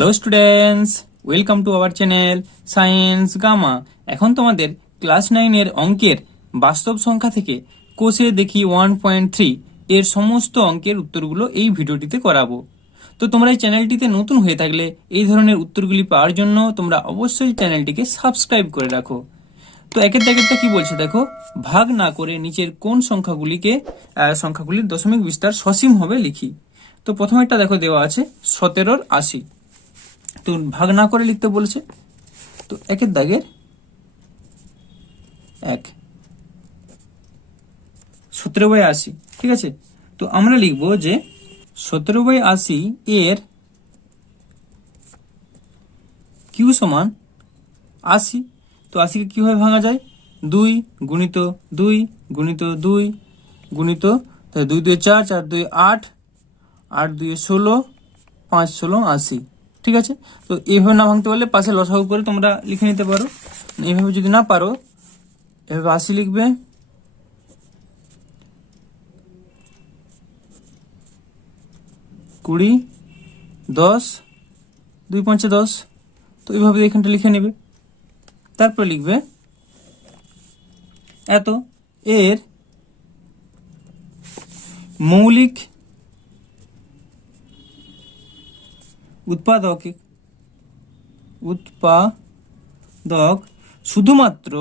Hello students, welcome to our channel science gamma. এখন তোমাদের class 9 এর অঙ্কের বাস্তব সংখ্যা থেকে কোষে দেখি 1.3 এর সমস্ত অঙ্কের উত্তরগুলো এই ভিডিওটিতে করাবো। তো তোমরা এই চ্যানেলটিতে নতুন হয়ে থাকলে এই ধরনের উত্তরগুলি পাওয়ার জন্য তোমরা অবশ্যই চ্যানেলটিকে সাবস্ক্রাইব করে রাখো। তো একের দাগেরটা কি বলছে দেখো, ভাগ না করে নিচের কোন সংখ্যাগুলির দশমিক বিস্তার সসীম হবে লিখি। তো প্রথমেরটা দেখো দেওয়া আছে 17/80। তো ভাগ না করে লিখতে বলেছে, তো একের দাগের 1 17/80, ঠিক আছে। তো আমরা লিখবো যে 17/80 এর কিউ সমান 80। তো 80 কে কিভাবে ভাঙা যায়? 2 গুণিত 2 গুণিত 2 গুণিত 2 2 4, 4 2 8, 8 2 16, 5 16 80, ঠিক আছে। তো এইভাবে না ভাঙতে পারলে পাশে লসাগু করে তোমরা লিখে নিতে পারো। এইভাবে যদি না পারো, এভাবে 80 লিখবে, কুড়ি 10, 2 5 10। তো এইভাবে এখানটা লিখে নেবে। তারপর লিখবে এত এর মৌলিক উৎপাদক শুধুমাত্র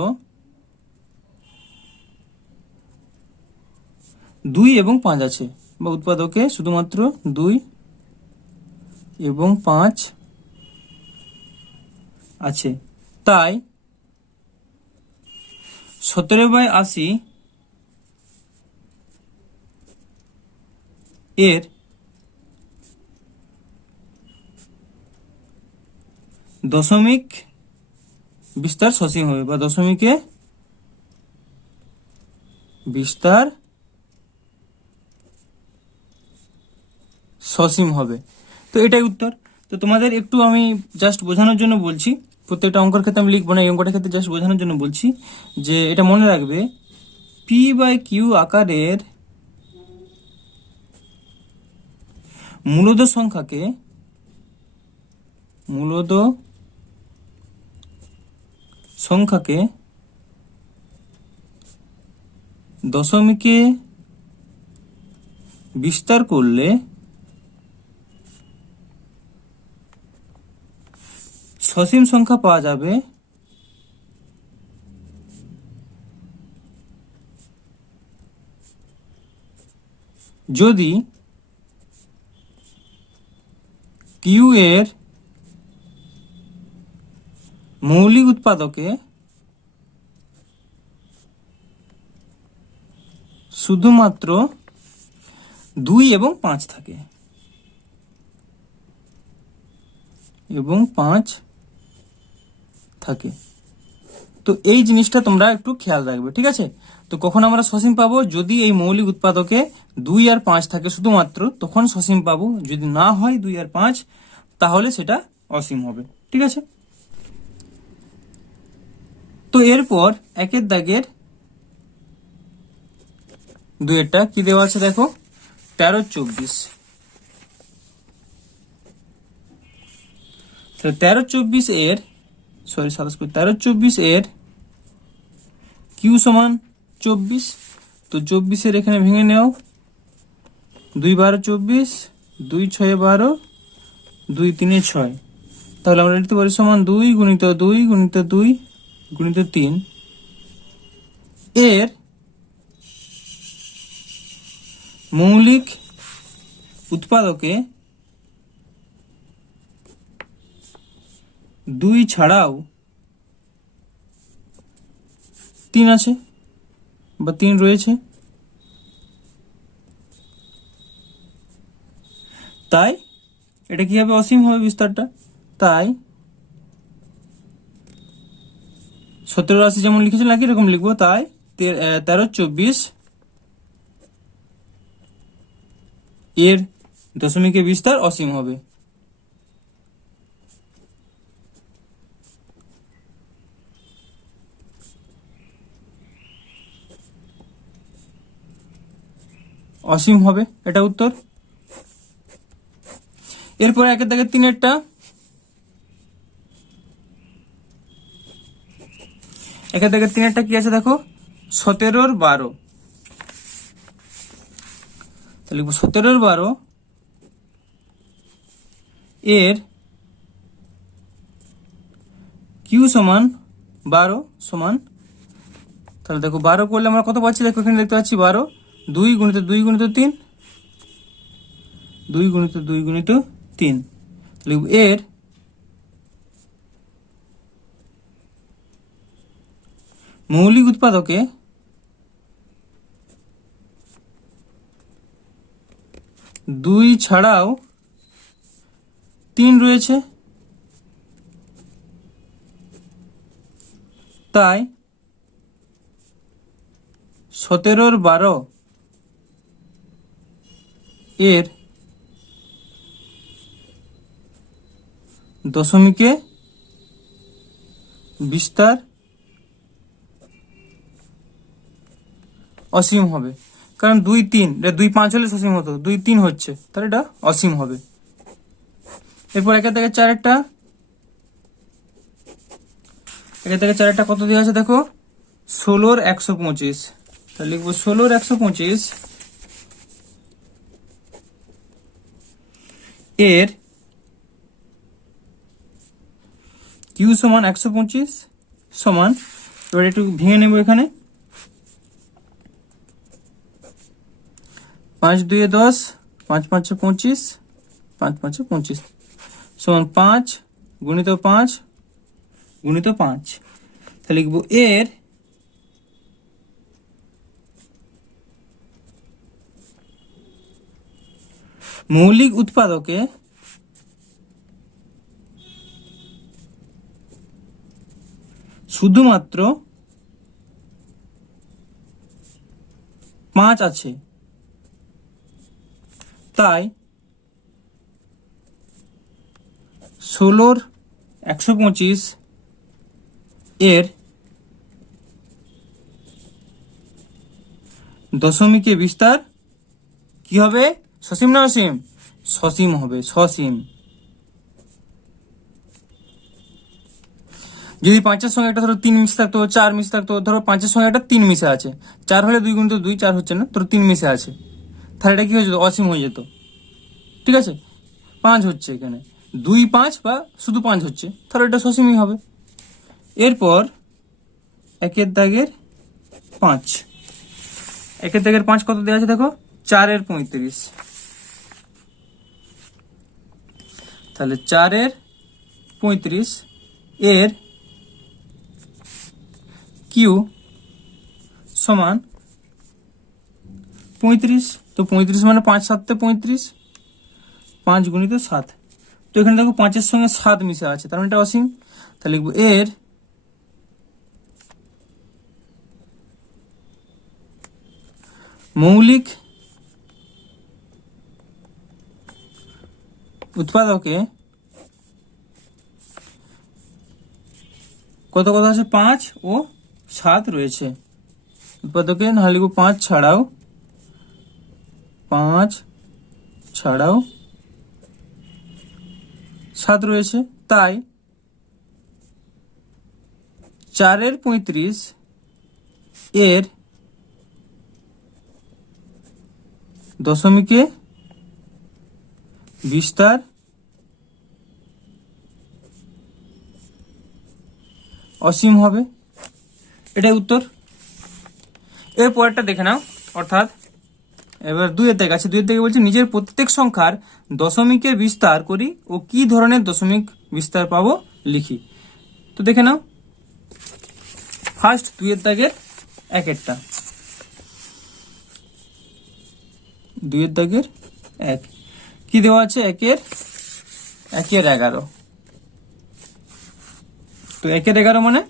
2 এবং 5 আছে, বা উৎপাদকে শুধুমাত্র 2 এবং 5 আছে। তাই 17/80 এর দশমিক বিস্তার সসীম হবে, বা দশমিকে বিস্তার সসীম হবে। তো এটাই উত্তর। তো তোমাদের একটু আমি জাস্ট বোঝানোর জন্য বলছি, প্রত্যেকটা অঙ্কের ক্ষেত্রে আমি লিখবো না, এই অঙ্কটার ক্ষেত্রে জাস্ট বোঝানোর জন্য বলছি যে এটা মনে রাখবে, p/q আকারের মূলদ সংখ্যাকে দশমিকে বিস্তার করলে সসীম সংখ্যা পাওয়া যাবে যদি কিউ এর মৌলিক উৎপাদকে শুধুমাত্র 2 এবং 5 থাকে, তো এই জিনিসটা তোমরা একটু খেয়াল রাখবে, ঠিক আছে। তো কখন আমরা সসীম পাবো? যদি এই মৌলিক উৎপাদকে 2 আর 5 থাকে শুধুমাত্র, তখন সসীম পাবো। যদি না হয় 2 আর 5, তাহলে সেটা অসীম হবে, ঠিক আছে। তো এরপর একের দাগের 2-এরটা কি দেওয়া আছে দেখো, 13/24। 13/24 এর 13/24 এর কিউ সমান 24। তো 24 এখানে ভেঙে নেও, 2 12 24, 2 6 12, 2 3 6। তাহলে আমরা লিখতে পারি সমান 2 গুণিত 2 গুণিত 2 গুণিত 3 এর মৌলিক উৎপাদকে 2 ছাড়াও 3 আছে, বা 3 রয়েছে। তাই এটা কি হবে? অসীম হবে বিস্তারটা। তাই 17/80 যেমন লিখেছিলাম একই রকম লিখবো। তাই 13/24 এর দশমিকে বিস্তার অসীম হবে। অসীম হবে, এটা উত্তর। এরপর একের দাগের 3-এরটা একের দাগের 3-এরটা কি আছে দেখো, 17-12। তাহলে লিখবো 17-12 এর কিউ সমান 12 সমান, তাহলে দেখো 12 করলে আমরা কত পাচ্ছি, দেখো এখানে দেখতে পাচ্ছি 12, 2 গুণিত 2 গুণিত 3, 2 গুণিত 2 গুণিত 3। লিখব এর মৌলিক উৎপাদকে দুই ছাড়াও 3 রয়েছে, তাই 17-12 এর দশমিকে বিস্তার অসীম হবে। কারণ 2 3, 2 5 হলে সসীম হতো, 2 3 হচ্ছে, তাহলে এটা অসীম হবে। এরপর একের থেকে 4-এরটা, একের থেকে 4-এরটা কত দেওয়া আছে দেখো, 16-125। তাহলে লিখবো 16-125 এর কিউ সমান 125 সমান, এবার একটু ভেঙে নেব এখানে, 5 2 10, 5 5 25, 5 5 25 সমান 5 গুণিত 5 গুণিত 5। তাহলে লিখবো এর মৌলিক উৎপাদকে শুধুমাত্র 5 আছে, তাই 16-125 এর দশমিকে বিস্তার কি হবে, সসীম না অসীম, সসীম হবে, সসীম। যদি 5-এর সঙ্গে একটা ধরো 3 মিশে থাকতো, 4 মিশে থাকতো, ধরো 5-এর সঙ্গে একটা 3 মিশে আছে, 4 হলে 2 গুণিত 2, 4 হচ্ছে না, ধরো 3 মিশে আছে, তাহলে এটা কি হয়ে যেত, অসীম হয়ে যেত। ঠিক আছে, 5 হচ্ছে এখানে, 2 5 বা শুধু 5 হচ্ছে, তাহলে এটা সসীমই হবে। এরপর একের দাগের 5, একের দাগের 5 কত দেওয়া আছে দেখো, 4-35। তাহলে 4-35 এর কিউ সমান 35। তো 35 মানে 5 7 35, 5 গুণিত 7। তো এখানে দেখো 5-এর সঙ্গে 7 মিশে আছে, তার মানে এটা অসীম। তাহলে লিখবো এর মৌলিক উৎপাদকে কত কত আছে, 5 ও 7 রয়েছে উৎপাদকে, না লিখবো 5 ছাড়াও 7 রয়েছে, তাই 4-35 এর দশমিকে বিস্তার অসীম হবে। এটাই উত্তর। এর পরেরটা দেখে নাও, অর্থাৎ এবার 2-এর দাগে আছে, 2-এর দাগে বলছে নিজের প্রত্যেক সংখ্যার দশমিকের বিস্তার করি ও কি ধরনের দশমিক বিস্তার পাবো লিখি। তো দেখে নাও, ফার্স্ট 2-এর দাগের 1-এরটা, 2-এর দাগের 1 কি দেওয়া আছে, 1-এর 11। তো 1-এর 11 মানে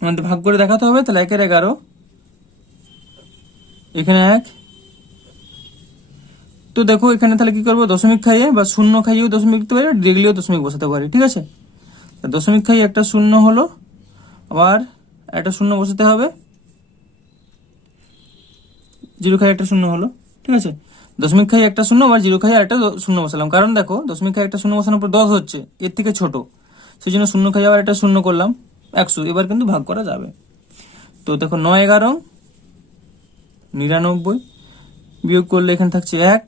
আমাদের ভাগ করে দেখাতে হবে। তাহলে 1-এর 11, এখানে 1। তো দেখো এখানে তাহলে কি করবো, দশমিক খাইয়ে বা শূন্য খাইয়েও দশমিক লিখতে পারি, ডিরেক্টলিও দশমিক বসাতে পারি। ঠিক আছে, দশমিক খাইয়ে একটা শূন্য হলো, আবার একটা শূন্য বসাতে হবে, 0 খাইয়ে একটা শূন্য হলো। ঠিক আছে, দশমিক খাইয়ে একটা শূন্য, আবার 0 খাইয়ে একটা শূন্য বসালাম, কারণ দেখো দশমিক খাইয়ে একটা শূন্য বসানোর পর 10 হচ্ছে, এর থেকে ছোট, সেই জন্য শূন্য খাইয়ে আবার একটা শূন্য করলাম, 100। এবার কিন্তু ভাগ করা যাবে। তো দেখো 9 11 99, বিয়োগ করলে এখানে থাকছে 1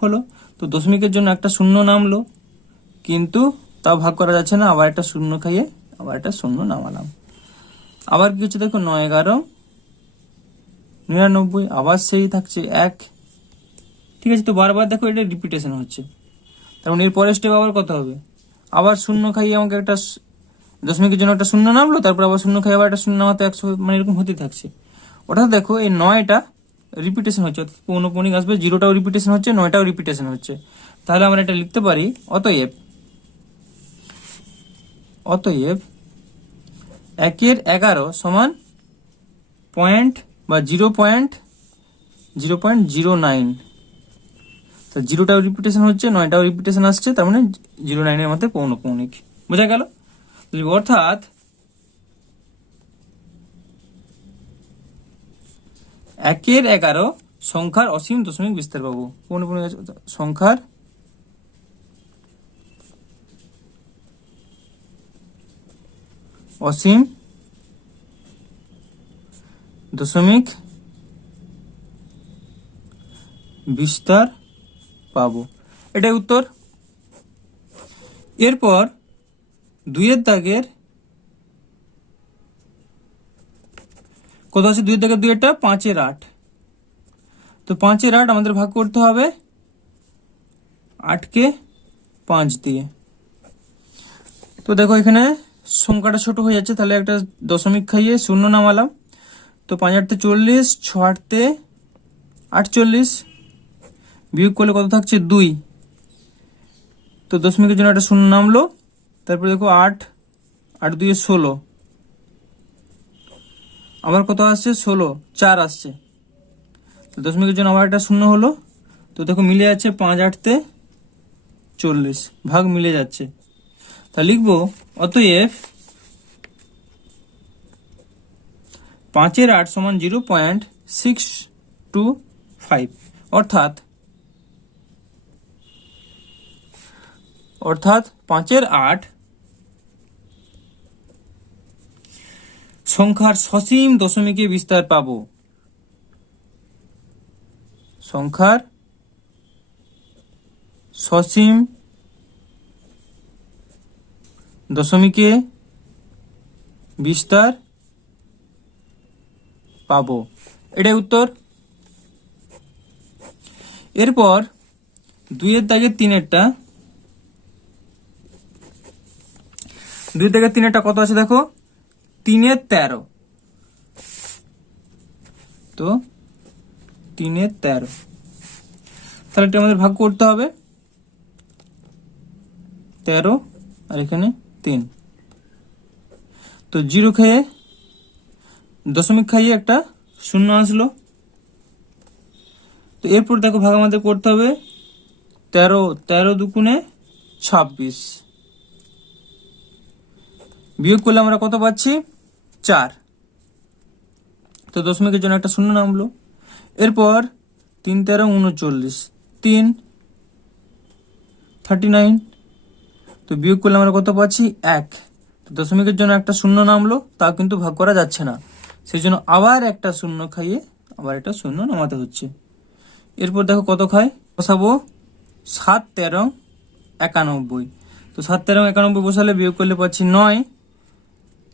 হলো। তো দশমিকের জন্য একটা শূন্য নামলো, কিন্তু তাও ভাগ করা যাচ্ছে না, আবার একটা শূন্য খাইয়ে আবার একটা শূন্য নামালাম। আবার কি হচ্ছে দেখো 9 11 99, আবার সেই থাকছে 1। ঠিক আছে, তো বারবার দেখো এটা রিপিটেশন হচ্ছে। তার মানে এর পরের স্টেপ আবার কত হবে, আবার শূন্য খাইয়ে আমাকে একটা দশমিকের জন্য একটা শূন্য নামলো, তারপর আবার শূন্য খাইয়ে আবার একটা শূন্য নামাতে 100, মানে এরকম হতে থাকছে। অর্থাৎ দেখো এই 9টা রিপিটেশন হচ্ছে, অর্থাৎ পৌনঃপুনিক আসবে, 0টাও রিপিটেশন হচ্ছে, 9টাও রিপিটেশন হচ্ছে। তাহলে আমরা এটা লিখতে পারি, অতএব 1/11 সমান পয়েন্ট বা 0.09। তো 0টাও রিপিটেশন হচ্ছে, 9টাও রিপিটেশন আসছে, তার মানে 09-এর মধ্যে পৌনঃপুনিক। বোঝা গেল? অর্থাৎ 1/11 সংখ্যার অসীম দশমিক বিস্তার পাবো। পৌনঃপুনিক সংখ্যার অসীম দশমিক বিস্তার পাবো, এটাই উত্তর। এরপর 2-এর দাগের কত আছে, 2-এর দাগের 2-টা 5/8। তো 5/8 আমাদের ভাগ করতে হবে 8কে 5 দিয়ে। তো দেখো এখানে সংখ্যাটা ছোট হয়ে যাচ্ছে, তাহলে একটা দশমিক খাইয়ে শূন্য নামালাম। তো 5/8 40, 6/8 48, বিয়োগ করলে কত থাকছে 2। তো দশমিকের জন্য একটা শূন্য নামলো, তারপরে দেখো 8 8 2 16, আবার কত আসছে 16, 4 আসছে। তো দশমিকের জন্য আবার একটা শূন্য হলো। তো দেখো মিলে যাচ্ছে 5/8 40, ভাগ মিলে যাচ্ছে। তা লিখবো অতএব 5/8 সমান 0.625, অর্থাৎ 5/8 সংখ্যার সসীম দশমিকে বিস্তার পাবো। সংখ্যার সসীম দশমিকে বিস্তার পাবো, এটাই উত্তর। এরপর 2-এর দাগের 3-এরটা, 2-এর দাগের 3-এরটা কত আছে দেখো, 3/13। তো 3/13, তাহলে এটা আমাদের ভাগ করতে হবে 13 আর এখানে 3। তো 0 খেয়ে দশমিক খাইয়ে একটা শূন্য আসলো। তো এরপর দেখো ভাগ আমাদের করতে হবে 13 13 দুগুণে 26, বিয়োগ করলে আমরা কত পাচ্ছি 4। তো দশমিকের জন্য একটা শূন্য নামলো। এরপর 3 13 39, 3 39, তো বিয়োগ করলে আমরা কত পাচ্ছি 1। তো দশমিকের জন্য একটা শূন্য নামলো, তাও কিন্তু ভাগ করা যাচ্ছে না, সেই জন্য আবার একটা শূন্য খাইয়ে আবার একটা শূন্য নামাতে হচ্ছে। এরপর দেখো কত খায়, বসাবো 7 13 91। তো 7 13 91 বসালে বিয়োগ করলে পাচ্ছি 9।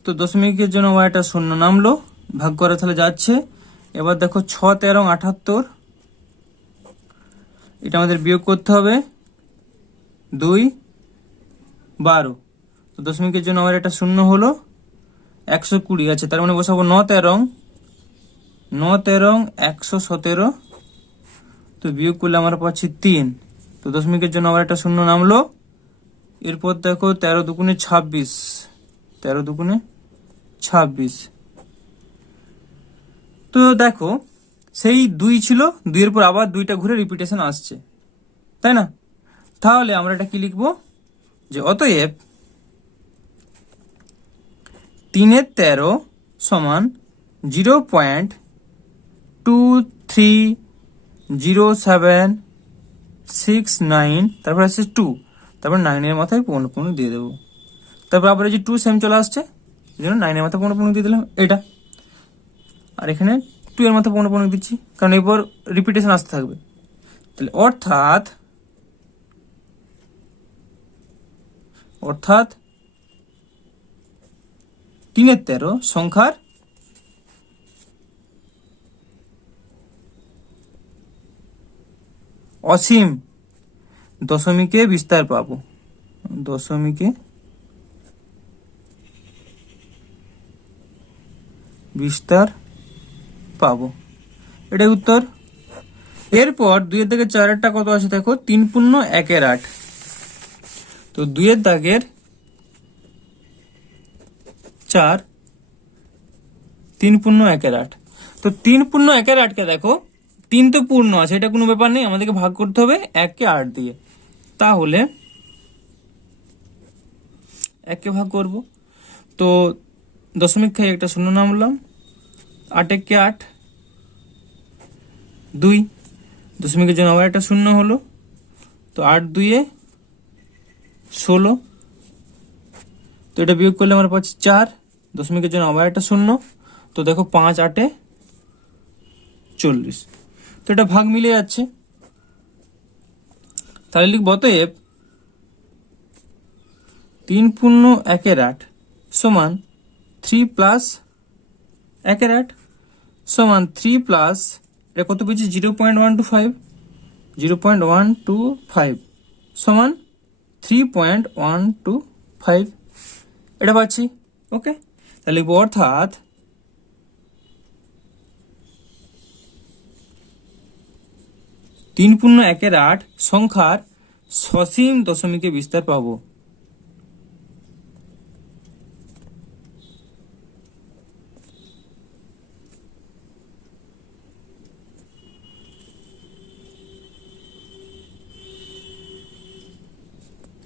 তো দশমিকের জন্য আবার একটা শূন্য নামলো, ভাগ করা তাহলে যাচ্ছে। এবার দেখো 6 13 78, এটা আমাদের বিয়োগ করতে হবে 2 12। তো দশমিকের জন্য আমার একটা শূন্য হলো, 120 আছে, তার মানে বসাবো 9 13 117। তো বিয়োগ করলে আমরা পাচ্ছি 3। তো দশমিকের জন্য আবার একটা শূন্য নামলো। এরপর দেখো 13 দুগুণে 26, 13 দুগুণে 26। তো দেখো সেই 2 ছিল, 2-এর পর আবার 2টা ঘুরে রিপিটেশন আসছে, তাই না? তাহলে আমরা এটা কি লিখবো, যে অতএব 3/13 সমান 0.230769, তারপর আসছে 2, তারপর 9-এর মাথায় পৌনঃপুনিক দিয়ে দেবো। তারপর আবার এই যে 2 সেম চলে আসছে, এই জন্য 9-এর মাথায় পৌনঃপুনিক দিয়ে দিলাম এটা। আর এখানে 2 এর মাথায় পৌনঃপুনিক দিচ্ছি, কারণ এরপর রিপিটেশন আসতে থাকবে। তাহলে অর্থাৎ 3-এর 13 সংখ্যার অসীম দশমিকে বিস্তার পাবো, দশমিকে বিস্তার পাবো, এটাই উত্তর। এরপর 2-এর দাগের 4-এরটা কত আছে দেখো, 3 পূর্ণ 1-এর 8। তো 2-এর দাগের 4, 3 পূর্ণ 1-এর 8। তো 3 পূর্ণ 1-এর 8কে দেখো, 3 তো পূর্ণ আছে, এটা কোনো ব্যাপার নেই, আমাদেরকে ভাগ করতে হবে 1কে 8 দিয়ে। তাহলে 1কে ভাগ করব, তো দশমিক খাই একটা শূন্য নামলাম, 8-1-8 2, দশমিকের জন্য আবার একটা শূন্য হলো, তো 8-2 16। তো এটা বিয়োগ করলে আমরা পাচ্ছি 4, দশমিকের জন্য আবার একটা শূন্য, তো দেখো 5-8 40। তো এটা ভাগ মিলে যাচ্ছে, তাহলে লিখব অতএব 3 পূর্ণ 1-এর 8 সমান 3 প্লাস 1-এর 8 সমান 3 প্লাস, এটা কত পেয়েছি 0.125, 0.125 সমান 3.125, এটা পাচ্ছি। ওকে, তাহলে লিখব অর্থাৎ 3 পূর্ণ 1-এর 8 সংখ্যার সসীম দশমিকে বিস্তার পাবো।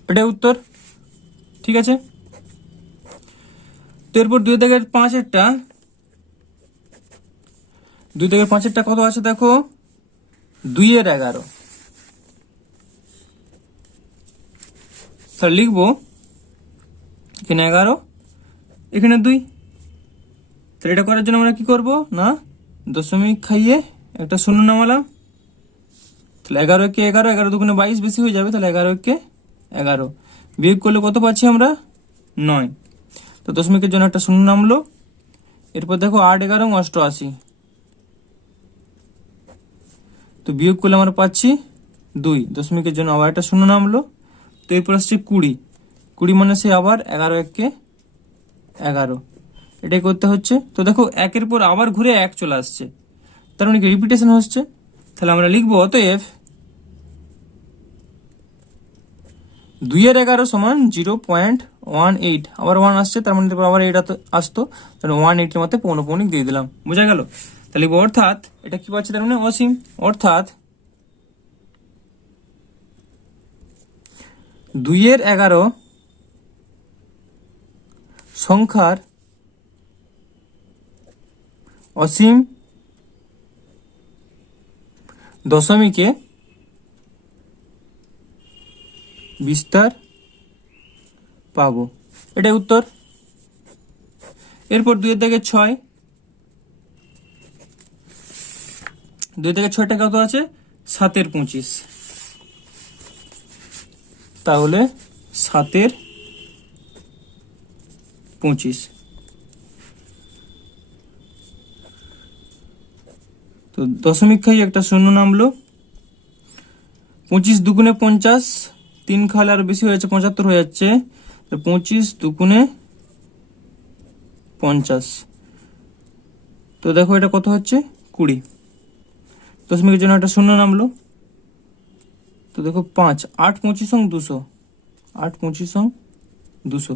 এটাই উত্তর, ঠিক আছে। তো এরপর 2 দাগের 5-এরটা, 2 দাগের 5-এরটা কত আছে দেখো, 2-এর 11। তাহলে লিখবো এখানে 11, এখানে 2। তাহলে এটা করার জন্য আমরা কি করব না, দশমিক খাইয়ে একটা শূন্য নামালাম, তাহলে 11-কে 11, 11 দুগুণে 22 বেশি হয়ে যাবে, তাহলে 11-কে 11 বিয়োগ করলে কত পাচ্ছি আমরা 9। তো দশমিকের জন্য একটা শূন্য নামলো, এরপর দেখো 8-11 88, তো বিয়োগ করলে আমরা পাচ্ছি 2, দশমিকের জন্য আবার একটা শূন্য নামলো, তো এরপর আসছে 20, 20 মানে সে আবার 11-1-কে 11, এটাই করতে হচ্ছে। তো দেখো 1-এর পর আবার ঘুরে 1 চলে আসছে, তার মানে কি রিপিটেশন হচ্ছে। তাহলে আমরা লিখবো অতএব 2-এর 11 সমান 0.18, আবার 1 আসছে, তার মানে আবার 8 আসতো, তাহলে 180 মধ্যে পৌনঃপুনিক দিয়ে দিলাম, বোঝা গেল। তাহলে অর্থাৎ এটা কি পাচ্ছি, তার মানে অসীম, অর্থাৎ 2-এর 11 সংখ্যার অসীম দশমিকে বিস্তার পাবো, এটাই উত্তর। এরপর 2-এর দাগে 6, 2 থেকে 6টা কত আছে, 7-এর 25, তাহলে 7-এর 25। তো দশমিক খাই একটা শূন্য নামলো, 25 দুগুণে 50, 3 খালে আরো বেশি হয়ে যাচ্ছে, 75 হয়ে যাচ্ছে, 25 দুগুণে 50, তো দেখো এটা কত হচ্ছে 20, দশমিকের জন্য একটা শূন্য নামলো, তো দেখো 5, 8 25 200, 8 25 200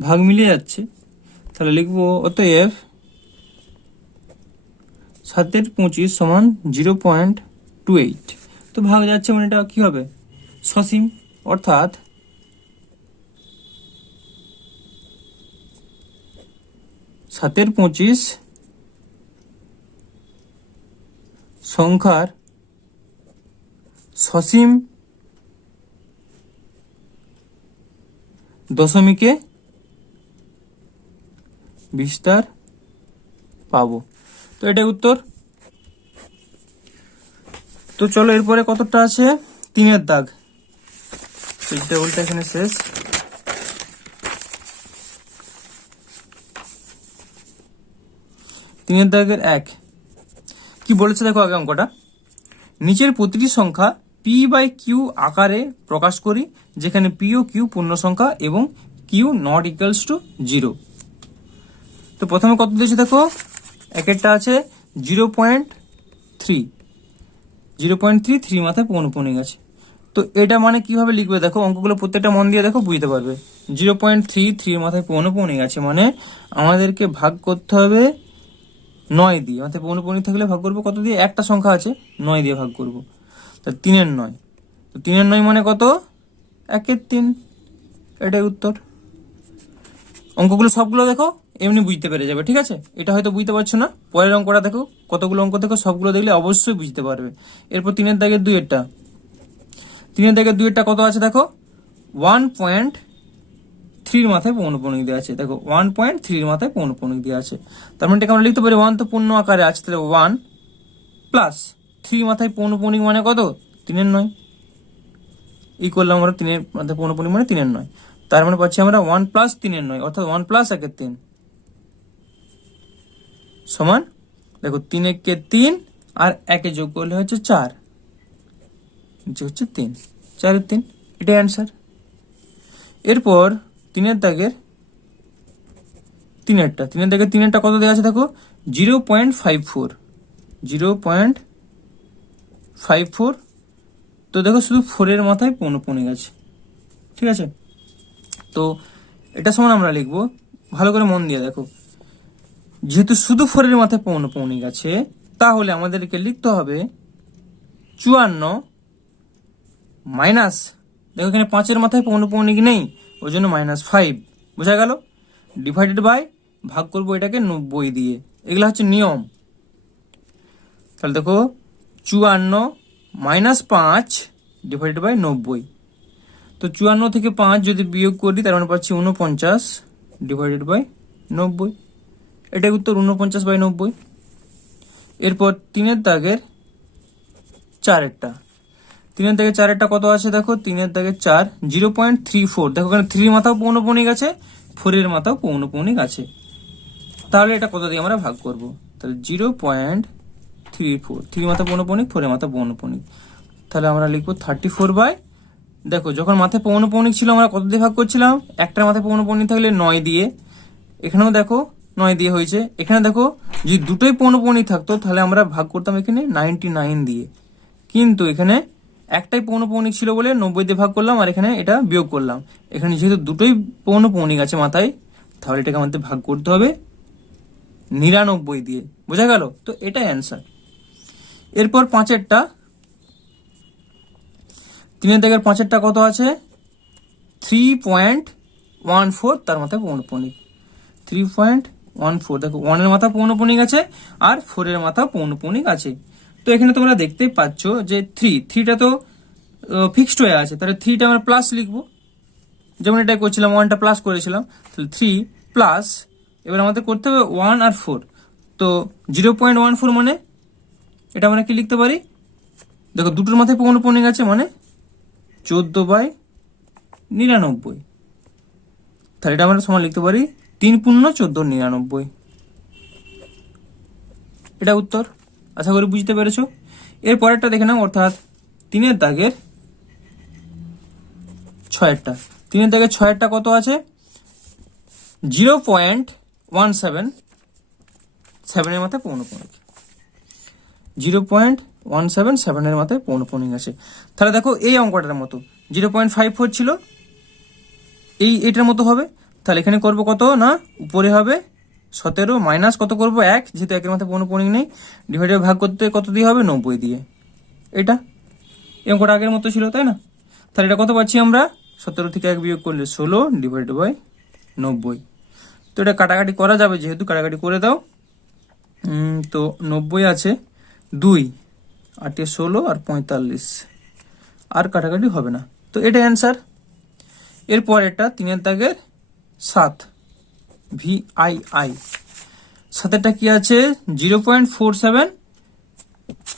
ভাগ মিলিয়ে যাচ্ছে, তাহলে লিখবো অতএব 7-এর 25 সমান 0.28, তো ভাগ যাচ্ছে মানে এটা কি হবে সসীম, অর্থাৎ 7-এর 25 সংখ্যার সসীম দশমিকে বিস্তার পাবো। তো এটাই উত্তর। তো চলো এরপরে কতটা আছে, 3-এর দাগ। টেবিলটা এখানে শেষ। তিনের দাগের 1 কি বলেছে দেখো আগে অঙ্কটা, নিচের প্রতিটি সংখ্যা পি বাই কিউ আকারে প্রকাশ করি, যেখানে পি ও কিউ পূর্ণ সংখ্যা এবং কিউ নট ইকুয়ালস টু 0। তো প্রথমে কত দিয়েছে দেখো, একেরটা আছে 0.3, 0.3 3 মাথায় পৌনঃপুনিক আছে। তো এটা মানে কিভাবে লিখবে দেখো, অঙ্কগুলো প্রত্যেকটা মন দিয়ে দেখো, বুঝতে পারবে। 0.3 3 মাথায় পৌনঃপুনিক আছে মানে আমাদেরকে ভাগ করতে হবে 9 দিয়ে। মাথায় পৌনঃপুনিক থাকলে ভাগ করবো কত দিয়ে, একটা সংখ্যা আছে 9 দিয়ে ভাগ করবো। তা 3-এর 9, তো 3-এর 9 মানে কত, 1-এর 3। এটাই উত্তর। অঙ্কগুলো সবগুলো দেখো এমনি বুঝতে পেরে যাবে, ঠিক আছে। এটা হয়তো বুঝতে পারছো না, পরের অঙ্কটা দেখো, কতগুলো অঙ্ক দেখো, সবগুলো দেখলে অবশ্যই বুঝতে পারবে। এরপর 3-এর দাগের 2-এরটা, 3-এর দাগের 2-এরটা কত আছে দেখো, 1.3 মাথায় পৌনঃপুনিক দেওয়া আছে। দেখো 1.3 মাথায় পৌনঃপুনিক দেওয়া আছে, তার মানে এটাকে আমরা লিখতে পারি 1 তো পূর্ণ আকারে আছে, তাহলে 1 প্লাস 3 মাথায় পৌনঃপুনিক মানে কত, 3-এর 9। এই করলাম আমরা 3-এর মাথায় পৌনঃপুনিক মানে 3-এর 9, তার মানে পাচ্ছি আমরা 1 প্লাস 3-এর 9, অর্থাৎ 1 প্লাস 1-এর 3 সমান, দেখো 3-একে 3 আর 1-এ যোগ করলে হচ্ছে 4, নিচে হচ্ছে 3, 4-এর 3, এটাই অ্যান্সার। এরপর 3-এর দাগের 3-এরটা, 3-এর দাগের 3-এরটা কত দেওয়া আছে দেখো, 0.54, 0.54। তো দেখো শুধু 4-এর মাথায় পৌনঃপুনিক আছে, ঠিক আছে। তো এটা সমান আমরা লিখবো, ভালো করে মন দিয়ে দেখো, যেহেতু শুধু 4-এর মাথায় পৌনঃপুনিক আছে, তাহলে আমাদেরকে লিখতে হবে 54 মাইনাস, দেখো এখানে 5-এর মাথায় পৌনঃপুনিক নেই, ওই জন্য -5, বোঝা গেল। ডিভাইডেড বাই, ভাগ করবো এটাকে 90 দিয়ে, এগুলো হচ্ছে নিয়ম। তাহলে দেখো 54 মাইনাস 5 ডিভাইডেড বাই 90। তো 54 থেকে 5 যদি বিয়োগ করি, তার মানে পাচ্ছি 49 ডিভাইডেড বাই 90, এটাই উত্তর, 49/90। এরপর 3-এর দাগের 4-এরটা, 3-এর দাগের 4-এরটা কত আছে দেখো, 3-এর দাগের 4 0.34, দেখো এখানে 3 মাথাও পৌনঃপুনিক আছে, 4-এর মাথাও পৌনঃপুনিক আছে, তাহলে এটা কত দিয়ে আমরা ভাগ করব, তাহলে 0.34, 3 মাথা পৌনঃপুনিক, 4-এর মাথা পৌনঃপুনিক, তাহলে আমরা লিখবো 34 দেখো যখন মাথায় পৌনঃপুনিক ছিল আমরা কত দিয়ে ভাগ করছিলাম, একটার মাথায় পৌনঃপুনিক থাকলে 9 দিয়ে, এখানেও দেখো 9 দিয়ে হয়েছে, এখানে দেখো যদি দুটোই পৌনঃপুনিক থাকতো তাহলে আমরা ভাগ করতাম এখানে 99 দিয়ে, কিন্তু এখানে একটাই পৌনঃপুনিক ছিল বলে 90 দিয়ে ভাগ করলাম, আর এখানে এটা বিয়োগ করলাম। এখানে যেহেতু দুটোই পৌনঃপুনিক আছে মাথায়, তাহলে এটাকে আমাদের ভাগ করতে হবে 99 দিয়ে, বোঝা গেল। তো এটাই অ্যান্সার। এরপর 5-এরটা, 3-এর দাগের 5-এরটা কত আছে, 3.14, তার মাথায় পৌনঃপুনিক 3.14, দেখো 1-এর মাথা পৌনঃপুনিক আছে আর 4-এর মাথা পৌনঃপুনিক আছে। তো এখানে তোমরা দেখতেই পাচ্ছ যে 3টা তো ফিক্সড হয়ে আছে, তাহলে 3টা আমরা প্লাস লিখবো, যেমন এটা করছিলাম, 1টা প্লাস করেছিলাম, তাহলে 3 প্লাস, এবার আমাদের করতে হবে 1 আর 4, তো 0.14 মানে এটা আমরা কি লিখতে পারি, দেখো দুটোর মাথায় পৌনঃপুনিক আছে মানে 14/99, তাহলে এটা আমরা সমান লিখতে পারি 3 পূর্ণ 14/99, এটা উত্তর। আশা করি বুঝতে পেরেছো। এর পরেরটা দেখে নাও, অর্থাৎ 3-এর দাগের 6-এরটা, 3-এর দাগের 6-এরটা কত আছে, 0.17, 7-এর মাথায় পৌনঃপুনিক, 0.17 7-এর মাথায় পৌনঃপুনিক আছে। তাহলে দেখো এই অঙ্কটার মতো 0.54 ছিল, এইটার মতো হবে, তাহলে এখানে করব কত না, উপরে হবে 17 মাইনাস কত করব 1, যেহেতু 1-এর মাথায় পৌনঃপুনিক নেই, ডিভাইডেড ভাগ করতে কত দিয়ে হবে 90 দিয়ে, এটা এই অঙ্কটা আগের মতো ছিল তাই না। তাহলে এটা কত পাচ্ছি আমরা, 17 থেকে 1 বিয়োগ করলে 16 ডিভাইডেড বাই 90। তো এটা কাটাকাটি করা যাবে, যেহেতু কাটাকাটি করে দাও। তো 90 আছে 2, 8 16 আর 45, আর কাটাকাটি হবে না, তো এটা অ্যান্সার। এরপর এটা 3-এর দাগের 7 VII, সাতেরটা কি আছে 0.47,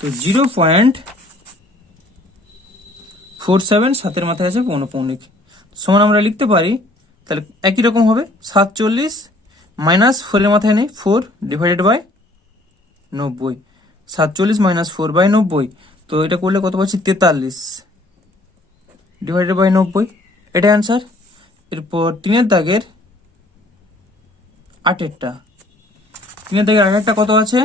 তো 0.47 সাতের মাথায় আছে পৌনঃপুনিক, সমান আমরা লিখতে পারি তাহলে একই রকম হবে 47 মাইনাস 4 এর মাথায় নেই 4 ডিভাইডেড বাই 90, 47 মাইনাস 4 বাই 90, তো এটা করলে কত পাচ্ছি 43 ডিভাইডেড বাই 90, এটা অ্যান্সার। এরপর 3 দাগের 8 3 দাগের 8 কত আছে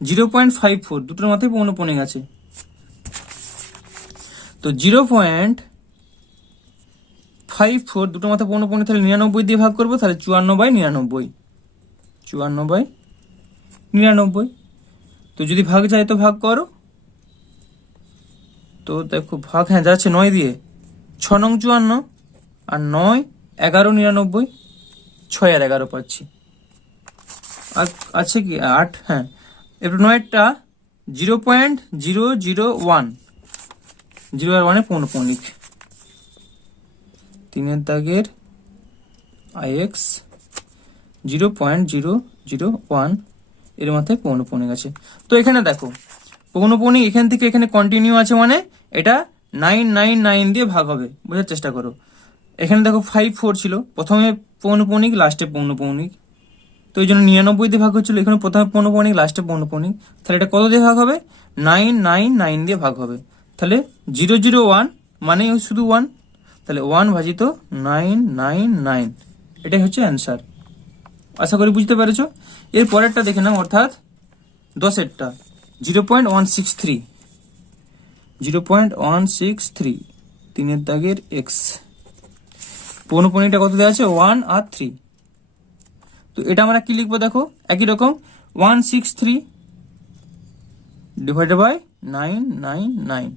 0.54, দুটোর মাথায় পৌনঃপুনিক আছে, তো 0.54 দুটোর মাথায় পৌনঃপুনিক, তাহলে 99 দিয়ে ভাগ করবো, তাহলে 54/99, 54/99, তো যদি ভাগ যায় তো ভাগ করো, তো দেখো ভাগ হ্যাঁ যাচ্ছে 9 দিয়ে, 6 নং 54 আর 9 11 99, 6 আর 11 পাচ্ছি, আর আছে কি 8, হ্যাঁ এবার 9টা 0.001, 0 আর 1 পৌনঃপুনিক, 3 দাগের IX 0.001 এর মাথায় পৌনঃপুনিক আছে। তো এখানে দেখো পৌনঃপুনিক এখান থেকে এখানে কন্টিনিউ আছে, মানে এটা 999 দিয়ে ভাগ হবে, বোঝার চেষ্টা করো। এখানে দেখো 54 ছিল, প্রথমে পৌনঃপুনিক লাস্টে পৌনঃপুনিক, তো এই জন্য 99 দিয়ে ভাগ হচ্ছিল, এখানে প্রথমে পৌনঃপুনিক লাস্টে পৌনঃপুনিক, তাহলে এটা কত দিয়ে ভাগ হবে 999 দিয়ে ভাগ হবে, তাহলে 001 মানে শুধু 1, তাহলে 1 ভাজিত 999, এটাই হচ্ছে অ্যান্সার। আশা করি বুঝতে পেরেছো। এর পরেরটা দেখে নাও, অর্থাৎ 10এরটা 0.163, 0.163 3 দাগের X, পৌনঃপুনিকটা কত দেওয়া আছে 1 আর 3, তো এটা আমরা কি লিখবো দেখো একই রকম 163 ডিভাইডেড বাই 999,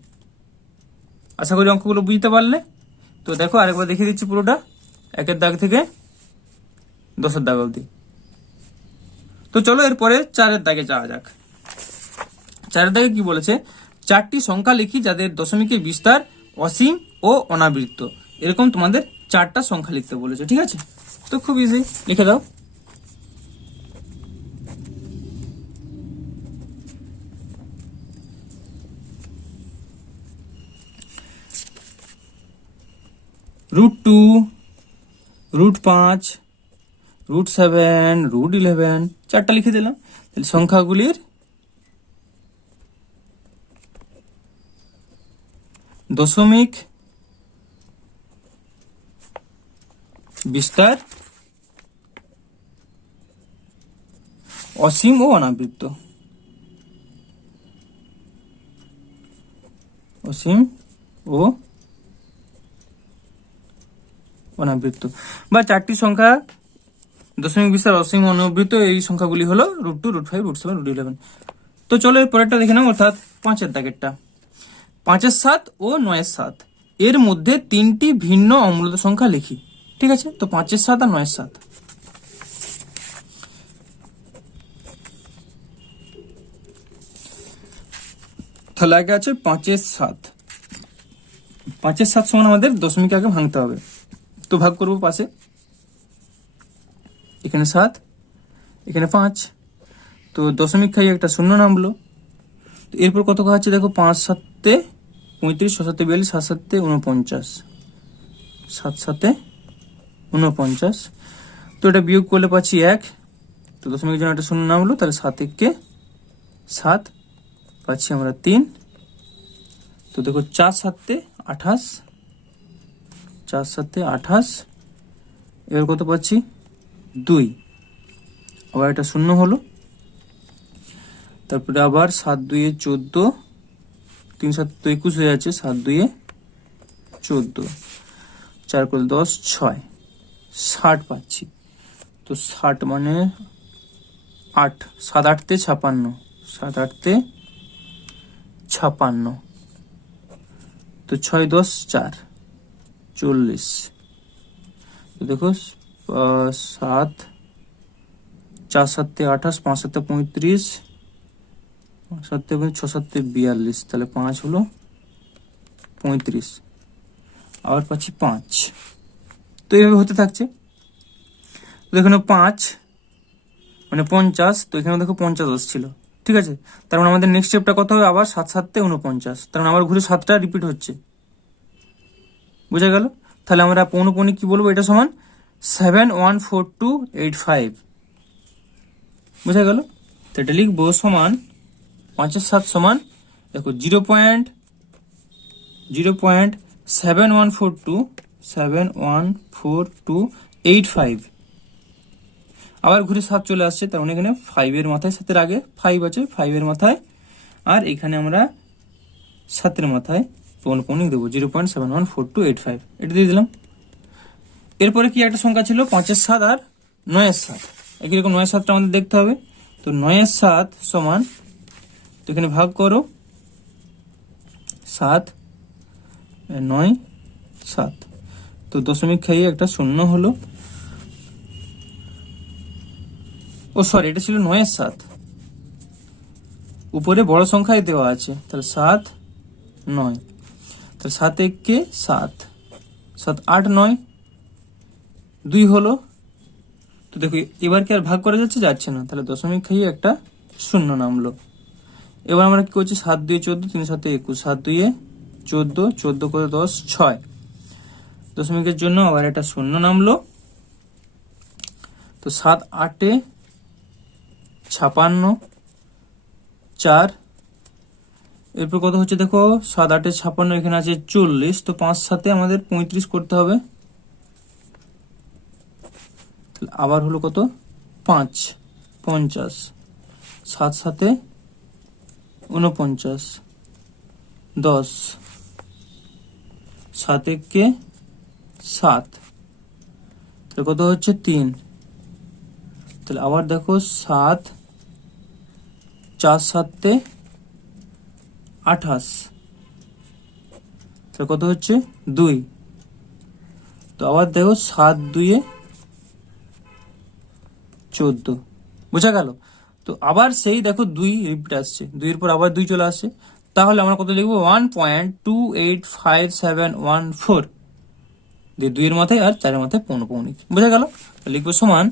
আশা করি অঙ্কগুলো বুঝতে পারলে। তো দেখো আরেকবার দেখিয়ে দিচ্ছি পুরোটা 1 দাগ থেকে 10 দাগ অবধি। তো চলো এরপরে 4 দাগে যাওয়া যাক। 4 দাগে কি বলেছে, 4টি সংখ্যা লিখি যাদের দশমিকের বিস্তার অসীম ও অনাবৃত্ত, এরকম তোমাদের 4টা সংখ্যা লিখতে বলেছে, ঠিক আছে। তো খুব ইজি, লিখে দাও। √2, √5, √7, √11, 4টা লিখে দিলাম। তাহলে সংখ্যাগুলির দশমিক বিস্তার অসীম ও অনাবৃত্ত, অসীম ও অনাবৃত্ত, বা 4টি সংখ্যা দশমিক বিস্তার অসীম ও অনাবৃত্ত, এই সংখ্যাগুলি হলো √2, √5, √7, √11। তো চলো এর পরেরটা দেখে নাও, অর্থাৎ 5 দাগেরটা 5 7 ও 9 7, এর মধ্যে 3টি ভিন্ন অমূলত সংখ্যা লিখি, ঠিক আছে। তো 5 7 আর 9 7, তাহলে আগে আছে 5 7, 5 7 সমান আমাদের দশমিক আগে ভাঙতে হবে, তো ভাগ করবো পাশে, এখানে 7 এখানে 5, তো দশমিক খাই একটা শূন্য নামলো। তো এরপর কত খাচ্ছে দেখো 5 7 35, 6 7 42, 7 7 49, 7 7 49, তো এটা বিয়োগ করলে পাচ্ছি 1, তো দশমিকের জন্য একটা শূন্য নামলো, তাহলে 7 1 7 পাচ্ছি আমরা 3, তো দেখো 4 7 28, 4 7 28, এবার কত পাচ্ছি 2, আবার এটা শূন্য হলো, তারপরে আবার 7 2 14, 3 7 21 হয়ে যাচ্ছে, 7 2 14, 4 করে 10 6, 60 পাচ্ছি, তো 60 মানে 8, 7 8 56, 7 8 56, তো 6 10 4 40, তো দেখো 7 4 7 28, 5 7 35, 7 6 7 42, তাহলে 5 হলো 35, আবার পাচ্ছি 5, তো এইভাবে হতে থাকছে। দেখুন 5 মানে 50, তো এখানে দেখো 50 আসছিল, ঠিক আছে। তার মানে আমাদের নেক্সট স্টেপটা কত হবে, আবার 7 7 49, তার মানে আবার ঘুরে 7টা রিপিট হচ্ছে, বুঝা গেল। তাহলে আমরা পৌনপৌনিক কি বলবো, এটা সমান 714285, বুঝা গেল। তো এটা লিখবো সমান 5 7 সমান দেখো 0.7142 আবার ঘুরে 7 চলে আসছে, তার মানে এখানে 5 এর মাথায় 7 এর আগে 5 আছে, 5 এর মাথায়, আর এখানে আমরা 7 এর মাথায় পৌনপৌনিক দেবো 0.714285, এটা দিয়ে দিলাম। এরপরে কি একটা সংখ্যা ছিল 5 এর 7 আর 9 এর 7, একই রকম 9 এর 7টা আমাদের দেখতে হবে। তো 9 এর 7 সমান, তো এখানে ভাগ করো 7 9 7, তো দশমিক খাইয়ে একটা শূন্য হলো, ও সরি এটা ছিল 9 এর 7, উপরে বড় সংখ্যায় দেওয়া আছে, তাহলে 7 9, তাহলে 7 1 7, 7 8 9 2 হলো। তো দেখো এবার কি আর ভাগ করা যাচ্ছে না, তাহলে দশমিক খাইয়ে একটা শূন্য নামলো। এবার আমরা কি করছি, 7 2 14, 3 7 21, 7 2 14, 14 করে 10 6, দশমিকের জন্য আবার একটা শূন্য নামলো। তো 7 8 56 4, এরপর কত হচ্ছে দেখো, 7 8 56, এখানে আছে 40, তো 5 7 আমাদের 35 করতে হবে। আবার হলো কত, 5 50, 7 7 49 10, 7 1 7, তাহলে কত হচ্ছে 3, তাহলে আবার দেখো 7 4 7 28, তাহলে কত হচ্ছে 2, তো আবার দেখো 7 2 14, বুঝা গেল। তো আবার সেই দেখো 2 রিপিট আসছে, 2 এর পর আবার 2 চলে আসছে, তাহলে আমরা কত লিখবো, 1.285714 দিয়ে 2 এর মাথায় আর 4 এর মাথায় পৌনপৌনিক, বুঝা গেল। লিখবো সমান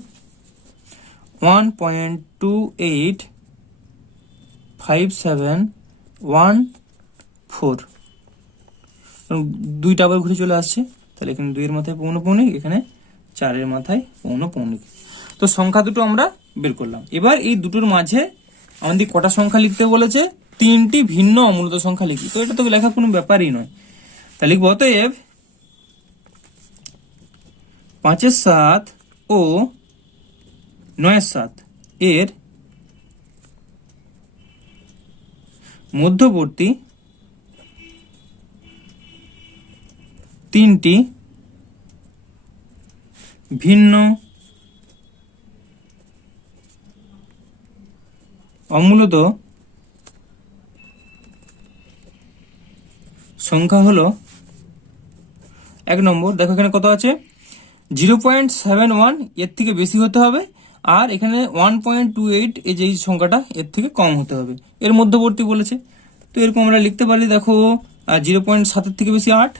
1.285714, দুইটা আবার ঘুরে চলে আসছে, তাহলে এখানে 2 এর মাথায় পৌনপৌনিক, এখানে 4 এর মাথায় পৌনপৌনিক। তো সংখ্যা দুটো আমরা বের করলাম। এবার এই দুটোর মাঝে আমাদের কটা সংখ্যা লিখতে বলেছে, 3টি ভিন্ন অমূলত সংখ্যা লিখি। তো এটা তো লেখা কোনো ব্যাপারই নয়, তাহলে লিখবো অতএব 5 এর 7 ও 9 এর 7 এর মধ্যবর্তী 3টি ভিন্ন অমূলত সংখ্যা হলো, 1 নম্বর দেখো এখানে কত আছে, 0.71 এর থেকে বেশি হতে হবে, আর এখানে 1.28 এই যে সংখ্যাটা এর থেকে কম হতে হবে, এর মধ্যবর্তী বলেছে। তো এরকম আমরা লিখতে পারি, দেখো 0.7 এর থেকে বেশি 8,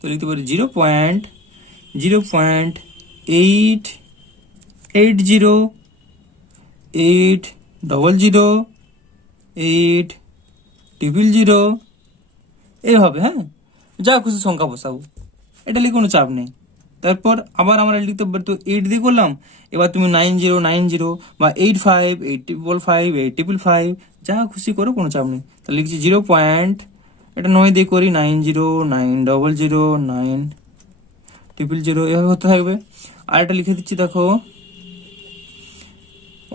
তো লিখতে পারি 0.880808000 এইভাবে, হ্যাঁ, যা খুশি সংখ্যা বসাবো, এটা লিখে কোনো চাপ নেই। তারপর আবার আমরা লিখতে পারি, তো 8 দিয়ে করলাম, এবার তুমি 9090 বা 85 8555 8555 যা খুশি করো, কোনো চাপ নেই। তাহলে লিখছি 0. এটা 9 দিয়ে করি, 90900900 এভাবে হতে থাকবে। আর এটা লিখে দিচ্ছি, দেখো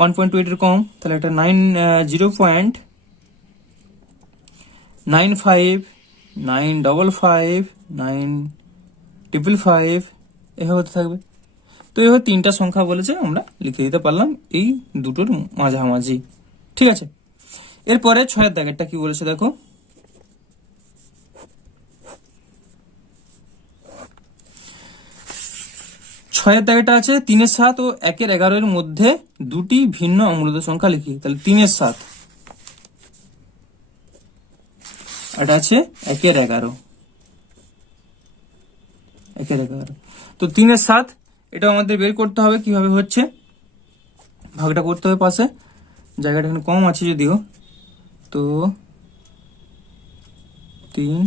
1.28 এর কম, তাহলে এটা 0.95955955 এভাবে হতে থাকবে। তো এভাবে 3টা সংখ্যা বলেছে, আমরা লিখে দিতে পারলাম এই দুটোর মাঝামাঝি, ঠিক আছে। এরপরে 6 এর দাগেরটা কি বলেছে দেখো, 6 এর দাগেরটা আছে 3 এর 7 ও 1 এর 11 এর মধ্যে দুটি ভিন্ন অমূলত সংখ্যা লিখি। তাহলে 3 এর 7, এটা আছে 1 এর 11, 1 এর 11, তো 3 এর 7 এটা আমাদের বের করতে হবে কিভাবে হচ্ছে। ভাগটা করতে হবে পাশে, জায়গাটা এখানে কম আছে যদিও। তো 3,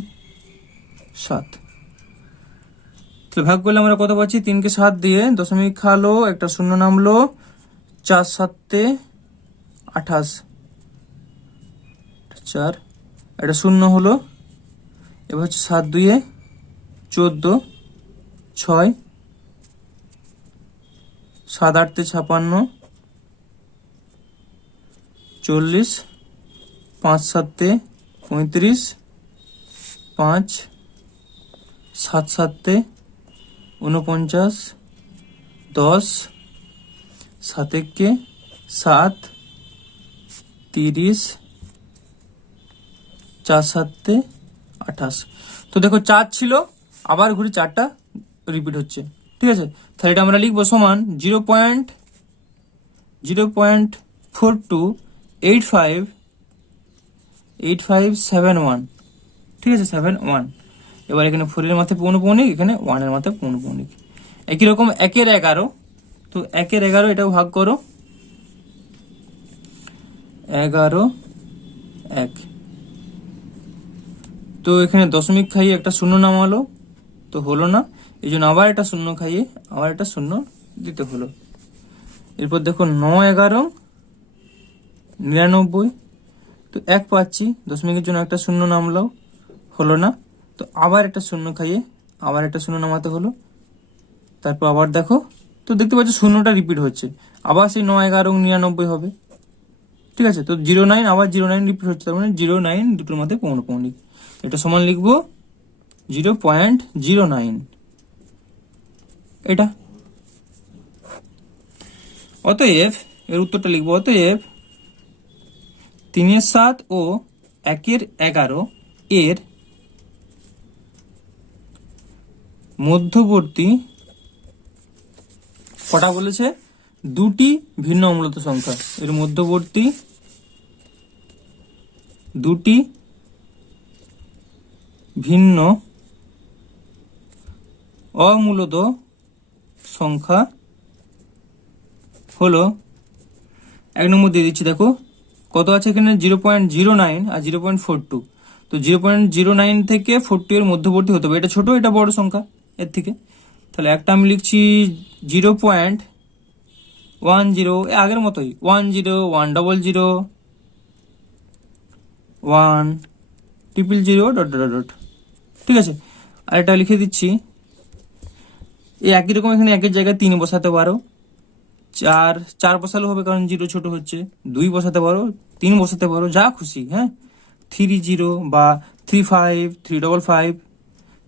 7, তো ভাগ করলে আমরা কত পাচ্ছি? 3কে 7 দিয়ে দশমিক খালো, একটা শূন্য নামলো, 4 7 28, 4 একটা শূন্য হলো। এবার হচ্ছে 7 2 14, 6 7 8 56, 40, 5 7 35, 5 7 7 49, 10, 7 1 7, 30, 4 7 28। তো দেখো 4 ছিল, আবার ঘুরে 4টা রিপিট হচ্ছে, ঠিক আছে। তাহলে এটা আমরা লিখবো সমান 0.0428571, ঠিক আছে, 71। এবার এখানে 4 এর মাথায় পৌনঃপুনিক, এখানে 1 এর মাথায় পৌনঃপুনিক। একই রকম 1 এর 11, তো 1 এর 11 এটাও ভাগ করো, 11 1। তো এখানে দশমিক খাইয়ে একটা শূন্য নামালো, তো হলো না, এই জন্য আবার একটা শূন্য খাইয়ে আবার একটা শূন্য দিতে হলো। এরপর দেখো 9 11 99, তো 1 পাচ্ছি, দশমিকের জন্য একটা শূন্য নামলো, হলো না, তো আবার একটা শূন্য খাইয়ে আবার একটা শূন্য নামাতে হলো। তারপর আবার দেখো, তো দেখতে পাচ্ছ শূন্যটা রিপিট হচ্ছে, আবার সেই 9 11 99 হবে, ঠিক আছে। তো 09 আবার 09 রিপিট হচ্ছে, তার মানে 09 দুটোর মধ্যে পৌনঃপুনিক। এটা সমান লিখবো 0.09, এটা। অতএব এর উত্তরটা লিখবো, অতএব 3 এর 7 ও 1 এর 11 এর মধ্যবর্তী কটা বলেছে? দুটি ভিন্ন অমূলত সংখ্যা। এর মধ্যবর্তী দুটি ভিন্ন অমূলত সংখ্যা হলো, 1 নম্বর দিয়ে দিচ্ছি, দেখো কত আছে এখানে, 0.09 আর 0.42। তো 0.09 থেকে 42 এর মধ্যবর্তী হতে হবে, এটা ছোট এটা বড় সংখ্যা এর থেকে। তাহলে একটা আমি লিখছি 0.10, আগের মতোই 10 100 1 000 ডট ডট ডট, ঠিক আছে। আর এটা লিখে দিচ্ছি, এই একই রকম এখানে একের জায়গায় 3 বসাতে পারো, 4 বসালেও হবে কারণ 0 ছোট হচ্ছে, 2 বসাতে পারো, 3 বসাতে পারো, যা খুশি, হ্যাঁ। 30 বা 35 355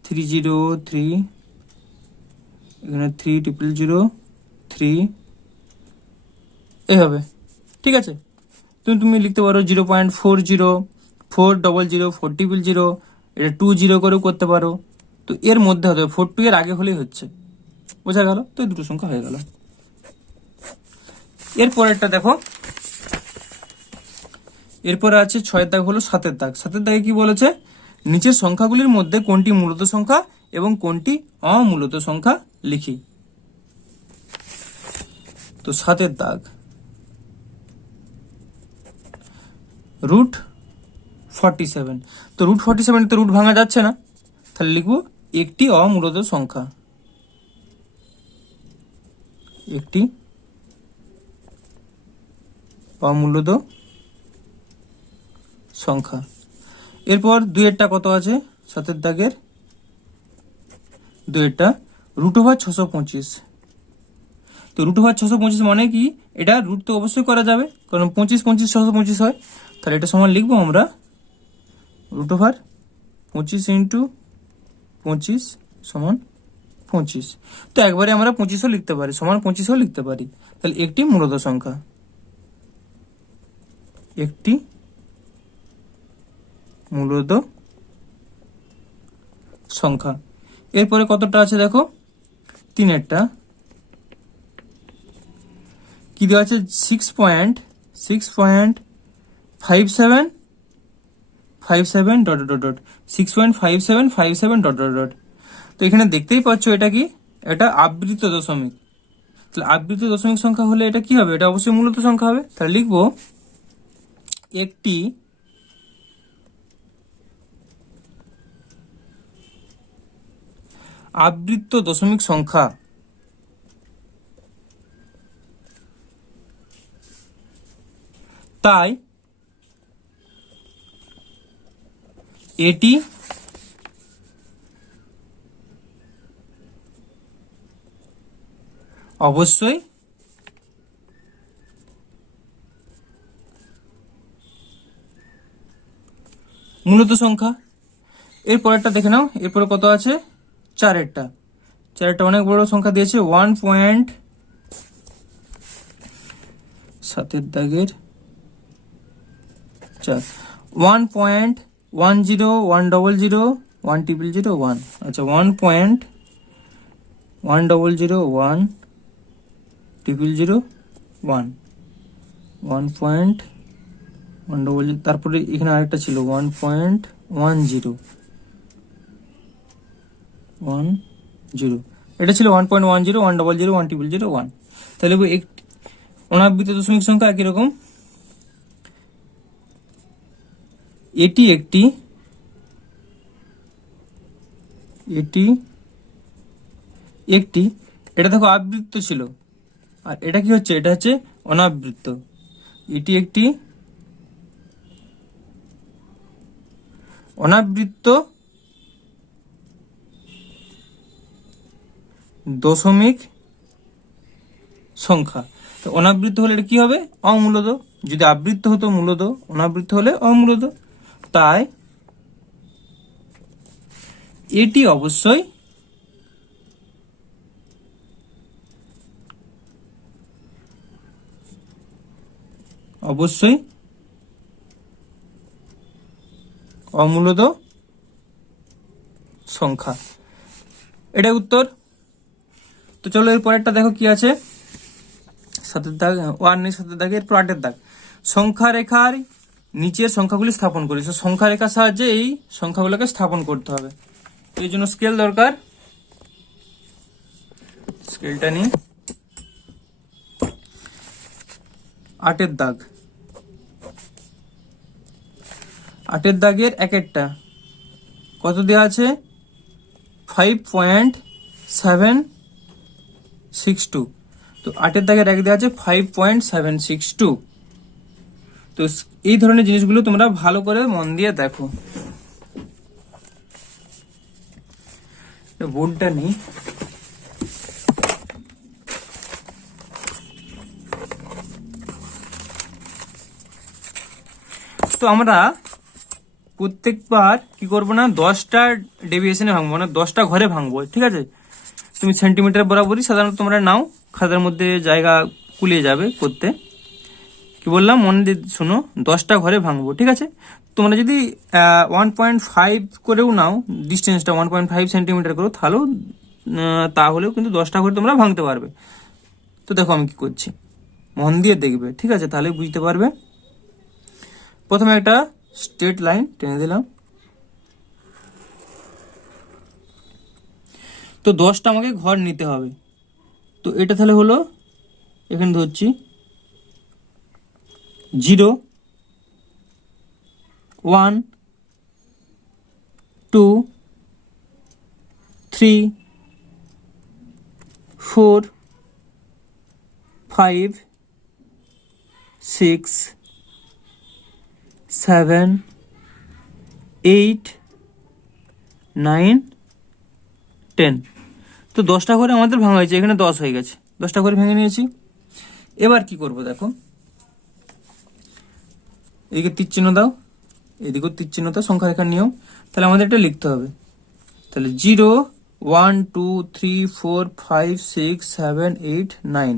303, এখানে 3000 3, এইভাবে, ঠিক আছে। তুমি লিখতে পারো 0.40 400 400, এটা 20 করেও করতে পারো। তো এর মধ্যে হতে হবে, 42 এর আগে হলেই হচ্ছে, বোঝা গেল। তো এই দুটো সংখ্যা হয়ে গেল। এরপরেরটা দেখো, এরপরে আছে 6 দাগ, হলো 7 দাগ। 7 দাগে কি বলেছে? নিচের সংখ্যাগুলির মধ্যে কোনটি মূলত সংখ্যা এবং কোনটি অমূলত সংখ্যা লিখি। তো 7 দাগ, √47। তো √47 তো রুট ভাঙা যাচ্ছে না, তাহলে লিখবো একটি অমূলত সংখ্যা, একটি অমূলত সংখ্যা। এরপর 2 কত আছে? 7 দাগের 2 √625। তো √625 মানে কি? এটা রুট তো অবশ্যই করা যাবে, কারণ 25 25 625 হয়। তাহলে এটা সমান লিখবো আমরা √25 ইন্টু 25 সমান 25। তো একবারে আমরা 25ও লিখতে পারি, সমান 25ও লিখতে পারি। তাহলে একটি মূলত সংখ্যা, একটি মূলত সংখ্যা। এরপরে কতটা আছে দেখো, 3 কি দেওয়া আছে? 6.5757 dot dot dot 6.5757 dot dot dot. তো এখানে দেখতেই পাচ্ছ এটা কি, এটা আবৃত দশমিক। তাহলে আবৃত দশমিক সংখ্যা হলে এটা কি হবে? এটা অবশ্যই মূলত সংখ্যা হবে। তাহলে লিখবো একটি আবৃত দশমিক সংখ্যা তাই এটি অবশ্যই মূলত সংখ্যা। এরপরেরটা দেখে নাও, এরপরে কত আছে? চারেরটা অনেক বড় সংখ্যা দিয়েছে 1.7 দাগের 4 1.10 100 100 1 আচ্ছা 1.1001 001 1.100 তারপরে এখানে আরেকটা ছিল 1.10 এটা ছিল 1.10 100 1 তাহলে অনাবৃত দশমিক সংখ্যা একই রকম। এটি একটি এটা দেখো আবৃত্ত ছিল, আর এটা কি হচ্ছে? এটা হচ্ছে অনাবৃত্ত। এটি একটি অনাবৃত্ত দশমিক সংখ্যা। তো অনাবৃত্ত হলে এটা কি হবে? অমূলত। যদি আবৃত্ত হতো মূলত, অনাবৃত্ত হলে অমূলত। তাই এটি অবশ্যই অমূলত সংখ্যা। এটাই উত্তর। তো চলো এর পরেরটা দেখো কি আছে। 7 দাগ 7 দাগের পর 8 দাগ। সংখ্যা রেখার নিচের সংখ্যাগুলি স্থাপন করি। সংখ্যা রেখার সাহায্যে এই সংখ্যাগুলোকে স্থাপন করতে হবে। এই জন্য স্কেল দরকার। স্কেলটা নিই। 8 দাগ 8 দাগের একেরটা কত দেওয়া আছে? 5.762। তো 8 দাগের এক দেওয়া আছে 5.762। তো এই ধরনের জিনিসগুলো তোমরা ভালো করে মন দিয়ে দেখো। বোর্ডটা নেই। তো আমরা প্রত্যেকবার কি করবো না, 10টা ডেভিয়েশনে ভাঙবো, মানে 10টা ঘরে ভাঙবো। ঠিক আছে, তুমি সেন্টিমিটার বরাবরই সাধারণত তোমরা নাও, খাতার মধ্যে জায়গা কুলিয়ে যাবে করতে। কি বললাম মনে দিয়ে শোনো, 10টা ঘরে ভাঙবো। ঠিক আছে, তোমরা যদি 1.5 করেও নাও, ডিস্টেন্সটা 1.5 সেন্টিমিটার করো, তাহলেও কিন্তু 10টা ঘরে তোমরা ভাঙতে পারবে। তো দেখো আমি কি করছি, মন দিয়ে দেখবে। ঠিক আছে, তাহলে বুঝতে পারবে। প্রথমে একটা স্ট্রেট লাইন টেনে দিলাম। তো 10টা আমাকে ঘর নিতে হবে। তো এটা তাহলে হলো, এখানে ধরছি 0 1 2 3 4 5 6 7 8 9 10। তো 10টা করে আমাদের ভাঙা হয়েছে, এখানে 10 হয়ে গেছে, 10টা করে ভেঙে নিয়েছি। এবার কি করব দেখো, এদিকে তীর চিহ্ন দাও, এদিকেও তীর চিহ্ন দাও, সংখ্যা রেখার নিয়ম। তাহলে আমাদের এটা লিখতে হবে। তাহলে 0 1 2 3 4 5 6 7 8 9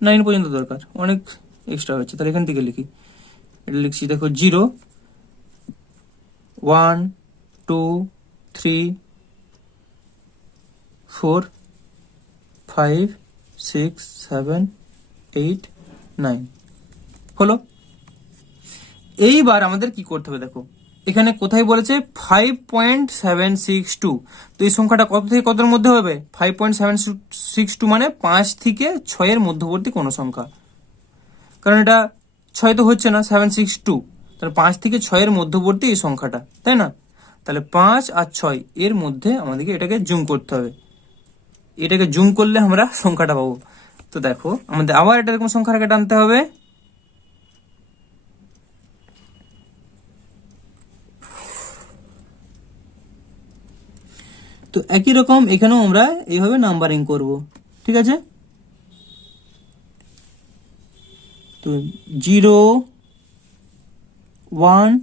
9 পর্যন্ত দরকার, অনেক এক্সট্রা হচ্ছে। তাহলে এখান থেকে লিখি, এটা লিখছি দেখো 0 1 2 3 4 5 6 7 8 9 হলো। এইবার আমাদের কি করতে হবে দেখো, এখানে কোথায় বলেছে 5.762, তো এই সংখ্যাটা কত থেকে কতর মধ্যে হবে? 5.762 মানে 5 থেকে 6 মধ্যবর্তী কোনো সংখ্যা, কারণ এটা 6 তো হচ্ছে না, 762, তাহলে 5 থেকে 6 মধ্যবর্তী এই সংখ্যাটা, তাই না? তাহলে 5 আর 6 এর মধ্যে আমাদেরকে এটাকে জুম করতে হবে, এটাকে জুম করলে আমরা সংখ্যাটা পাবো। তো দেখো আমাদের আবার এটা এরকম সংখ্যাটাকে টানতে হবে, তো একই রকম এখানেও আমরা এইভাবে নাম্বারিং করব, ঠিক আছে? তো 0 1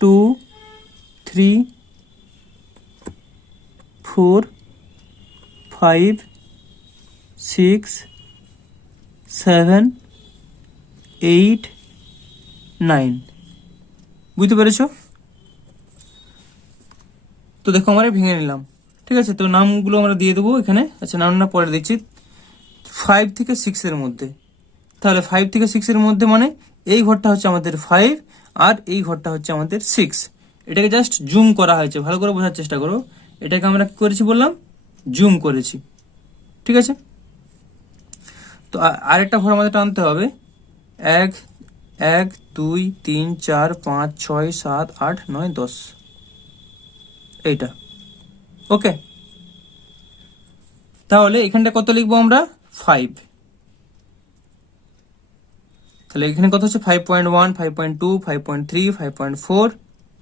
2 3 4 5 6 7 8 9, বুঝতে পেরেছো? তো দেখো আমরা ভেঙে নিলাম, ঠিক আছে? তো নামগুলো আমরা দিয়ে দেবো এখানে, আচ্ছা নামটা পরে দিচ্ছি। 5 থেকে 6 এর মধ্যে, তাহলে 5 থেকে 6 এর মধ্যে মানে এই ঘরটা হচ্ছে আমাদের 5 আর এই ঘরটা হচ্ছে আমাদের 6, এটাকে জাস্ট জুম করা হয়েছে, ভালো করে বোঝার চেষ্টা করো। এটাকে আমরা কি করেছি বললাম? জুম করেছি, ঠিক আছে? তো আরেকটা ঘর আমাদের টানতে হবে, 1 1 2 3 4 5 6 7 8 9 10, এইটা, ওকে? তাহলে এখানটা কত লিখবো আমরা? 5, তাহলে এখানে কত হচ্ছে? 5.1 5.2 5.3 5.4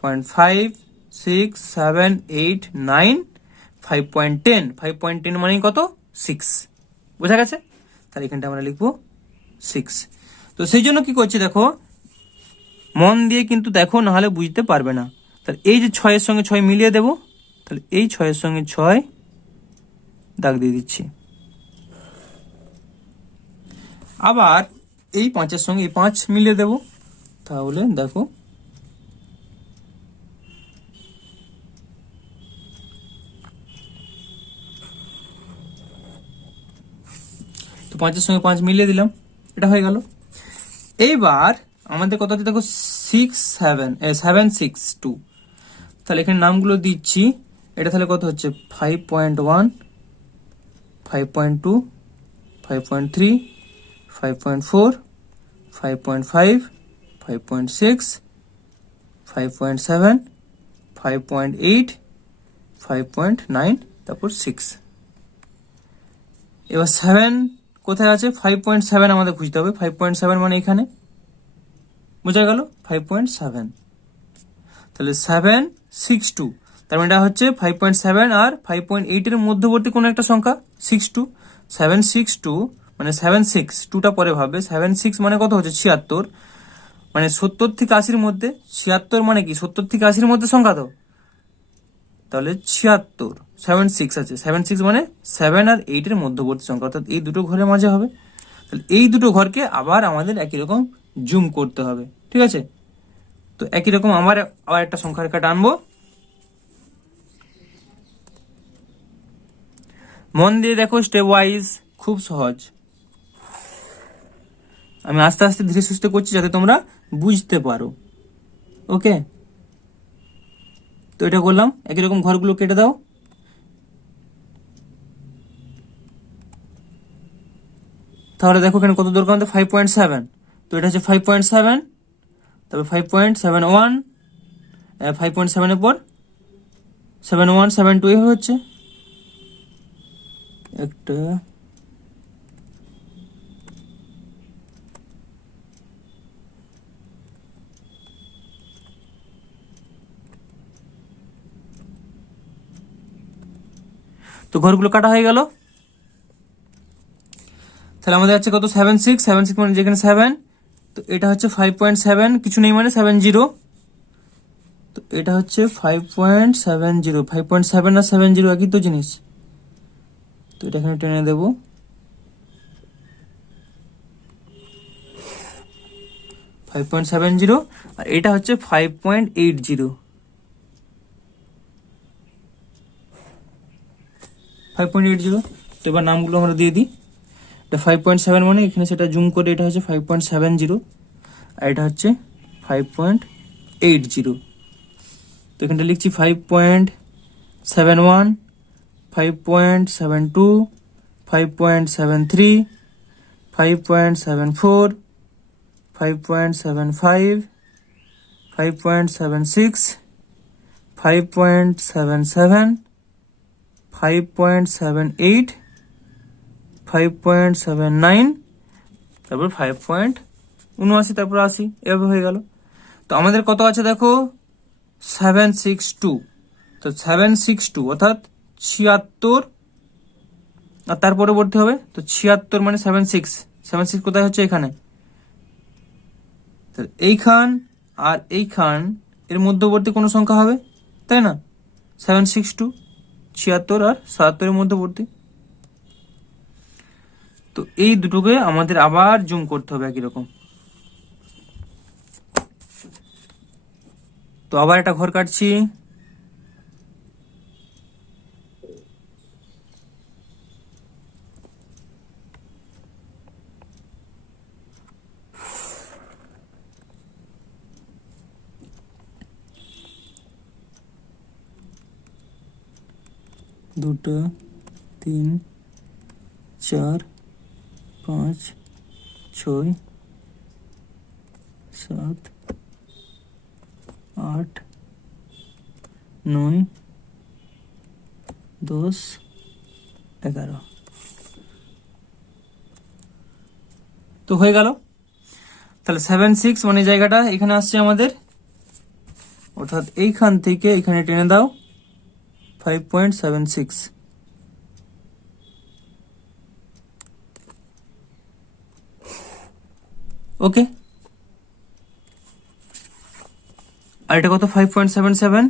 5 6 7 8 9 5.10, 5.10 মানে কত? 6, বোঝা গেছে? তাহলে এখানটা আমরা লিখবো 6। তো সেই জন্য কি করছি দেখো, মন দিয়ে কিন্তু দেখো, নাহলে বুঝতে পারবে না। তাহলে এই যে 6 এর সঙ্গে 6 মিলিয়ে দেবো, তাহলে এই 6 এর সঙ্গে 6 দাগ দিয়ে দিচ্ছি, আবার এই 5 এর সঙ্গে এই 5 মিলিয়ে দেবো, তাহলে দেখো তো 5 এর সঙ্গে 5 মিলিয়ে দিলাম, এটা হয়ে গেল। এইবার আমাদের কত আছে দেখো, 762, তাহলে এখানে নামগুলো দিচ্ছি। এটা তাহলে কত হচ্ছে? 5.1 5.2 5.3 5.4 5.5 5.6 5.7 5.8 5.9, তারপর 6। এবার 7 কোথায় আছে? 5.7 আমাদের খুঁজতে হবে, 5.7 মানে এখানে, বোঝা গেল? 5.7, তাহলে 762, তার মানে এটা হচ্ছে 5.7 আর 5.8 এর মধ্যবর্তী কোন একটা সংখ্যা, 62। 762 মানে 762টা পরে ভাবে, 76 মানে কত হচ্ছে? 76, মানে 70 থেকে 80-র মধ্যে, 76 মানে কি 70 থেকে 80-র মধ্যে সংখ্যা, তো তাহলে 76, 76 আছে, 76 মানে 7 আর 8 এর মধ্যবর্তী সংখ্যা, অর্থাৎ এই দুটো ঘরের মাঝে হবে। তাহলে এই দুটো ঘরকে আবার আমাদের একই রকম জুম করতে হবে, ঠিক আছে? তো একই রকম আবার একটা সংখ্যার রেখা টানবো, মন দিয়ে দেখো, স্টেপ ওয়াইজ, খুব সহজ। আমি আস্তে আস্তে ধীরে সুস্থে করছি যাতে তোমরা বুঝতে পারো, ওকে? তো এটা করলাম, একই রকম ঘরগুলো কেটে দাও। তাহলে দেখো এখানে কত দরকার আমাদের? 5.7, তো এটা হচ্ছে 5.7, তবে 5.71 5.7 এর পর 71 72 এভাবে হচ্ছে একটা, তো ঘরগুলো কাটা হয়ে গেল। তাহলে আমাদের আছে কত? 76, 76 মানে যেখানে 7, তো এটা হচ্ছে 5.7, কিছু নেই মানে 70, তো এটা হচ্ছে 5.70, 5.7 আর 70 একই তো জিনিস, তো এটা এখানে টেনে দেবো। ফাইভ পয়েন্ট সেভেন জিরো, আর এটা হচ্ছে 5.80, 5.80। তো এবার নামগুলো আমরা দিয়ে দিই। এটা 5.7 মানে এখানে সেটা জুম করে এটা হচ্ছে 5.70, আর এটা হচ্ছে 5.80। তো এখানটা লিখছি 5.71, 5.72, 5.73, 5.74, 5.75, 5.76, 5.77, 5.78, 5.79, তারপর 5.79, তারপর 80, এভাবে হয়ে গেল। তো আমাদের কত আছে দেখো, 762। তো 762 অর্থাৎ 76, আর তার পরবর্তী হবে তো 76 মানে 76, 76 কোথায় হচ্ছে এখানে। এইখান আর এইখান এর মধ্যবর্তী কোনো সংখ্যা হবে, তাই না? 762, 76 আর 77 এর মধ্যবর্তী। তো এই দুটোকে আমাদের আবার জুম করতে হবে একই রকম। তো আবার একটা ঘর কাটছি। দুটো, 3, 4, 5, 6, 7, 8, 9, 10, 11। তো হয়ে গেল। তাহলে 76 মানে জায়গাটা এখানে আসছে আমাদের, অর্থাৎ এইখান থেকে এখানে টেনে দাও 5.76। ওকে, আর এটা কত, 5.77।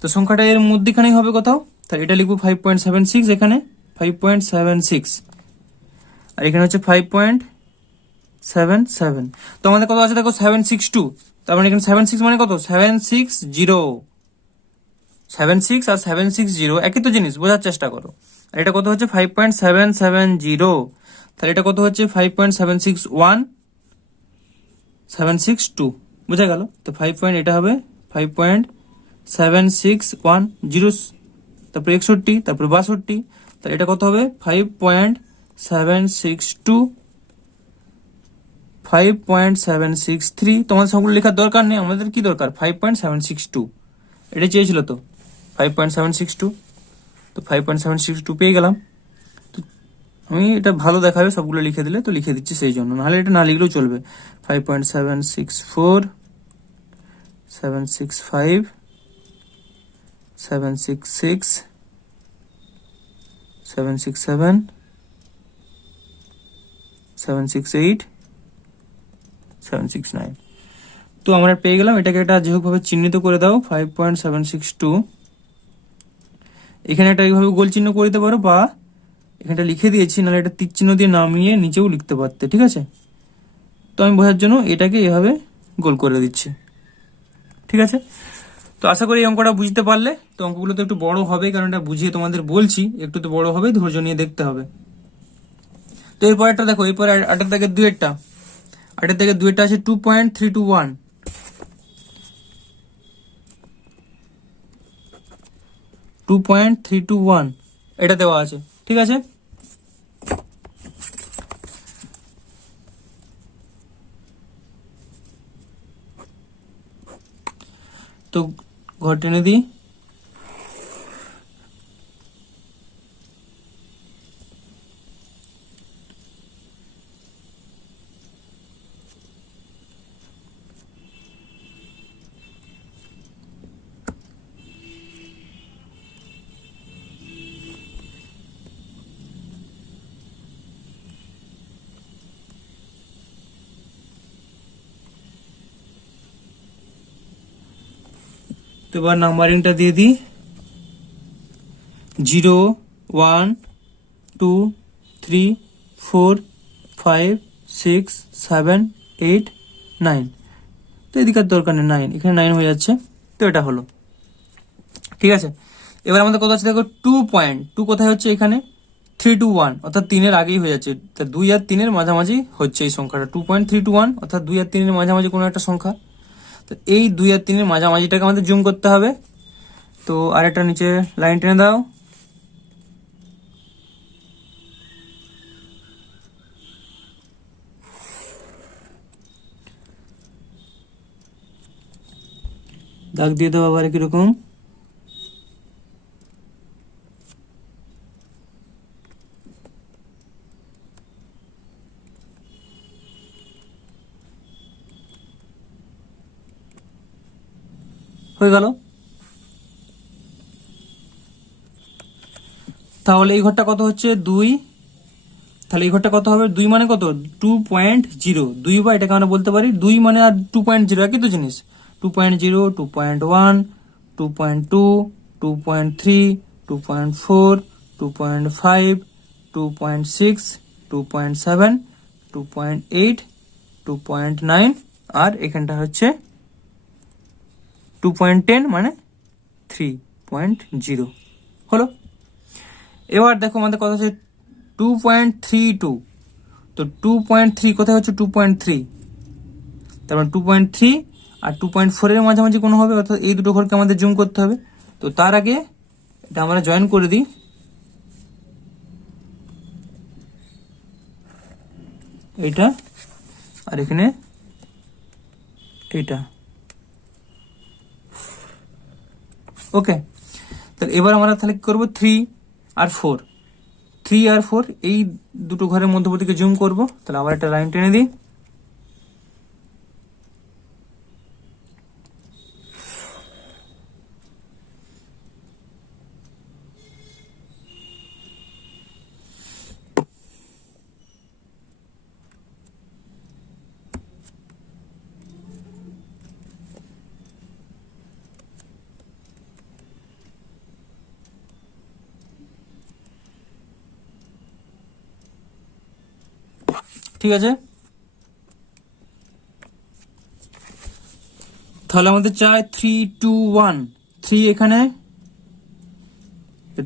তো সংখ্যাটা এর মধ্যখানেই হবে কোথাও, তাহলে এটা লিখবো 5.76 এখানে, 5.76, আর এখানে হচ্ছে 5.77। তো আমাদের কত আছে দেখো, 762। তার মানে এখানে 76 মানে কত, 760, 76 আর 760 একই তো জিনিস, বোঝার চেষ্টা করো। আর এটা কত হচ্ছে 5.770, তাহলে এটা কত হচ্ছে 5.761, 762, বুঝা গেল। তো 5 পয়েন্ট, এটা হবে 5.7610, তারপরে 61, তারপরে 62, তাহলে এটা কত হবে 5.762, 5.763। তোমাদের সবগুলো লেখার দরকার নেই, আমাদের কি দরকার 5.762, এটা চেয়েছিল তো 5.762। তো 5.762 পেয়ে গেলাম। তো আমি এটা ভালো দেখাবে সবগুলো লিখে দিলে, তো লিখে দিচ্ছি সেই জন্য, নাহলে এটা না লিখলেও চলবে। 5.764, 765, 766, 767, 768, 769। তো আমরা পেয়ে গেলাম। এটাকে একটা যেভাবে চিহ্নিত করে দাও 5.762, এখানে একটা এইভাবে গোল চিহ্ন করে দিতে পারো, বা এখানটা লিখে দিয়েছি, নাহলে এটা তীর চিহ্ন দিয়ে নামিয়ে নিচেও লিখতে পারতে, ঠিক আছে। তো আমি বোঝার জন্য এটাকে এভাবে গোল করে দিচ্ছি, ঠিক আছে। তো আশা করি এই অঙ্কটা বুঝতে পারলে। তো অঙ্কগুলো তো একটু বড় হবে, কারণ এটা বুঝিয়ে তোমাদের বলছি, একটু তো বড় হবে, ধৈর্য নিয়ে দেখতে হবে। তো এরপর একটা দেখো, এরপর 8 থেকে 2-টা, 8 থেকে 2-টা আছে 2.321, 2.321 এটা দেওয়া আছে, ঠিক আছে। তো ঘর টেনে দিই। তো এবার নাম্বারিংটা দিয়ে দিই, 0, 1, 2, 3, 4, 5, 6, 7, 8, 9। তো এদিকের দরকার নেই, 9 এখানে 9 হয়ে যাচ্ছে। তো এটা হলো, ঠিক আছে। এবার আমাদের কত আছে দেখো, 2.2 কোথায় হচ্ছে, এখানে 321 অর্থাৎ 3-এর আগেই হয়ে যাচ্ছে, তা 2 আর 3-এর মাঝামাঝি হচ্ছে এই সংখ্যাটা 2.321 অর্থাৎ 2 আর 3-এর মাঝামাঝি কোনো একটা সংখ্যা। তো এই 2 আর 3-এর মাঝামাঝিটাকে আমাদের জুম করতে হবে। তো আরেকটা নিচে লাইন টেনে দাও। দাগ দিয়ে দাও আবার কিরকম। হয়ে গেল। তাহলে এই ঘরটা কত হচ্ছে 2, তাহলে এই ঘরটা কত হবে 2 মানে কত 2.0, 2 বা এটাকে আমরা বলতে পারি 2 মানে আর 2.0 একই তো জিনিস। 2.0, 2.1, 2.2, 2.3, 2.4, 2.5, 2.6, 2.7, 2.8, 2.9 আর এখানটা হচ্ছে 2.10 মানে 3.0 হলো। এবার দেখো আমাদের কথা হচ্ছে 2.32, তো 2.3 কোথায় হচ্ছে 2.3, তার মানে 2.3 আর 2.4 এর মাঝামাঝি কোনো হবে, অর্থাৎ এই দুটো ঘরকে আমাদের জুম করতে হবে। তো তার আগে এটা আমরা জয়েন করে দিই। এইটা আর এখানে এইটা, ওকে। তাহলে এবার আমরা তাহলে কি করবো 3 আর 4, 3 আর 4 এই দুটো ঘরের মধ্যবর্তীকে জুম করব। তাহলে আবার একটা লাইন টেনে দিই। ঠিক আছে, তাহলে আমাদের চাই 3, 2, 1, 3 এখানে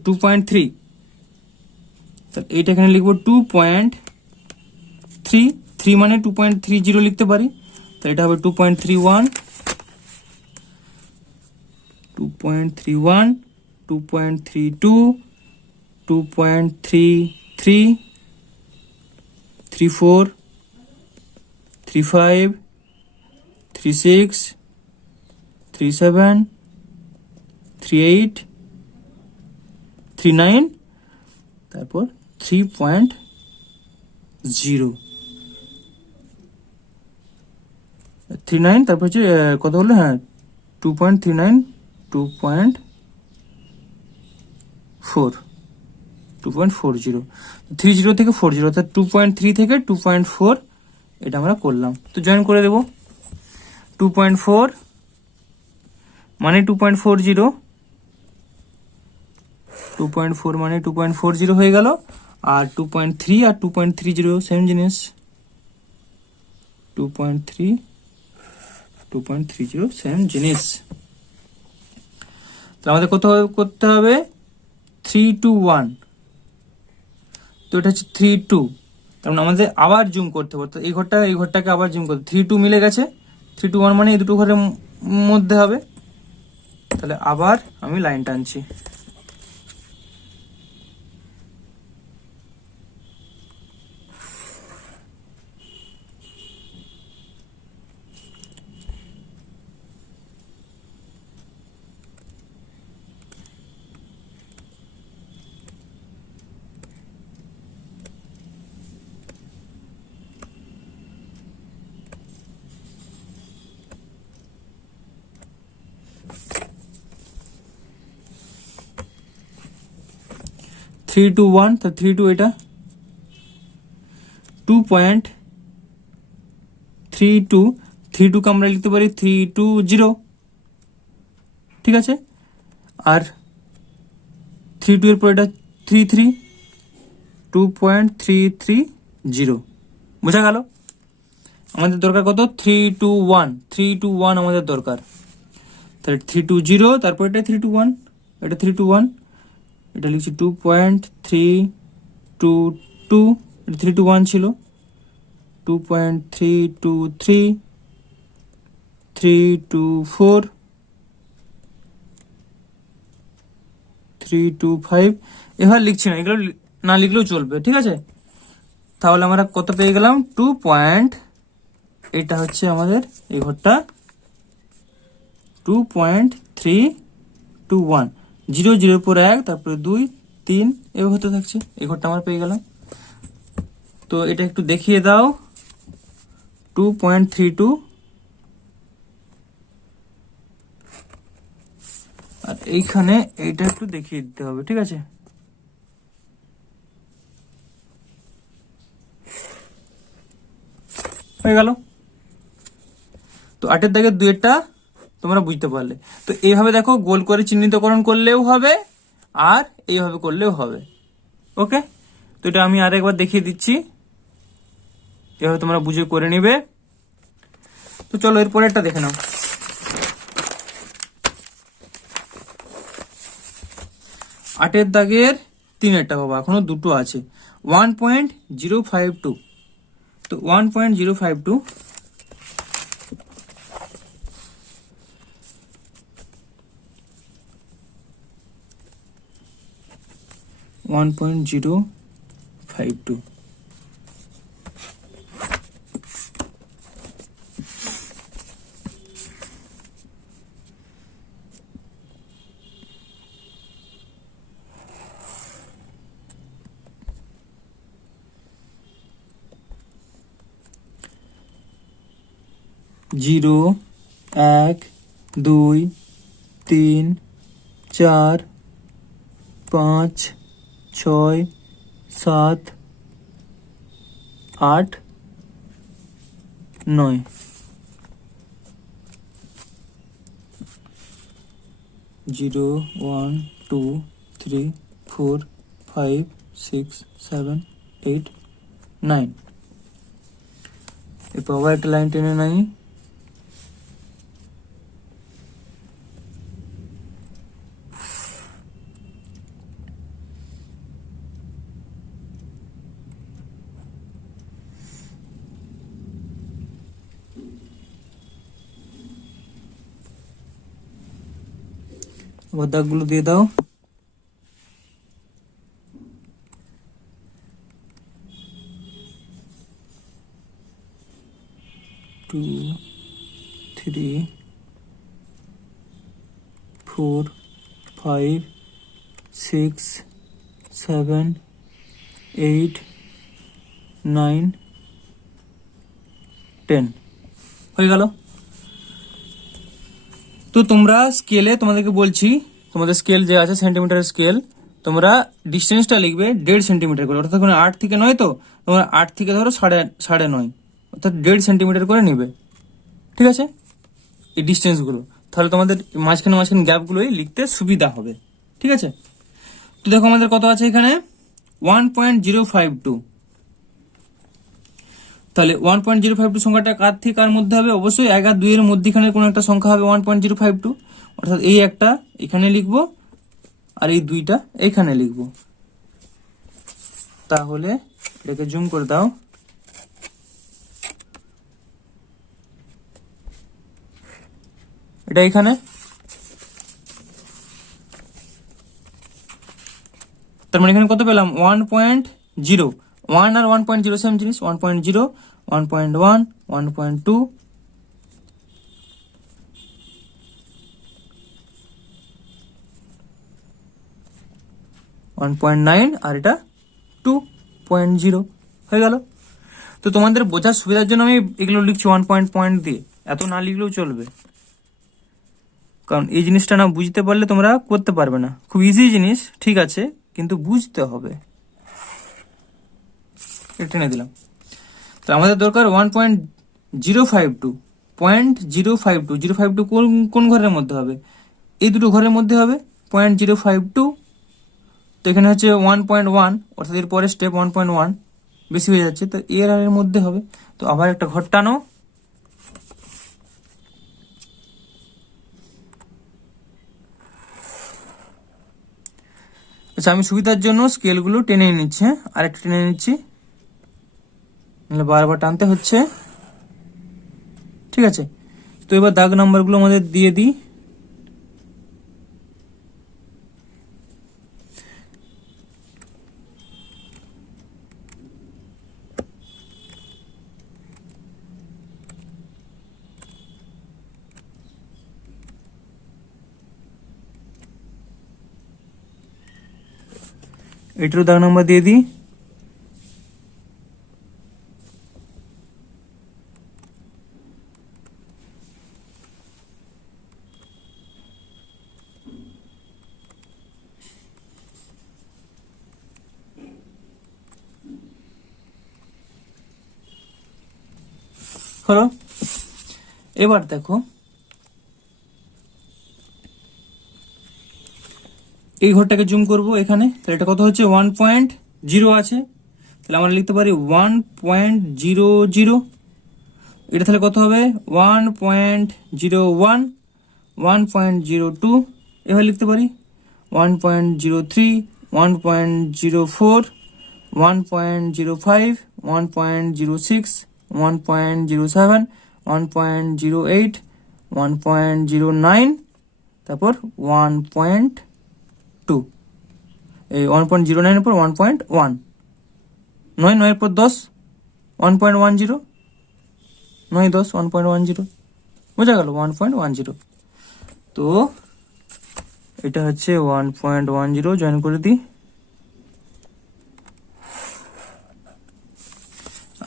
2.3, তাহলে এইটা এখানে লিখবো 2.3, 3 মানে 2.30 লিখতে পারি। তাহলে এটা হবে 2.31, 2.31, 2.32, 2.33, 34, 35, 36, 37, 38, 39, তারপর 3.0, 39, তারপর হচ্ছে কত হলো, হ্যাঁ 2.39, 2.4, 2.40, 30 থেকে 40 অর্থাৎ 2.3 থেকে 2.4 এটা আমরা করলাম। তো জয়েন করে দেব 2.4 মানে 2.40, 2.4 মানে 2.40 হয়ে গেল। আর 2.3 আর 2.30 সেম জিনিস, 2.3, 2.30 সেম জিনিস। তো আমাদের কত করতে হবে 3 to 1, তো এটা হচ্ছে 3, 2, তার মানে আমাদের আবার জুম করতে হবে, তো এই ঘরটাকে আবার জুম করতে 3, 2 মিলে গেছে, 3 to 1 মানে এই দুটো ঘরের মধ্যে হবে। তাহলে আবার আমি লাইন টানছি। থ্রি টু ওয়ান, তো 3 2 এটা 2.32, 3 2 কে আমরা লিখতে পারি 320, ঠিক আছে। আর 3 2 এর পর এটা 3 3, 2.330, বোঝা গেল। আমাদের দরকার কত 3 2 1, 3 2 1 আমাদের দরকার। তাহলে 320, তারপর এটা 3 2 1, এটা 3 2 1, এটা লিখছি 2.330, টু টু 321 ছিল, 2.323, 324, 325। এবার লিখছি না, এগুলো না লিখলেও চলবে, ঠিক আছে। তাহলে আমরা কত পেয়ে গেলাম? 2 পয়েন্ট, এটা হচ্ছে আমাদের এই ঘরটা 2.321, 0 0 পর 1, তারপরে 2 3 এভাবে হতে থাকছে। এই ঘরটা আমরা পেয়ে গেলাম। তো এটা একটু দেখিয়ে দাও, 2.32, আর এইখানে এইটা একটু দেখিয়ে দিতে হবে, ঠিক আছে। হয়ে গেল। তো 8-এর দাগের 2-এরটা তোমরা বুঝতে পারলে। তো এইভাবে দেখো, গোল করে চিহ্নিতকরণ করলেও হবে আর এইভাবে করলেও হবে। ওকে, তো এটা আমি আরেকবার দেখিয়ে দিচ্ছি, এভাবে তোমরা বুঝে করে নিবে। তো চলো এর পরেরটা দেখে নাও। 8-এর দাগের 3-এরটা বাবা, এখনো দুটো আছে। 1.052, তো 1.052 1.052, জিরো, 1 2 3 4 5 6 7 8 9, 0 1 2 3 4 5 6 7 8 9। এরপর আবার একটা লাইন টেনে নাই, আবার দাগগুলো দিয়ে দাও। 2 3 4 5 6 7 8 9 10 হয়ে গেল। তো তোমরা স্কেলে তোমাদেরকে বলছি, তোমাদের স্কেল যে আছে সেন্টিমিটার স্কেল, তোমরা ডিস্টেন্সটা লিখবে 1.5 সেন্টিমিটার করে, অর্থাৎ 8 থেকে 9, তো তোমরা 8 থেকে ধরো 9.5, অর্থাৎ 1.5 সেন্টিমিটার করে নিবে, ঠিক আছে, এই ডিস্টেন্স গুলো। তাহলে তোমাদের মাঝখানে গ্যাপগুলোই লিখতে সুবিধা হবে, ঠিক আছে। তো দেখো আমাদের কত আছে এখানে, 1.052। তাহলে 1.052 সংখ্যাটা কার থেকে কার মধ্যে হবে? অবশ্যই 1 আর 2 এর মধ্যখানে কোনো একটা সংখ্যা হবে 1.052, অর্থাৎ এই একটা এখানে লিখবো আর এই 2টা এখানে লিখবো। তাহলে এটাকে জুম করে দাও, এটা এখানে, তার মানে এখানে কত পেলাম? 1.0, 1 আর 1.0 সেম জিনিস, 1.0, 1.1, 1.2, 1.9 আর এটা 2.0 হয়ে গেল। তো তোমাদের বোঝার সুবিধার জন্য আমি এগুলো লিখছি 1 পয়েন্ট দিয়ে, এত না লিখলেও চলবে, কারণ এই জিনিসটা না বুঝতে পারলে তোমরা করতে পারবে না। খুব ইজি জিনিস, ঠিক আছে, কিন্তু বুঝতে হবে। টেনে দিলাম। তো আমাদের দরকার 1.052, 052 কোন ঘরের মধ্যে হবে? এই দুটো ঘরের মধ্যে হবে 0.052। তো এখানে হচ্ছে 1.1, অর্থাৎ এর পরে স্টেপ 1.1 বেশি হয়ে যাচ্ছে, তো এর আর এর মধ্যে হবে। তো আবার একটা ঘর টানো, আচ্ছা, আমি সুবিধার জন্য স্কেলগুলো টেনে নিচ্ছি, হ্যাঁ, আর একটু টেনে নিচ্ছি, নাহলে বারবার টানতে হচ্ছে। ঠিক আছে, তো এবার দাগ নাম্বারগুলো আমাদের দিয়ে দিই। এটারও দাগ নাম্বার দিয়ে দিই। হলো, এবার দেখো এই ঘরটাকে জুম করব এখানে, তাহলে এটা কত হচ্ছে 1.0 আছে, তাহলে আমরা লিখতে পারি 1.00। এটা তাহলে কত হবে 1.01, 1.02, এভাবে লিখতে পারি 1.03, 1.04, 1.05, 1.06, 1.07, 1.08, 1.09, তারপর 1.2, এই 1.09 এর পর 1.1, 9 এর পর 10, 1.10, 9 10 1.10, বোঝা গেল 1.10। তো এটা হচ্ছে 1.10, জয়েন করে দিই।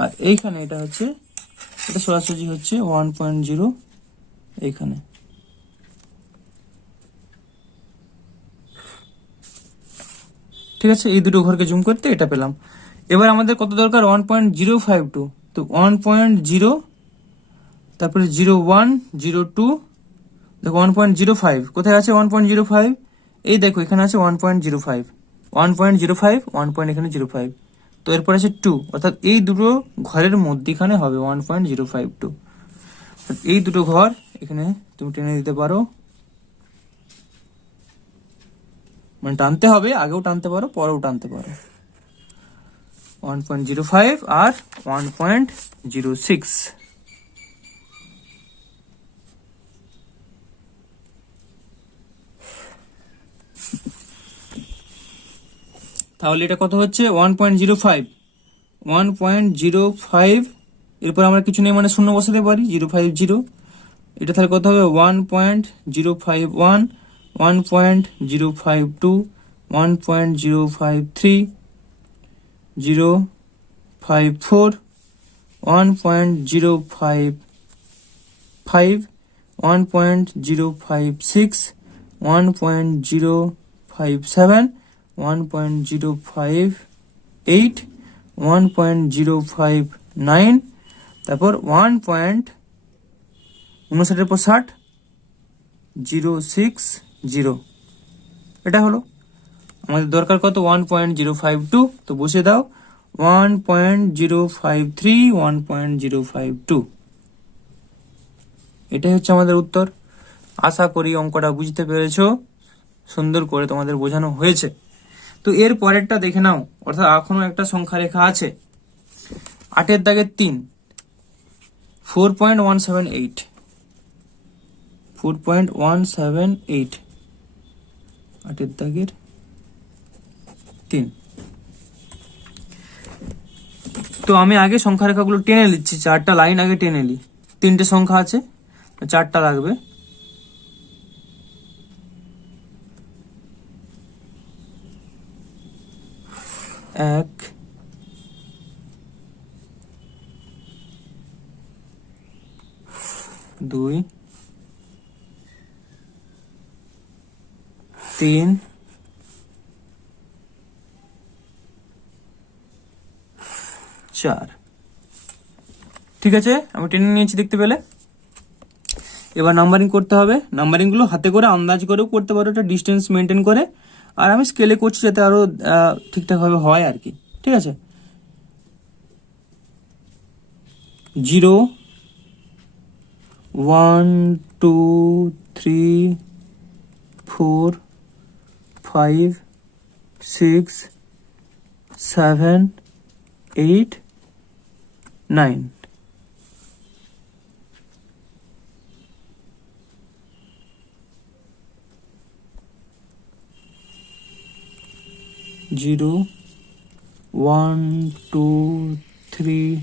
আর এইখানে এটা হচ্ছে, এটা সরাসরি হচ্ছে 1.0 এইখানে। ঠিক আছে, এই দুটো ঘরকে জুম করতে এটা পেলাম। এবার আমাদের কত দরকার 1.052, তো 1.0, তারপরে 0102, দেখো 1.05 কোথায় আছে 1.05, এই দেখো এখানে আছে 1.05, 1.05, 1 পয়েন্ট এখানে 05, তো এরপর আছে 2, অর্থাৎ এই দুটো ঘরের মধ্যখানে হবে 1.052। এই দুটো ঘর এখানে তুমি টেনে দিতে পারো, মানে টানতে হবে, আগেও টানতে পারো পরেও টানতে পারো। 1.05 আর 1.06। তাহলে এটা কত হচ্ছে 1.05, 1.05, এরপর আমরা কিছু নেই মানে শূন্য বসাতে পারি 050। এটা তাহলে কত হবে 1.051, 1.052, 1.053, 054, 1.055, 1.056, 1.057, 1.058, 1.059, তারপর 1.59 পর 60, 060। এটা হলো আমাদের দরকার কত 1.052, তো বসে দাও 1.053, 1.052। এটাই হচ্ছে আমাদের উত্তর। আশা করি অঙ্কটা বুঝতে পেরেছো, সুন্দর করে তোমাদের বোঝানো হয়েছে। তো এর পরেরটা দেখে নাও, অর্থাৎ এখনো একটা সংখ্যা রেখা আছে, 8 দাগের 3, 4.178, 4.178, 8 দাগের 3। তো আমি আগে সংখ্যা রেখাগুলো টেনে নিচ্ছি, 4টা লাইন আগে টেনে নি, 3টে সংখ্যা আছে, 4টা লাগবে। 1, 2, 3, 4। ঠিক আছে, আমি টেনে নিয়েছি দেখতে পেলে। এবার নাম্বারিং করতে হবে, নাম্বারিং গুলো হাতে করে আন্দাজ করেও করতে পারো, এটা ডিস্টেন্স মেনটেন করে, আর আমি স্কেলে করছি যাতে আরো ঠিকঠাক ভাবে হয় আর কি। ঠিক আছে, 0, 1, 2, 3, 4, 5, 6 7 8 9 0 1 2 3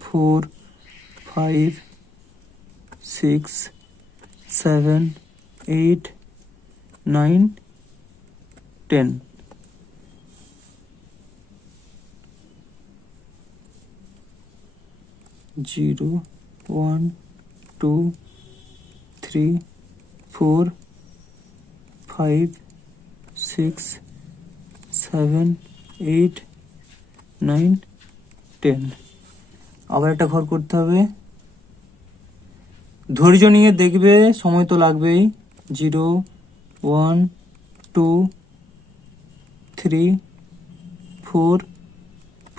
4 5 6 7 8 9 10 0 1 2 3 4 5 6 7 8 9 10 আবার একটা ঘর করতে হবে। ধৈর্য নিয়ে দেখবে, সময় তো লাগবেই। 0 1 2 3 4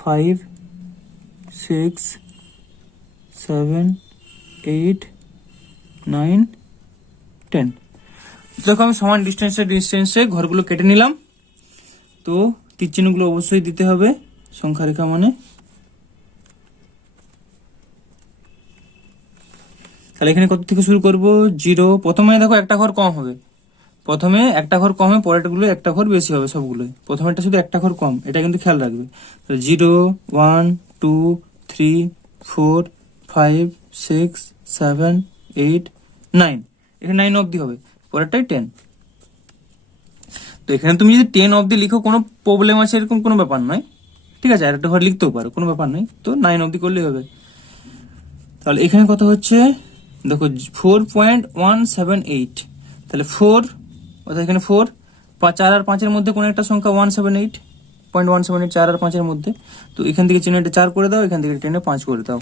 5 6 7 8 9 10। দেখো আমি সমান ডিস্টেন্সে ঘরগুলো কেটে নিলাম। তো তীর চিহ্নগুলো অবশ্যই দিতে হবে সংখ্যা রেখা মানে। তাহলে এখানে কত থেকে শুরু করব? 0। প্রথমে দেখো একটা ঘর কম হবে, প্রথমে একটা ঘর কম হবে, পরেরগুলো একটা ঘর বেশি হবে সবগুলোই। প্রথমেরটা শুধু একটা ঘর কম, এটা কিন্তু খেয়াল রাখবে। 0 1 2 3 4 5 6 7 8 9, এখানে 9 অবধি হবে, পরেরটাই 10। তো এখানে তুমি যদি 10 অবধি লিখো কোনো প্রবলেম আছে এরকম কোনো ব্যাপার নয়, ঠিক আছে। আর একটা ঘর লিখতেও পারো, কোনো ব্যাপার নয়। তো 9 অবধি করলেই হবে। তাহলে এখানে কত হচ্ছে দেখো 4.178। তাহলে 4 অর্থাৎ এখানে 4, 4 আর 5 এর মধ্যে কোন একটা সংখ্যা 178.178, 4 আর 5 এর মধ্যে। তো এখান থেকে চিহ্নটা 4 করে দাও, এখান থেকে টেনে 5 করে দাও।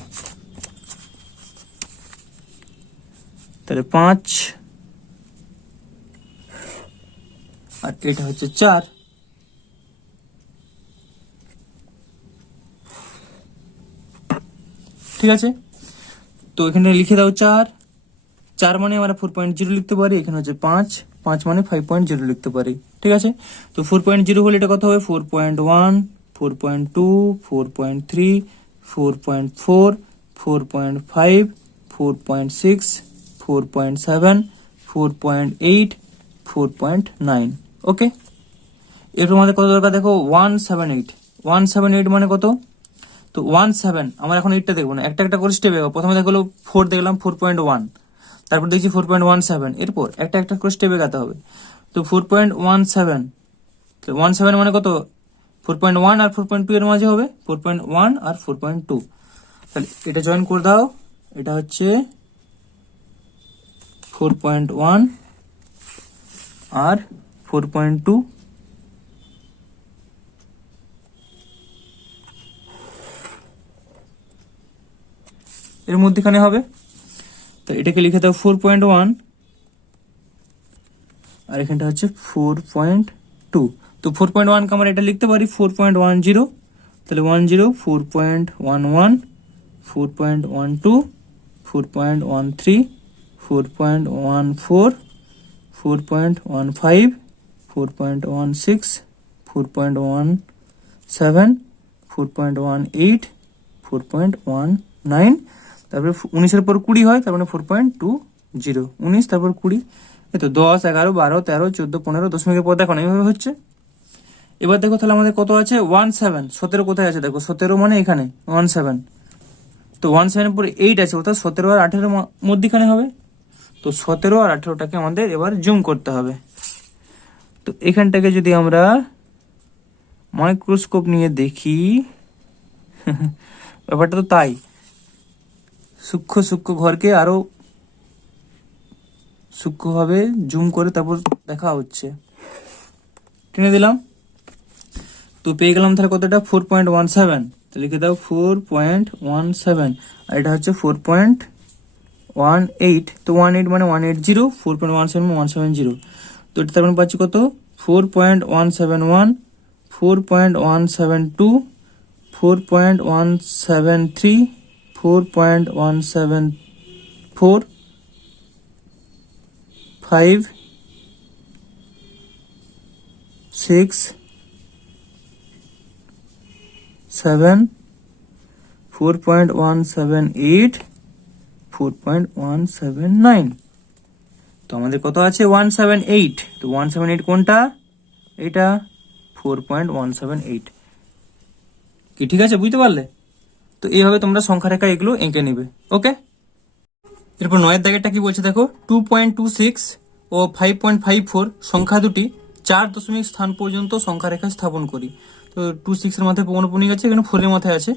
তাহলে 5 আর এটা হচ্ছে 4। ঠিক আছে, তো এখানে লিখে দাও 4। 4 মানে আমরা 4.0 লিখতে পারি, এখানে হচ্ছে 5, 5 মানে 5.0 লিখতে পারি। ঠিক আছে, তো 4.0 হলে এটা কত হবে? 4.1, 4.2, 4.3, 4.4, 4.5, 4.6, 4.7, 4.8, 4.9। ওকে, এরপর আমাদের কত দরকার দেখো 178। 178 মানে কত? তো 17, আমরা এখন 8টা দেখবো না, একটা একটা করে স্টেপ এগো। প্রথমে দেখলো 4 দেখলাম 4.1, তারপর দেখছি 4.17, এরপর একটা একটা করে স্টেপ এগাতে হবে। তো 4.17, 17 মানে কত? 4.1 আর 4.2 এর মাঝে হবে, 4.1 আর 4.2। তাহলে এটা জয়েন করে দাও, এটা হচ্ছে 4.1 আর 4.2। এর মধ্যেখানে হবে। তো এটাকে লিখে দাও 4.1 আর এখানটা হচ্ছে 4.2। তো 4.1 কে আমরা এটা লিখতে পারি 4.10। তাহলে 10, 4.11, 4.12, 4.13, 4.14, 4.15, 4.16, 4.17, 4.18, 4.19। তারপরে 19 এর পর 20 হয়, তার মানে 4.20। 19 তারপর 20, এই তো 10 11 12 13 14 15, দশমিকের পর দেখো না এইভাবে হচ্ছে। এবার দেখো তাহলে আমাদের কত আছে 17। 17 কোথায় আছে দেখো, 17 মানে এখানে 17। তো 17 এর পরে 8 আছে, অর্থাৎ 17 আর 18 মধ্যখানে হবে। তো 17 আর 18টাকে আমাদের এবার জুম করতে হবে। তো এখানটাকে যদি আমরা মাইক্রোস্কোপ নিয়ে দেখি, ব্যাপারটা তো তাই, সূক্ষ্ম সূক্ষ্ম ঘরকে আরো সূক্ষ্মভাবে জুম করে তারপর দেখা হচ্ছে। টেনে দিলাম, তো পেয়ে গেলাম তাহলে কতটা 4.17। তো লিখে দাও 4.17, আর এটা হচ্ছে 4.18। তো 18 মানে 180, 4.17 মানে 170। তো এটা তার মানে পাচ্ছি কত 4.171, 4.172, 4.173, 4.174, 5 6 7, 4.178, 4.179। তো আমাদের কত আছে 178। তো 178 কোনটা? এটা 4.178। কি ঠিক আছে, বুঝতে পারলে? তো এইভাবে তোমরা সংখ্যা রেখা এগুলো এঁকে নিবে। ওকে, এরপর 9 দাগেরটা কি বলছে দেখো, 2.26 ও 5.54 সংখ্যা দুটি 4 দশমিক স্থান পর্যন্ত সংখ্যা রেখা স্থাপন করি। তো 26 এর মাথায় পৌনঃপুনিক আছে, এখানে 4 এর মাথায় আছে।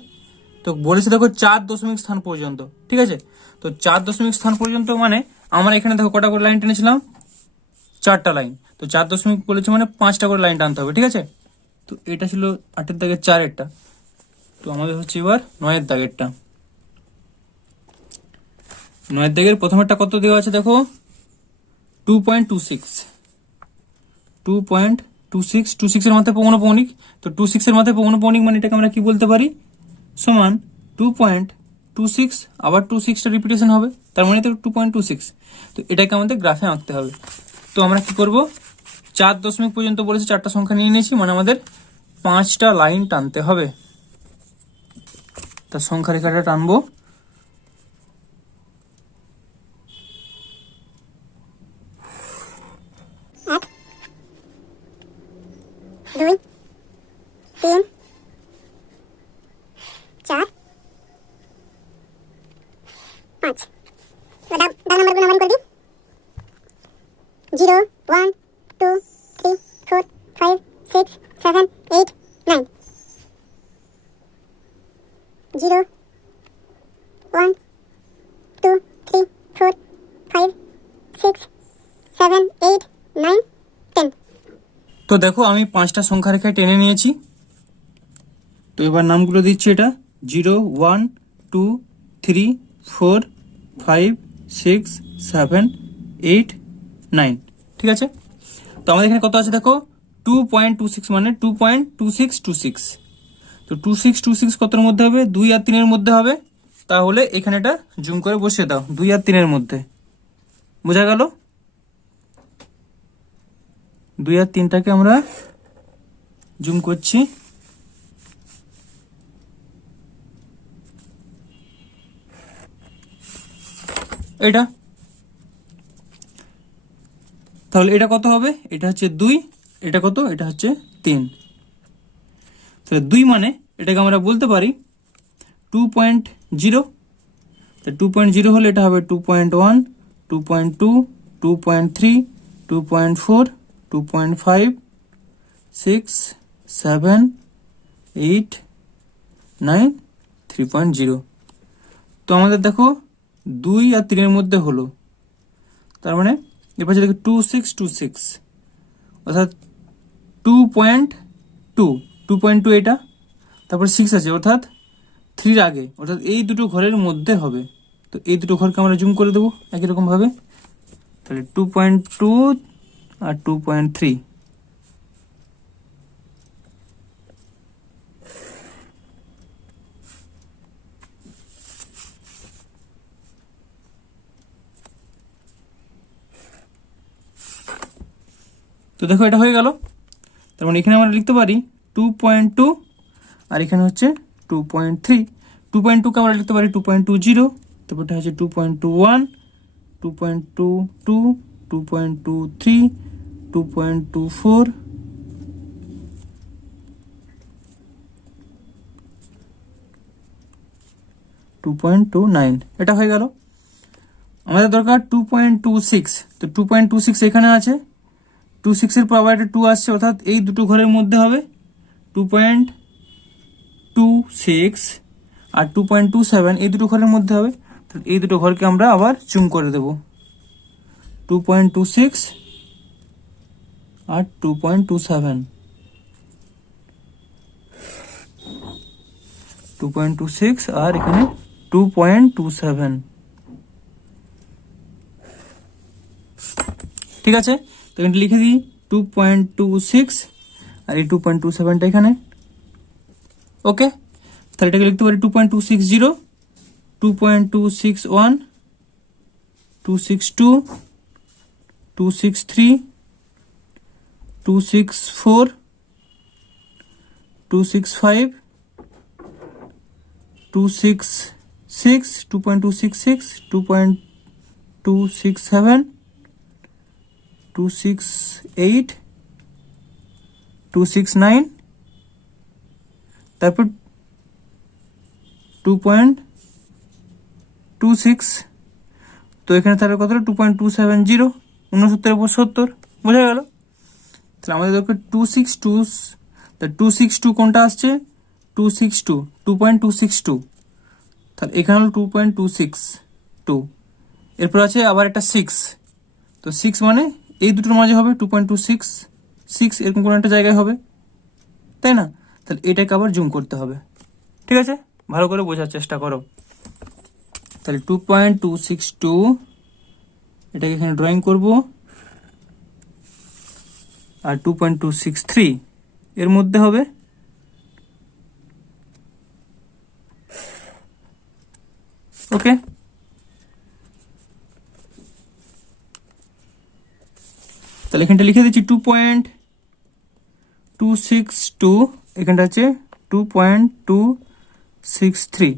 তো বলেছে দেখো 4 দশমিক স্থান পর্যন্ত, ঠিক আছে। তো 4 দশমিক স্থান পর্যন্ত মানে আমরা এখানে দেখো কটা করে লাইন টেনেছিলাম, 4টা লাইন। তো 4 দশমিক বলেছে মানে 5টা করে লাইন টানতে হবে, ঠিক আছে। তো এটা ছিল 8 দাগের 4-এরটা। তো আমাদের হচ্ছে এবার 9 দাগেরটা। 9 দাগের প্রথমেরটা কত দেওয়া আছে দেখো, 2.26। 2.26 এর মাথায় পৌনঃপুনিক। তো 26 এর মাথায় পৌনঃপুনিক মানে এটাকে আমরা কি বলতে পারি, সমান 2.26 আবার 26টা রিপিটেশন হবে, তার মানে তো 2.26। তো এটাকে আমাদের গ্রাফে আঁকতে হবে। তো আমরা কি করব, 4 দশমিক পর্যন্ত বলেছি, 4টা সংখ্যা নিয়ে নিয়েছি, মানে আমাদের 5টা লাইন টানতে হবে। তার সংখ্যা রেখাটা টানবো। দুই, তিন, চার, পাঁচ। দাগ নাম্বার গুলো নাম্বারিং করে দিই। 0, 1, 2, 3, 4, 5, 6, 7, 8, 9। 0, 1, 2, 3, 4, 5, 6, 7, 8, 9, 10। তো দেখো আমি 5টা সংখ্যা রেখায় টেনে নিয়েছি। তো এবার নামগুলো দিচ্ছি, এটা 0, 1, 2, 3, 4, 5, 6, 7, 8, 9, ঠিক আছে। তো আমাদের এখানে কত আছে দেখো, 2.26 মানে 2.2626। তো 2626 কতর মধ্যে হবে, 2 আর 3 এর মধ্যে হবে। তাহলে এখানে এটা জুম করে বসিয়ে দাও, 2 আর 3 এর মধ্যে। বোঝা গেল? 2 আর 3টাকে আমরা জুম করছি। এটা তাহলে এটা কত হবে, এটা হচ্ছে 2, এটা কত, এটা হচ্ছে 3। তাহলে 2 মানে এটাকে আমরা বলতে পারি 2.0। 2.0 হলে এটা হবে 2.1, 2.2, 2.3, 2.4, 2.5, 6, 7, 8, 9, 3.0। তো আমাদের দেখো 2 আর 3 এর মধ্যে হলো, তার মানে এরপর দেখো 2626, অর্থাৎ 2.2 এটা, তারপর 6 আছে অর্থাৎ 3 আগে, অর্থাৎ এই দুটো ঘরের মধ্যে হবে। তো এই দুটো ঘরকে আমরা জুম করে দেবো একই রকম ভাবে। তাহলে 2.2 আর 2.3। তো দেখো এটা হয়ে গেল। তার মানে এখানে আমরা লিখতে পারি 2.2 আর এখানে হচ্ছে 2.3। 2.2 কে আমরা লিখতে পারি 2.20, তারপরটা হচ্ছে 2.21, 2.22, 2.23, 2.24, 2.29। এটা হয়ে গেল। আমাদের দরকার 2.26। তো 2.26 এখানে আছে, 26 এর পর আবার একটা 2 আসছে, অর্থাৎ এই দুটো ঘরের মধ্যে হবে। 2.26 আর 2.27 এই দুটো ঘরের মধ্যে হবে। এই দুটো ঘরকে আমরা আবার জুম করে দেব, 2.26 আর 2.27, 2.26 আর এখানে 2.27। ঠিক আছে, তো এটা লিখে দিই 2.26 আর এই 2.27টা এখানে। ওকে, তাহলে এটাকে লিখতে পারি 2.260, 2.261, 262, 263, 264, 265, 266, 2.266, 2.267, 268, 269, তারপর 2.26। তো এখানে তাহলে কত 2.270, 69 উপর 70, বোঝা গেল। তাহলে আমাদের দরকার 262, তা 262 কোনটা আসছে, 262, 2.262, তাহলে এখানে হলো 2.262, এরপর আছে আবার একটা 6, তো 6 মানে এই দুটোর মাঝে হবে 2.266, এরকম কোনো একটা জায়গায় হবে, তাই না? তাহলে এটাকে আবার জুম করতে হবে, ঠিক আছে? ভালো করে বোঝার চেষ্টা করো। তাহলে 2.262 এটাকে এখানে ড্রয়িং করব, আর 2.263 এর মধ্যে হবে ওকে। তাহলে এখানটা লিখে দিচ্ছি 2.262, এখানটা আছে 2.263,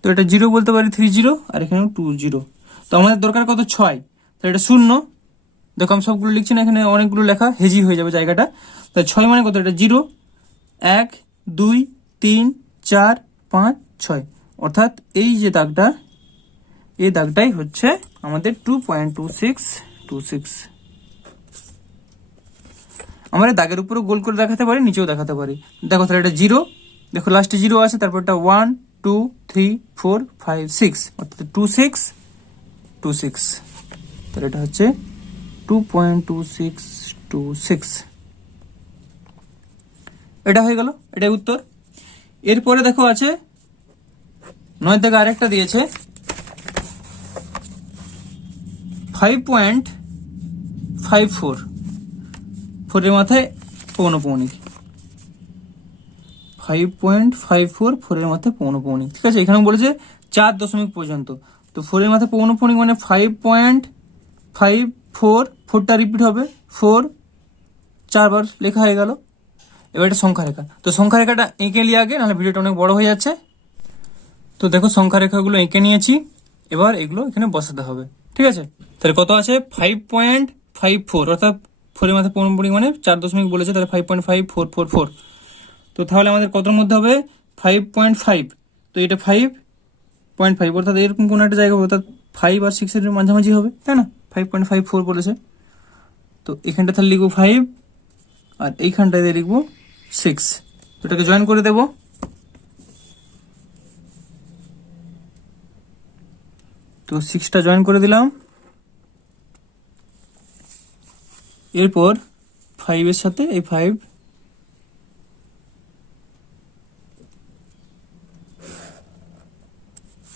তো এটা 0 বলতে পারি, 30, আর এখানেও 20। তো আমাদের দরকার কত, 6, তাহলে এটা 0, দেখো আমি সবগুলো লিখছি না, এখানে অনেকগুলো লেখা, হেজি হয়ে যাবে জায়গাটা। তাহলে 6 মানে কত, এটা 0, 1, 2, 3, 4, 5, 6, অর্থাৎ এই যে দাগটা, এই দাগটাই হচ্ছে আমাদের 2.2626। আমরা দাগের উপরও গোল করে দেখাতে পারি, নিচেও দেখাতে পারি। দেখো তাহলে এটা 0, দেখো লাস্টে 0 আছে, তারপর এটা 1, 2, 3, 4, 5, 6, অর্থাৎ 2626। তাহলে এটা হচ্ছে 2.2626। এটা হয়ে গেল, এটাই উত্তর। এরপরে দেখো আছে 9 থেকে আরেকটা দিয়েছে 5.54, 4 এর মাথায় পৌনপৌনিক, 5.54, 4 এর মাথায় পৌনপৌনিক, ঠিক আছে? এখানে বলেছে 4 দশমিক পর্যন্ত, তো 4 এর মাথায় পৌনপৌনিক মানে 5.54, 4টা রিপিট হবে, 4 4 বার লেখা হয়ে গেল। এবার এটা সংখ্যা রেখা, তো সংখ্যা রেখাটা এঁকে নিয়ে আগে, নাহলে ভিডিওটা অনেক বড় হয়ে যাচ্ছে। তো দেখো সংখ্যা রেখাগুলো এঁকে নিয়েছি, এবার এগুলো এখানে বসাতে হবে, ঠিক আছে? তাহলে কত আছে, 5.54, অর্থাৎ 4 এর মাথায় পৌনপৌনিক মানে 4 দশমিক বলেছে, তাহলে 5.5444। তো তাহলে আমাদের কতর মধ্যে হবে, 5.5, তো এটা 5.5, অর্থাৎ এরকম কোনো একটা জায়গা হবে, অর্থাৎ 5 আর 6 এর মাঝামাঝি হবে, তাই না? 5.54 বলেছে, তো এখানটা তাহলে লিখবো 5, আর এইখানটায় দিয়ে লিখবো 6, তো এটাকে জয়েন করে দেব। তো 6টা জয়েন করে দিলাম, এরপর 5 এর সাথে এই 5,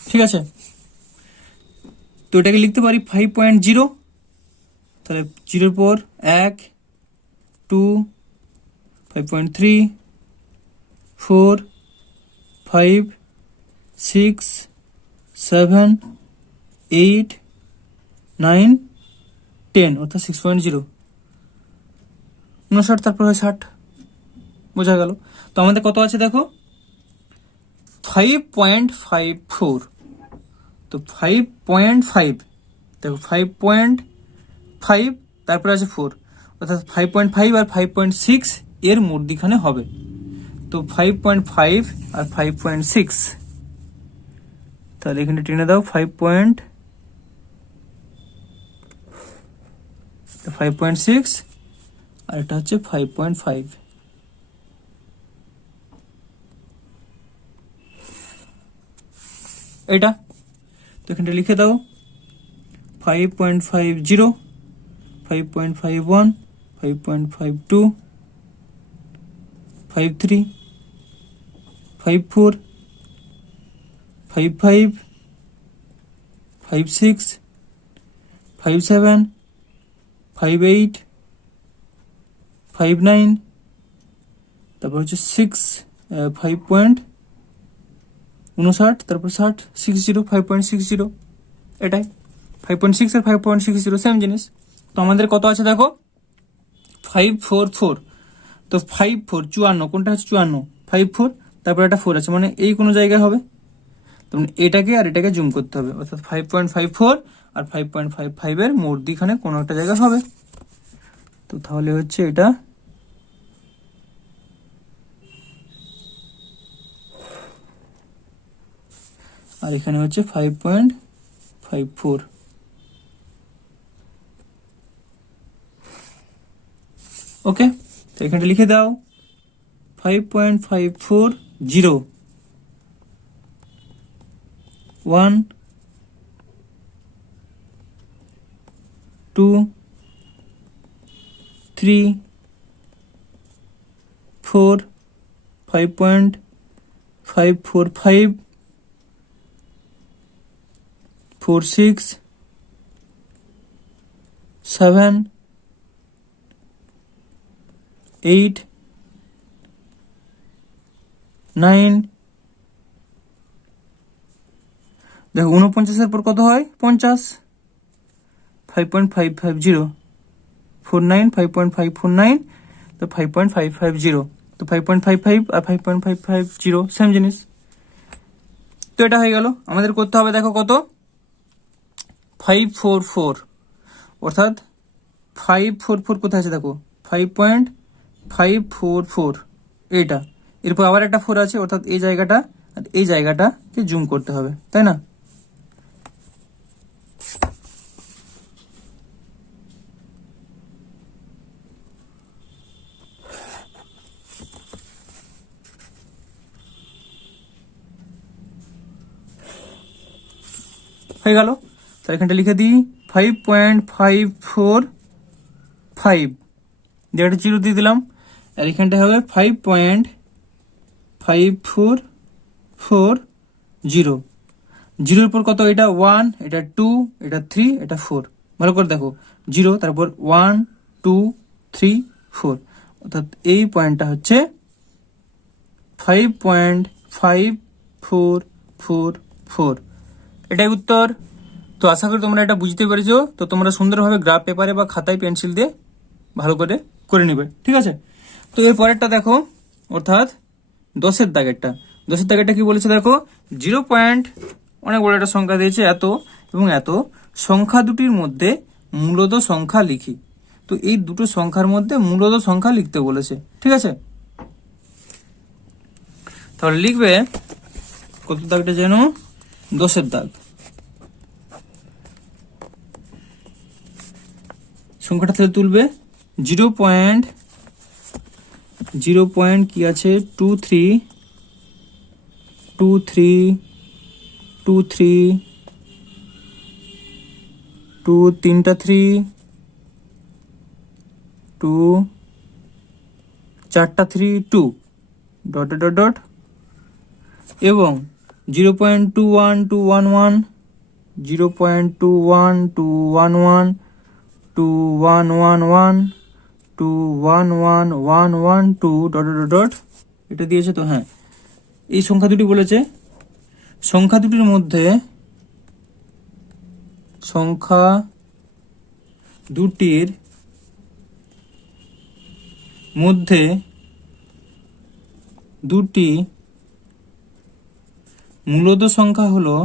ঠিক আছে? তো এটাকে লিখতে পারি 5.0, তাহলে 0 পর 1, 2, 5.3, 4, 5, 6, 7, 8, 9, 10, অর্থাৎ 6.0, 59, তারপর হয় 60, বোঝা গেল। তো আমাদের কত আছে দেখো, 5.54, তো 5.5, দেখো 5.5, তারপরে আছে 4, অর্থাৎ 5.5 আর 5.6 এর মধ্যখানে হবে, তো 5.5 আর 5.6, তাহলে এখানে টেনে দাও 5.6, আর এটা হচ্ছে 5.5। এটা তো এখানটা লিখে দাও 5.50, 5.51, 5.52, 53, 54, 55, 56, 57, 58, 59, তারপর হচ্ছে 6, 5.59, তারপর 60, 60, 5.60, এটাই 5.6 আর 5.60 সেম জিনিস। তো আমাদের কত আছে দেখো, 544, তো 54, 54, কোনটা হচ্ছে 54, 54, তারপর একটা 4 আছে, মানে এই কোনো জায়গায় হবে, তখন এটাকে আর এটাকে জুম করতে হবে, অর্থাৎ 5.54 আর 5.55 এর মধ্যখানে কোনো একটা জায়গা হবে। তো তাহলে হচ্ছে এটা, আর এখানে হচ্ছে 5.54। ওকে, তো এখানটা লিখে দাও 5.540, 1 2 3 4, 5.545, 4 6 7 8 9। দেখো 49 পর কত হয়? 50। 5.550, 49, 5.549, তো 5.550, তো 5.55 আর 5.550 সেম জিনিস। তো এটা হয়ে গেল। আমাদের করতে হবে দেখো কত, 544, অর্থাৎ 544 কোথায় আছে দেখো, 5.544 এইটা, এরপর আবার একটা 4 আছে, অর্থাৎ এই জায়গাটা আর এই জায়গাটাকে জুম করতে হবে, তাই না? হয়ে গেল। তো এখানটা লিখে দিই 5.545, যেটা 0 দিয়ে দিলাম, আর এখানটা হবে 5.544, 0 পর কত, এটা 1, এটা 2, এটা 3, এটা 4। ভালো করে দেখো, 0, তারপর 1 2 3 4, অর্থাৎ এই পয়েন্টটা হচ্ছে 5.5444। এটাই উত্তর। তো আশা করি তোমরা এটা বুঝতে পেরেছো। তো তোমরা সুন্দরভাবে গ্রাফ পেপারে বা খাতায় পেন্সিল দিয়ে ভালো করে নিবে, ঠিক আছে? তো এর পরেরটা দেখো, অর্থাৎ 10-এর দাগেরটা। 10-এর দাগেরটা কি বলেছে দেখো, 0 পয়েন্ট, অনেক বড় একটা সংখ্যা দিয়েছে, এত এবং এত সংখ্যা দুটির মধ্যে মূলদ সংখ্যা লিখি। তো এই দুটো সংখ্যার মধ্যে মূলদ সংখ্যা লিখতে বলেছে, ঠিক আছে? তাহলে লিখবে কত দাগটা যেন, 10-এর দাগ। সংখ্যাটা থেকে তুলবে 0 পয়েন্ট কি আছে, 2 3 2 3 2 3 2 3টা 3 2 4টা 3 2 ডট ডট ডট, এবং 0.21211, 0.21211, 2111, 21111, 2 ডট ডট ডট, এটা দিয়েছে। তো হ্যাঁ, এই সংখ্যা দুটি বলেছে, সংখ্যা দুটির মধ্যে সংখ্যা দুটির মধ্যে দুটি মূলদ সংখ্যা হলো,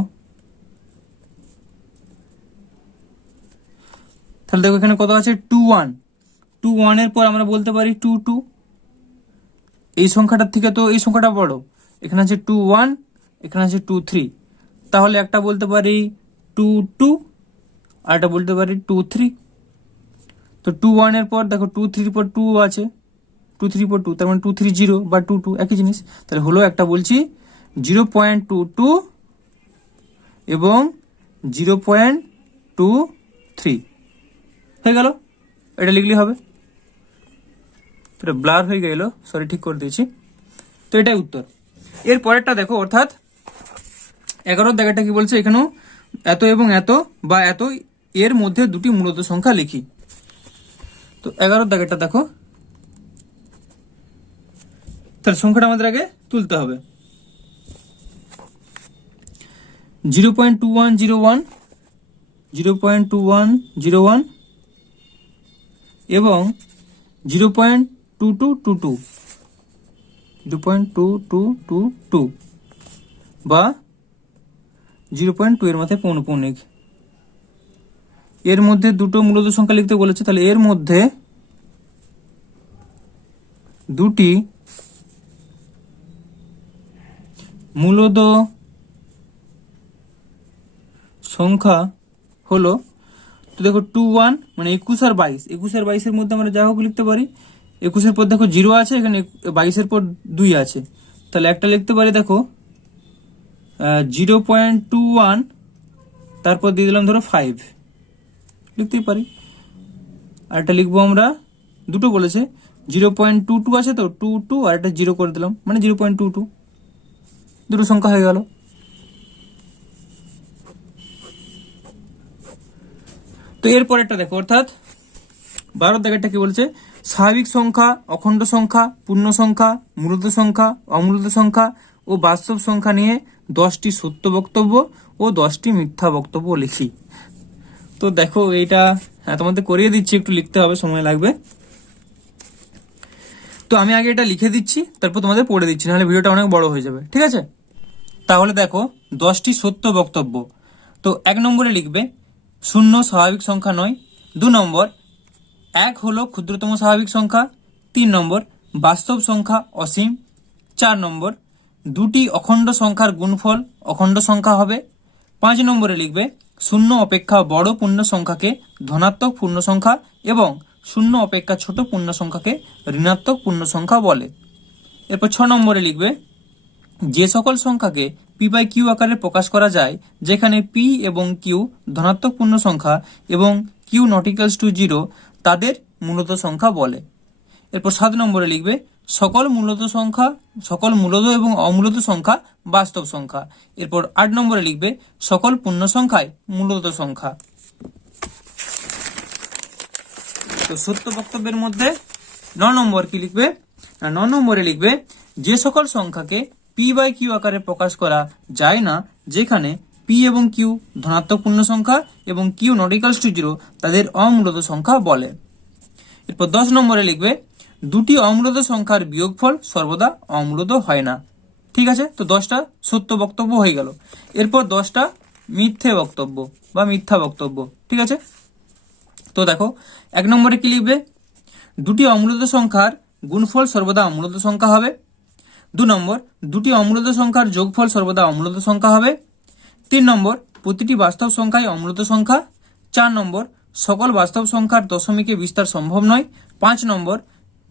তাহলে দেখো এখানে কত আছে, 21। 21 এর পর আমরা বলতে পারি 22। এই সংখ্যাটার থেকে তো এই সংখ্যাটা বড়, এখানে আছে 21, এখানে আছে 23, তাহলে একটা বলতে পারি 22 আর একটা বলতে পারি 23। তো 21 এর পর দেখো 23 পর 2 আছে, 23 পর 2, তার মানে 230 বা 22 একই জিনিস। তাহলে হলো একটা বলছি 0.22 এবং 0.23 হয়ে গেল। এটা লিখলেই হবে। এটা ব্লার হয়ে গেল, সরি, ঠিক করে দিয়েছি। তো এটাই উত্তর। এর পরেরটা দেখো, অর্থাৎ 11-র দাগেরটা কি বলছে, এখানেও এত এবং এত বা এত এর মধ্যে দুটি মূলদ সংখ্যা লিখি। তো 11-র দাগেরটা দেখো, তাহলে সংখ্যাটা আমাদের আগে তুলতে হবে। 0.2101, 0.2101 এবং 0.2222, 0.2222 বা 0.2 এর মাথায় পৌনঃপুনিক। এর মধ্যে দুটো মূলদ সংখ্যা লিখতে বলেছে, তাহলে এর মধ্যে দুটি মূলদ সংখ্যা হলো, তো দেখো 2 1 মানে 21 আর 22, 21 আর 22 এর মধ্যে আমরা যা হোক লিখতে পারি। 21 এর পর দেখো 0 আছে, এখানে 22 এর পর 2 আছে, তাহলে একটা লিখতে পারি দেখো 0.21, তারপর দিয়ে দিলাম ধরো 5, লিখতেই পারি। আর একটা লিখবো আমরা, দুটো বলেছে 0.22 আছে, তো 22 আর একটা 0 করে দিলাম, মানে 0.22, দুটো সংখ্যা হয়ে গেল। তো এরপরেরটা দেখো, অর্থাৎ 12 দাগেরটা কি বলছে, স্বাভাবিক সংখ্যা, অখণ্ড সংখ্যা, পূর্ণ সংখ্যা, মূলদ সংখ্যা, অমূলদ সংখ্যা ও বাস্তব সংখ্যা নিয়ে 10টি সত্য বক্তব্য ও 10টি মিথ্যা বক্তব্য লিখি। তো দেখো এইটা তোমাদের করিয়ে দিচ্ছি, একটু লিখতে হবে, সময় লাগবে। তো আমি আগে এটা লিখে দিচ্ছি, তারপর তোমাদের পড়ে দিচ্ছি, নাহলে ভিডিওটা অনেক বড় হয়ে যাবে, ঠিক আছে? তাহলে দেখো 10টি সত্য বক্তব্য। তো 1 নম্বরে লিখবে 0 স্বাভাবিক সংখ্যা নয়। 2 নম্বর 1 হলো ক্ষুদ্রতম স্বাভাবিক সংখ্যা। 3 নম্বর বাস্তব সংখ্যা অসীম। 4 নম্বর দুটি অখণ্ড সংখ্যার গুণফল অখণ্ড সংখ্যা হবে। 5 নম্বরে লিখবে 0 অপেক্ষা বড় পূর্ণ সংখ্যাকে ধনাত্মক পূর্ণ সংখ্যা এবং 0 অপেক্ষা ছোট পূর্ণ সংখ্যাকে ঋণাত্মক পূর্ণ সংখ্যা বলে। এরপর 6 নম্বরে লিখবে যে সকল সংখ্যাকে পি বাই কিউ আকারে প্রকাশ করা যায়, যেখানে পি এবং কিউ ধনাত্মক পূর্ণ সংখ্যা এবং কিউ নট ইকুয়ালস টু 0, তাদের মূলদ সংখ্যা বলে। এরপর 7 নম্বরে লিখবে সকল মূলদ এবং অমূলদ সংখ্যা বাস্তব সংখ্যা। এরপর 8 নম্বরে লিখবে সকল পূর্ণ সংখ্যাই মূলদ সংখ্যা। তো সত্য বক্তব্যের মধ্যে 9 নম্বর কি লিখবে, 9 নম্বরে লিখবে যে সকল সংখ্যাকে পি বাই কিউ আকারে প্রকাশ করা যায় না, যেখানে পি এবং কিউ ধনাত্মক পূর্ণ সংখ্যা এবং কিউ নট ইকুয়ালস টু 0, তাদের অমূলদ সংখ্যা বলে। এরপর 10 নম্বরে লিখবে দুটি অমূলদ সংখ্যার বিয়োগফল সর্বদা অমূলদ হয় না। ঠিক আছে, তো 10টা সত্য বক্তব্য হয়ে গেল। এরপর 10টা মিথ্যে বক্তব্য বা মিথ্যা বক্তব্য। ঠিক আছে, তো দেখো 1 নম্বরে কি লিখবে, দুটি অমূলদ সংখ্যার গুণফল সর্বদা অমূলদ সংখ্যা হবে। 2 নম্বর দুটি অমূলদ সংখ্যার যোগফল সর্বদা অমূলদ সংখ্যা হবে। 3 নম্বর প্রতিটি বাস্তব সংখ্যাই অমূলদ সংখ্যা। 4 নম্বর সকল বাস্তব সংখ্যার দশমিকে বিস্তার সম্ভব নয়। 5 নম্বর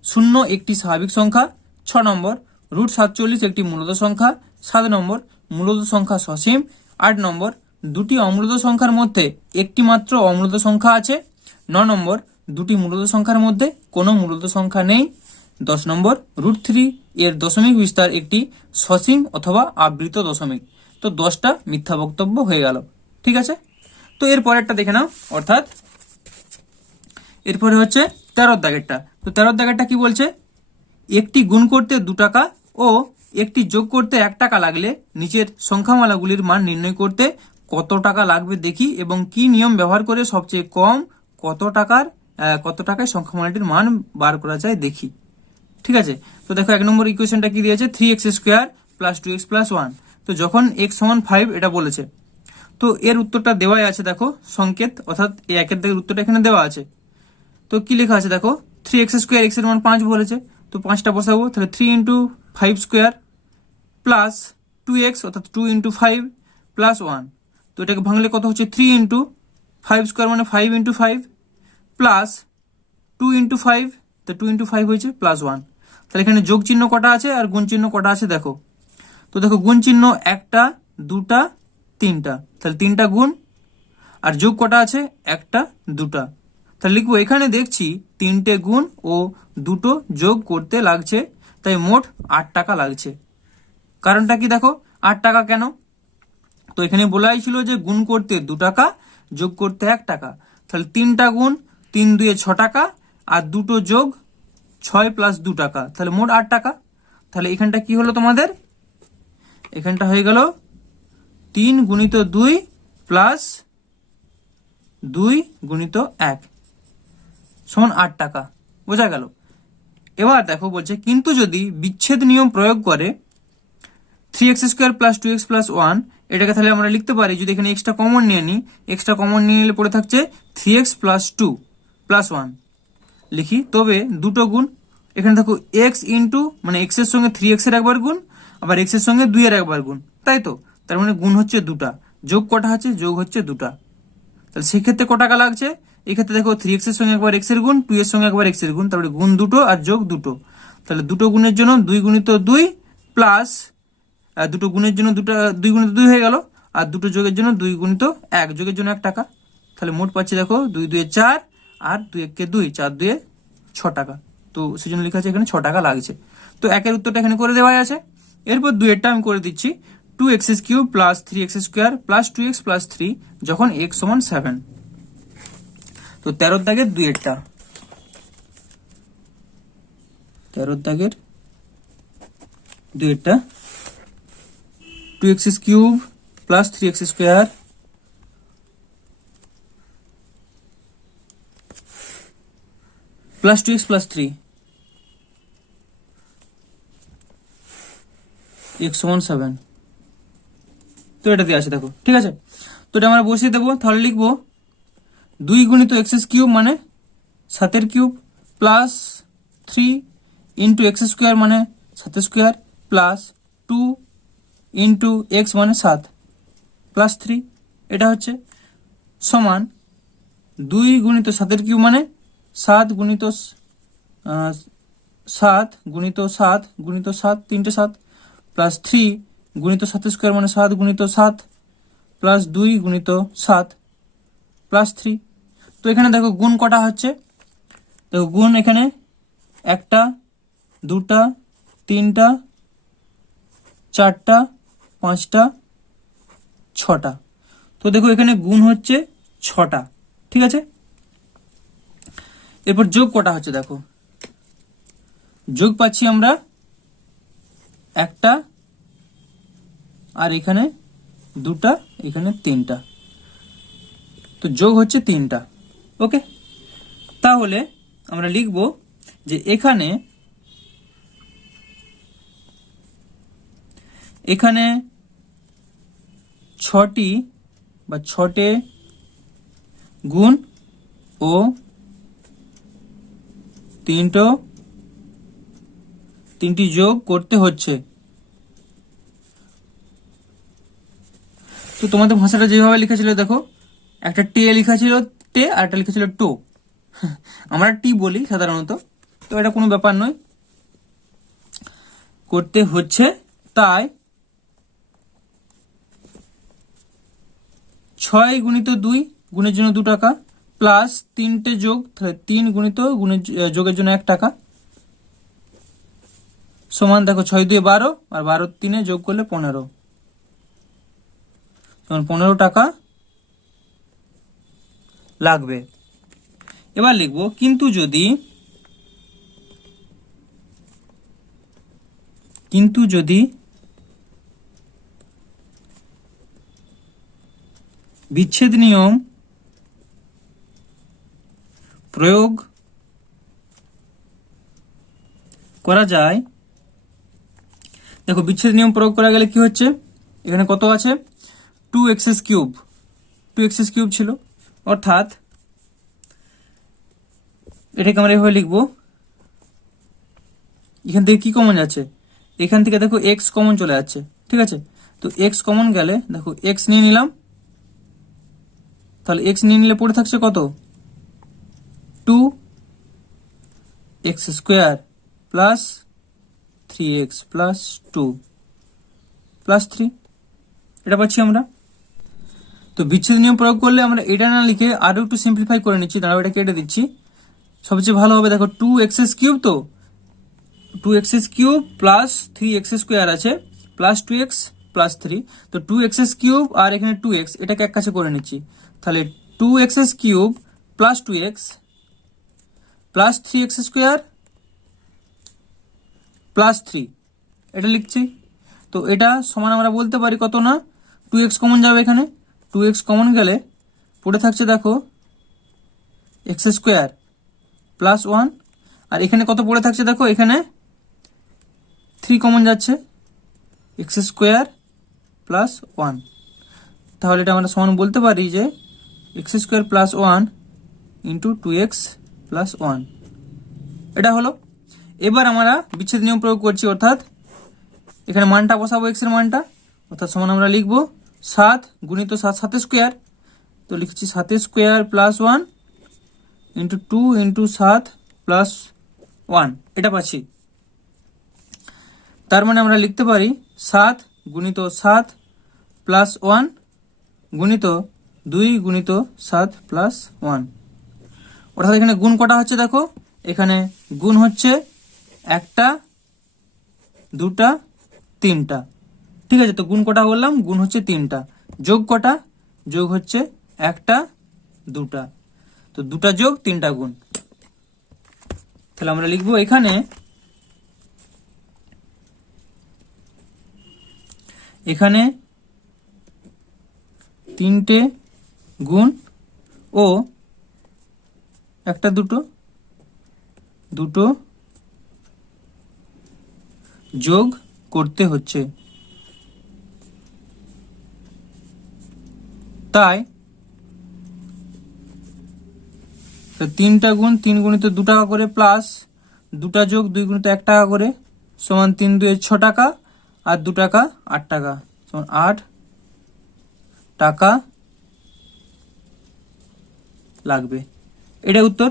0 একটি স্বাভাবিক সংখ্যা। 6 নম্বর √47 একটি মূলদ সংখ্যা। 7 নম্বর মূলদ সংখ্যা সসীম। 8 নম্বর দুটি অমূলদ সংখ্যার মধ্যে একটি মাত্র অমূলদ সংখ্যা আছে। 9 নম্বর দুটি মূলদ সংখ্যার মধ্যে কোনো মূলদ সংখ্যা নেই। 10 নম্বর √3 এর দশমিক বিস্তার একটি সসীম অথবা আবৃত দশমিক। তো 10টা মিথ্যা বক্তব্য হয়ে গেল। ঠিক আছে, তো এর পরেরটা দেখে নাও, অর্থাৎ এরপরে হচ্ছে 13 দাগেরটা। তো 13 দাগেরটা কি বলছে, একটি গুণ করতে 2 টাকা ও একটি যোগ করতে 1 টাকা লাগলে নিচের সংখ্যামালাগুলির মান নির্ণয় করতে কত টাকা লাগবে দেখি, এবং কি নিয়ম ব্যবহার করে সবচেয়ে কম কত টাকায় সংখ্যামালাটির মান বার করা যায় দেখি। ঠিক আছে, তো দেখো 1 নম্বর ইকুয়েশনটা কি দিয়েছে, 3x² + 2x + 1। তো যখন x = 5 এটা বলেছে, তো এর উত্তরটা দেওয়াই আছে, দেখো সংকেত, অর্থাৎ এই 1 এর দাগের উত্তরটা এখানে দেওয়া আছে। তো কি লেখা আছে দেখো, 3x², x এর মান 5 বলেছে, তো 5টা বসাবো, তাহলে 3 × 5² প্লাস 2x, অর্থাৎ 2 × 5 প্লাস 1। তো এটাকে ভাঙলে কত হচ্ছে, 3 × 5² মানে 5 × 5 প্লাস 2 × 5, তো 2 × 5 হয়েছে প্লাস 1। তাহলে এখানে যোগ চিহ্ন কটা আছে আর গুণ চিহ্ন কটা আছে দেখো। তো দেখো গুণ চিহ্ন 1টা 2টা 3টা, তাহলে 3টা গুণ, আর যোগ কটা আছে 1টা 2টা। তাহলে লিখবো এখানে দেখছি 3টে গুণ ও 2টো যোগ করতে লাগছে, তাই মোট 8 টাকা লাগছে। কারণটা কি দেখো, 8 টাকা কেন, তো এখানে বলাই ছিল যে গুণ করতে 2 টাকা, যোগ করতে 1 টাকা, তাহলে 3টা গুণ 3 × 2 = 6 টাকা, আর 2টো যোগ 6 + 2 টাকা, তাহলে মোট 8 টাকা। তাহলে এখানটা কি হলো তোমাদের, এখানটা হয়ে গেল 3 × 2 প্লাস 2 × 1 সমান 8 টাকা, বোঝা গেল। এবার দেখো বলছে, কিন্তু যদি বিচ্ছেদ নিয়ম প্রয়োগ করে 3x² + 2x + 1 এটাকে তাহলে আমরা লিখতে পারি, যদি এখানে এক্সট্রা কমন নিয়ে নিই, এক্সট্রা কমন নিয়ে নিলে পড়ে থাকছে 3x প্লাস 2 প্লাস 1 লিখি। তবে দুটো গুণ, এখানে দেখো এক্স ইন্টু মানে এক্স এর সঙ্গে 3x এর একবার গুণ, আবার এক্স এর সঙ্গে 2 এর একবার গুণ, তাই তো? তার মানে গুণ হচ্ছে দুটা, যোগ কটা আছে? যোগ হচ্ছে দুটা। তাহলে সেক্ষেত্রে ক টাকা লাগছে? এক্ষেত্রে দেখো 3x এর সঙ্গে একবার এক্স এর গুণ, 2 এর সঙ্গে একবার এক্স এর গুণ, তারপরে গুণ দুটো আর যোগ দুটো। তাহলে দুটো গুণের জন্য 2 গুণিত 2 প্লাস দুটো গুণের জন্য 2 গুণিত 2 হয়ে গেল, আর দুটো যোগের জন্য 2 গুণিত 1, যোগের জন্য 1 টাকা। তাহলে মোট পাচ্ছি দেখো 2 2 4 আর 2 1 2, 4 2 6 টাকা। তো সেই জন্য লেখা আছে এখানে 6 টাকা লাগছে। তো একের উত্তরটা এখানে করে দেওয়া আছে। এরপর 2 এরটা আমি করে দিচ্ছি, 2x cube plus 3x square plus 2x plus 3 যখন x সমান 7। তো 13 দাগের 2 এরটা, 13 দাগের 2 এরটা 2x cube plus 3x square plus 2x plus 3 x সমান 7। তো এটা দিয়ে আছে দেখো, ঠিক আছে? তো এটা আমরা বসিয়ে দেবো। তাহলে লিখবো 2 গুণিত x কিউব মানে 7 cube plus 3 into x square মানে 7 স্কোয়ার প্লাস 2 ইন্টু x মানে 7 প্লাস 3, এটা হচ্ছে সমান 2 গুণিত 7 কিউব মানে 7 গুণিত 7 গুণিত 7 গুণিত 7 তিনটে 7 প্লাস 3 গুণিত 7 স্কোয়ার মানে 7 গুণিত 7 প্লাস 2 গুণিত 7 প্লাস 3। তো এখানে দেখো গুণ কটা হচ্ছে, দেখো গুণ এখানে 1টা 2টা 3টা 4টা 5টা 6টা। তো দেখো এখানে গুণ হচ্ছে 6টা, ঠিক আছে? এরপর যোগ কটা হচ্ছে দেখো, যোগ পাচ্ছি আমরা 1টা আর এখানে 2টা এখানে 3টা, তো যোগ হচ্ছে 3টা। ওকে, তাহলে আমরা লিখব যে এখানে 6টি বা 6টে গুণ ও 3টি যোগ করতে হচ্ছে। তো তোমাদের ভাষাটা যেভাবে লিখেছিল দেখো, একটা টে লেখা ছিল টে আর একটা লিখেছিল টো, আমরা টি বলি সাধারণত, তো এটা কোনো ব্যাপার নয়, করতে হচ্ছে। তাই 6 গুণিত 2 গুণের জন্য 2 টাকা প্লাস 3টে যোগ, তাহলে 3 গুণিত গুণের যোগের জন্য 1 টাকা সমান দেখো 6 2 12 আর 12 3 যোগ করলে 15, 15 টাকা লাগবে। এবার লিখবো কিন্তু যদি বিচ্ছেদ নিয়ম প্রয়োগ করা যায়, দেখো বিচ্ছেদ নিয়ম প্রয়োগ করা গেলে কি হচ্ছে, এখানে কত আছে 2x কিউব ছিল, অর্থাৎ এটাকে আমরা এভাবে লিখবো, এখান থেকে কি কমন যাচ্ছে, এখান থেকে দেখো x কমন চলে যাচ্ছে, ঠিক আছে? তো x কমন গেলে দেখো x নিয়ে নিলাম, তাহলে x নিয়ে নিলে পড়ে থাকছে কত 2x square plus 3x plus 2 plus 3, এটা পাচ্ছি আমরা। তো বিচ্ছেদ নিয়ম প্রয়োগ করলে আমরা এটা না লিখে আরো একটু সিম্পলিফাই করে নিচ্ছি, দাঁড়াও এটা কেটে দিচ্ছি, সবচেয়ে ভালো হবে। দেখো 2x কিউব, তো 2x cube plus 3x square আছে প্লাস 2x প্লাস 3, তো 2x কিউব আর এখানে 2x এটাকে এক কাছে করে নিচ্ছি, তাহলে 2x cube plus 2x plus 3x square plus 3, এটা লিখছি। তো এটা সমান আমরা বলতে পারি কত না, 2x কমন যাবে, এখানে 2x কমন গেলে পড়ে থাকছে দেখো x স্কোয়ার প্লাস 1, আর এখানে কত পড়ে থাকছে দেখো, এখানে 3 কমন যাচ্ছে x স্কোয়ার প্লাস 1, তাহলে এটা আমরা সমান বলতে পারি যে x² + 1 × 2x + 1। এটা হলো। এবার আমরা বিচ্ছেদ নিয়ম প্রয়োগ করছি, অর্থাৎ এখানে মানটা বসাবো x এর মানটা, অর্থাৎ সমান আমরা লিখব 7 × 7 7 স্কয়ার, তো লিখছি 7 স্কয়ার + 1 × 2 × 7 + 1, এটা পাচ্ছি। তার মানে আমরা লিখতে পারি 7 × 7 + 1 × 2 × 7 + 1, অর্থাৎ এখানে গুণ কটা হচ্ছে দেখো, এখানে গুণ হচ্ছে 1টা 2টা 3টা, ঠিক আছে। তো গুণ কটা বললাম, গুণ হচ্ছে 3টা, যোগ কটা, যোগ হচ্ছে 1টা 2টা, তো 2টা যোগ 3টা গুণ। তাহলে আমরা লিখবো এখানে এখানে 3টে গুণ ও 1টা 2টো যোগ করতে হচ্ছে, তাই 3টা গুণ 3 × 2 টাকা করে প্লাস 2টা যোগ 2 × 1 টাকা করে সমান 3 × 2 = 6 টাকা আর 2 টাকা 8 টাকা সমান 8 টাকা লাগবে। এটা উত্তর।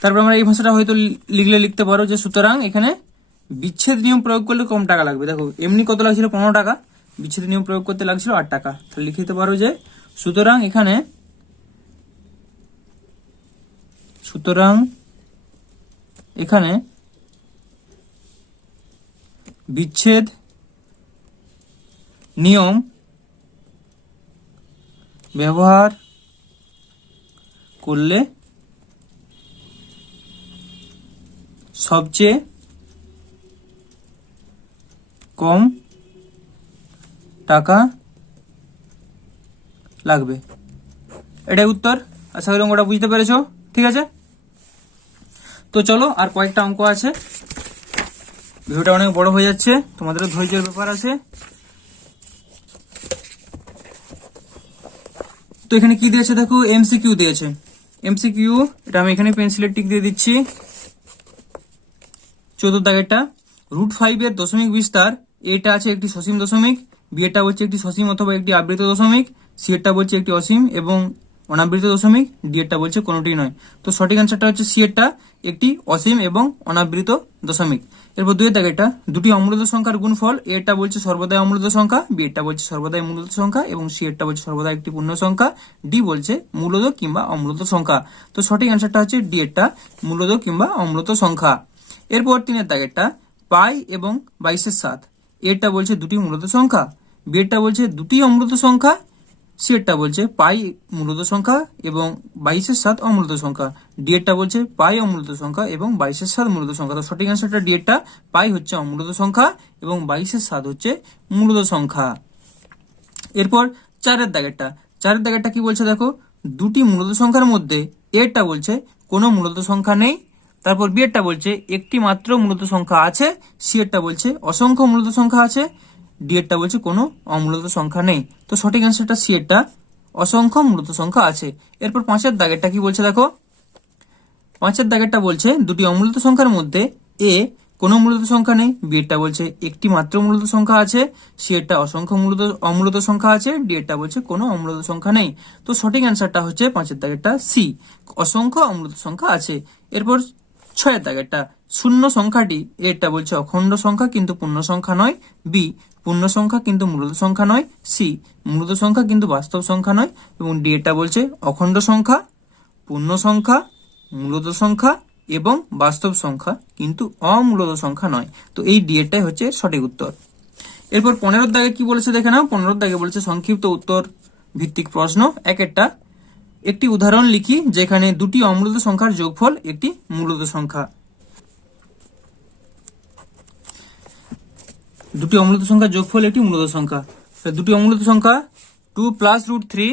তারপর আমরা এই ভাষাটা হয়তো লিখতে পারো যে সুতরাং এখানে বিচ্ছেদ নিয়ম প্রয়োগ করলে কম টাকা লাগবে। দেখো এমনি কত লাগছিল 15 টাকা, বিচ্ছেদ নিয়ম প্রয়োগ করতে লাগছিল 8 টাকা। তাহলে লিখে দিতে পারো যে সুতরাং এখানে বিচ্ছেদ নিয়ম ব্যবহার করলে সবচেয়ে কম টাকা লাগবে। এটাই উত্তর। আশা করি অঙ্কটা বুঝতে পেরেছো, ঠিক আছে। তো চলো আর কয়েকটা অঙ্ক আছে, ভিডিওটা অনেক বড় হয়ে যাচ্ছে, তোমাদেরও ধৈর্যের ব্যাপার আছে। তো এখানে কি দিয়েছে দেখো, এমসিকিউ দিয়েছে। এমসিকিউ এটা আমি এখানে পেন্সিলের টিক দিয়ে দিচ্ছি। 14 দাগেরটা, √5 এর দশমিক বিস্তার, এটা আছে একটি সসীম দশমিক, বি এটা বলছে একটি সসীম অথবা একটি আবৃত দশমিক, সি এটা বলছে একটি অসীম এবং অনাবৃত দশমিক, ডি এটা বলছে কোনোটি নয়। তো সঠিক অ্যান্সারটা হচ্ছে সি এটা একটি অসীম এবং অনাবৃত দশমিক। এরপর 2 দাগেরটা, দুটি অমূলত সংখ্যার গুণফল, এ এটা বলছে সর্বদাই অমূলত সংখ্যা, বি এটা বলছে সর্বদাই মূলত সংখ্যা এবং সি এটা বলছে সর্বদা একটি পূর্ণ সংখ্যা, ডি বলছে মূলত কিংবা অমূলত সংখ্যা। তো সঠিক অ্যান্সারটা হচ্ছে ডি এটা মূলত কিংবা অমূলত সংখ্যা। এরপর 3 দাগেরটা, পাই এবং 22/7, এটা বলছে দুটি মূলত সংখ্যা, বি এটা বলছে দুটি অমূলত সংখ্যা, সি এটা বলছে পাই মূলত সংখ্যা এবং 22/7 অমূলত সংখ্যা, ডি এটা বলছে পাই অমূলত সংখ্যা এবং 22/7 মূলত সংখ্যা। তো সঠিক অ্যান্সারটা ডি এটা পাই হচ্ছে অমূলত সংখ্যা এবং 22/7 হচ্ছে মূলত সংখ্যা। এরপর 4 দাগেরটা কি বলছে দেখো, দুটি মূলত সংখ্যার মধ্যে এটা বলছে কোনো মূলত সংখ্যা নেই, তারপর বি এরটা বলছে একটি মাত্র মূলত সংখ্যা আছে, সি এরটা বলছে অসংখ্য মূলত সংখ্যা আছে, ডি এরটা বলছে কোনো অমূলত সংখ্যা নেই। তো সঠিক অ্যান্সারটা সি এরটা অসংখ্য মূলত সংখ্যা আছে। এরপর 5 দাগেরটা কি বলছে দেখো, 5 দাগেরটা বলছে দুটি অমূলত সংখ্যার মধ্যে এ কোনো মূলত সংখ্যা নেই, বি এরটা বলছে একটি মাত্র মূলত সংখ্যা আছে, সি এরটা অসংখ্য অমূলত সংখ্যা আছে, ডি এরটা বলছে কোনো অমূলত সংখ্যা নেই। তো সঠিক অ্যান্সারটা হচ্ছে 5 দাগেরটা সি, অসংখ্য অমূলত সংখ্যা আছে। এরপর 6 দাগেরটা, শূন্য সংখ্যাটি, এটা বলছে অখণ্ড সংখ্যা কিন্তু পূর্ণ সংখ্যা নয়, বি পূর্ণ সংখ্যা কিন্তু মূলত সংখ্যা নয়, সি মূলত সংখ্যা কিন্তু বাস্তব সংখ্যা নয় এবং ডি এটা বলছে অখণ্ড সংখ্যা, পূর্ণ সংখ্যা, মূলত সংখ্যা এবং বাস্তব সংখ্যা কিন্তু অমূলত সংখ্যা নয়। তো এই ডি এরটাই হচ্ছে সঠিক উত্তর। এরপর 15 দাগে কি বলেছে দেখে নাও, 15 দাগে বলেছে সংক্ষিপ্ত উত্তর ভিত্তিক প্রশ্ন। একটি উদাহরণ লিখি যেখানে দুটি অমূলত সংখ্যার যোগফল একটি মূলত সংখ্যা। দুটি অমূলত সংখ্যার যোগফল একটি মূলত সংখ্যা। দুটি অমূলত সংখ্যা 2 +√3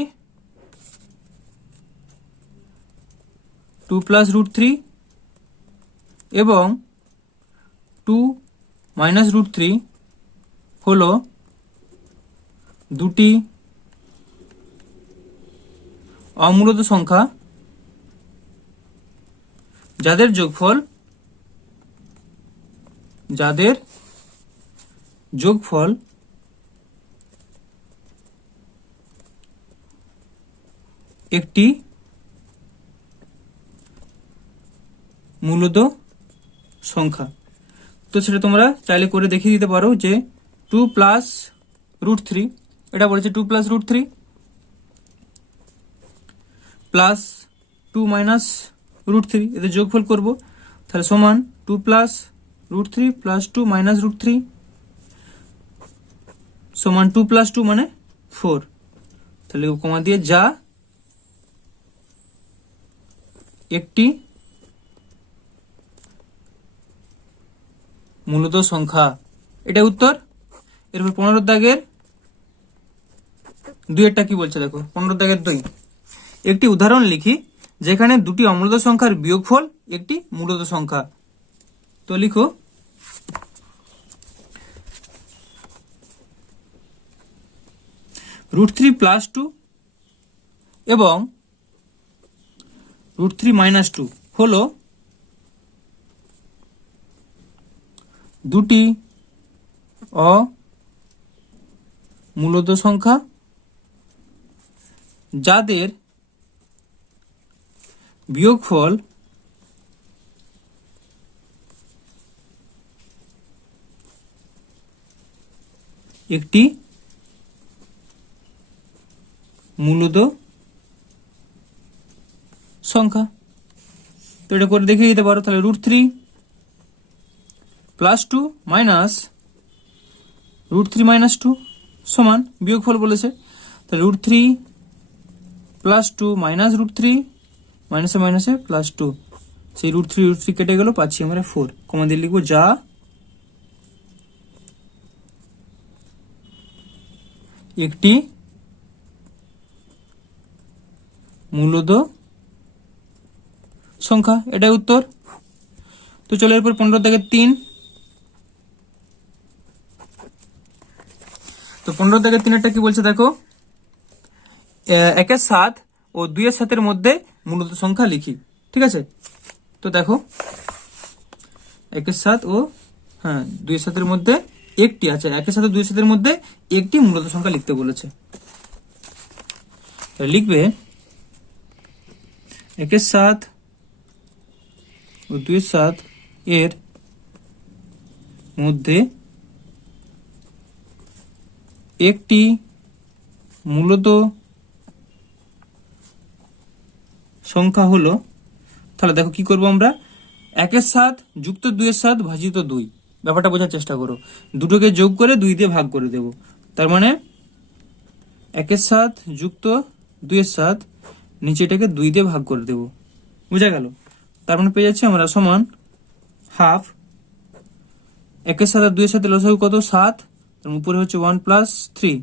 এবং 2 - √3 হলো দুটি অমূলত সংখ্যা যাদের যোগফল একটি মূলত সংখ্যা। তো সেটা তোমরা চাইলে করে দেখিয়ে দিতে পারো যে 2 প্লাস √3, এটা বলেছে 2 প্লাস √3 প্লাস 2 মাইনাস √3, এদের যোগফল করব, তাহলে সমান 2 প্লাস √3 প্লাস 2 মাইনাস √3 সমান 2 প্লাস 2 মানে 4। তাহলে কমা দিয়ে যা একটি মূলত সংখ্যা, এটা উত্তর। এরপর 15 দাগের 2 কি বলছে দেখো, 15 দাগের 2, একটি উদাহরণ লিখি যেখানে দুটি অমূলত সংখ্যার বিয়োগফল একটি মূলত সংখ্যা। তো লিখো √3 প্লাস 2 এবং √3 মাইনাস 2 হলো দুটি অমূলত সংখ্যা যাদের বিয়োগফল একটি মূলত সংখ্যা। তো এটা করে দেখিয়ে দিতে পারো, তাহলে √3 প্লাস 2 মাইনাস √3 মাইনাস 2 সমান বিয়োগফল বলেছে, তাহলে √3 প্লাস 2 মাইনাস √3 মাইনাসে মাইনাসে প্লাস 2, সেই √3 কেটে গেল, পাচ্ছি আমরা 4, কমা দিয়ে লিখবো যা একটি মূলত সংখ্যা, এটাই উত্তর। তো চলো এরপর 15 দাগের 3, তো 15 দাগের 3 কি বলছে দেখো, 1 এর 7 ও 2 এর 7 মধ্যে মূলত সংখ্যা লিখি। ঠিক আছে, তো দেখো 1 এর 7 ও 2 এর 7 মধ্যে একটি আছে, 1 এর 7 ও 2 এর 7 মধ্যে একটি মূলত সংখ্যা লিখতে বলেছে। লিখবে 1 এর 7 ও 2 এর 7 এর মধ্যে একটি মূলত সংখ্যা হলো, তাহলে দেখো কি করব আমরা, 1 এর 7 যুক্ত 2 এর 7 ভাজিত 2, ব্যাপারটা বোঝার চেষ্টা করো, দুটোকে যোগ করে 2 দিয়ে ভাগ করে দেব, তার মানে 1 এর 7 যুক্ত 2 এর 7 নিচেটাকে 2 দিয়ে ভাগ করে দেব, বুঝা গেল। তার মানে পেয়ে যাচ্ছি আমরা সমান হাফ, 1 এর 7 আর 2 এর সাথে লসাগু কত 7, উপরে হচ্ছে 1 প্লাস 3,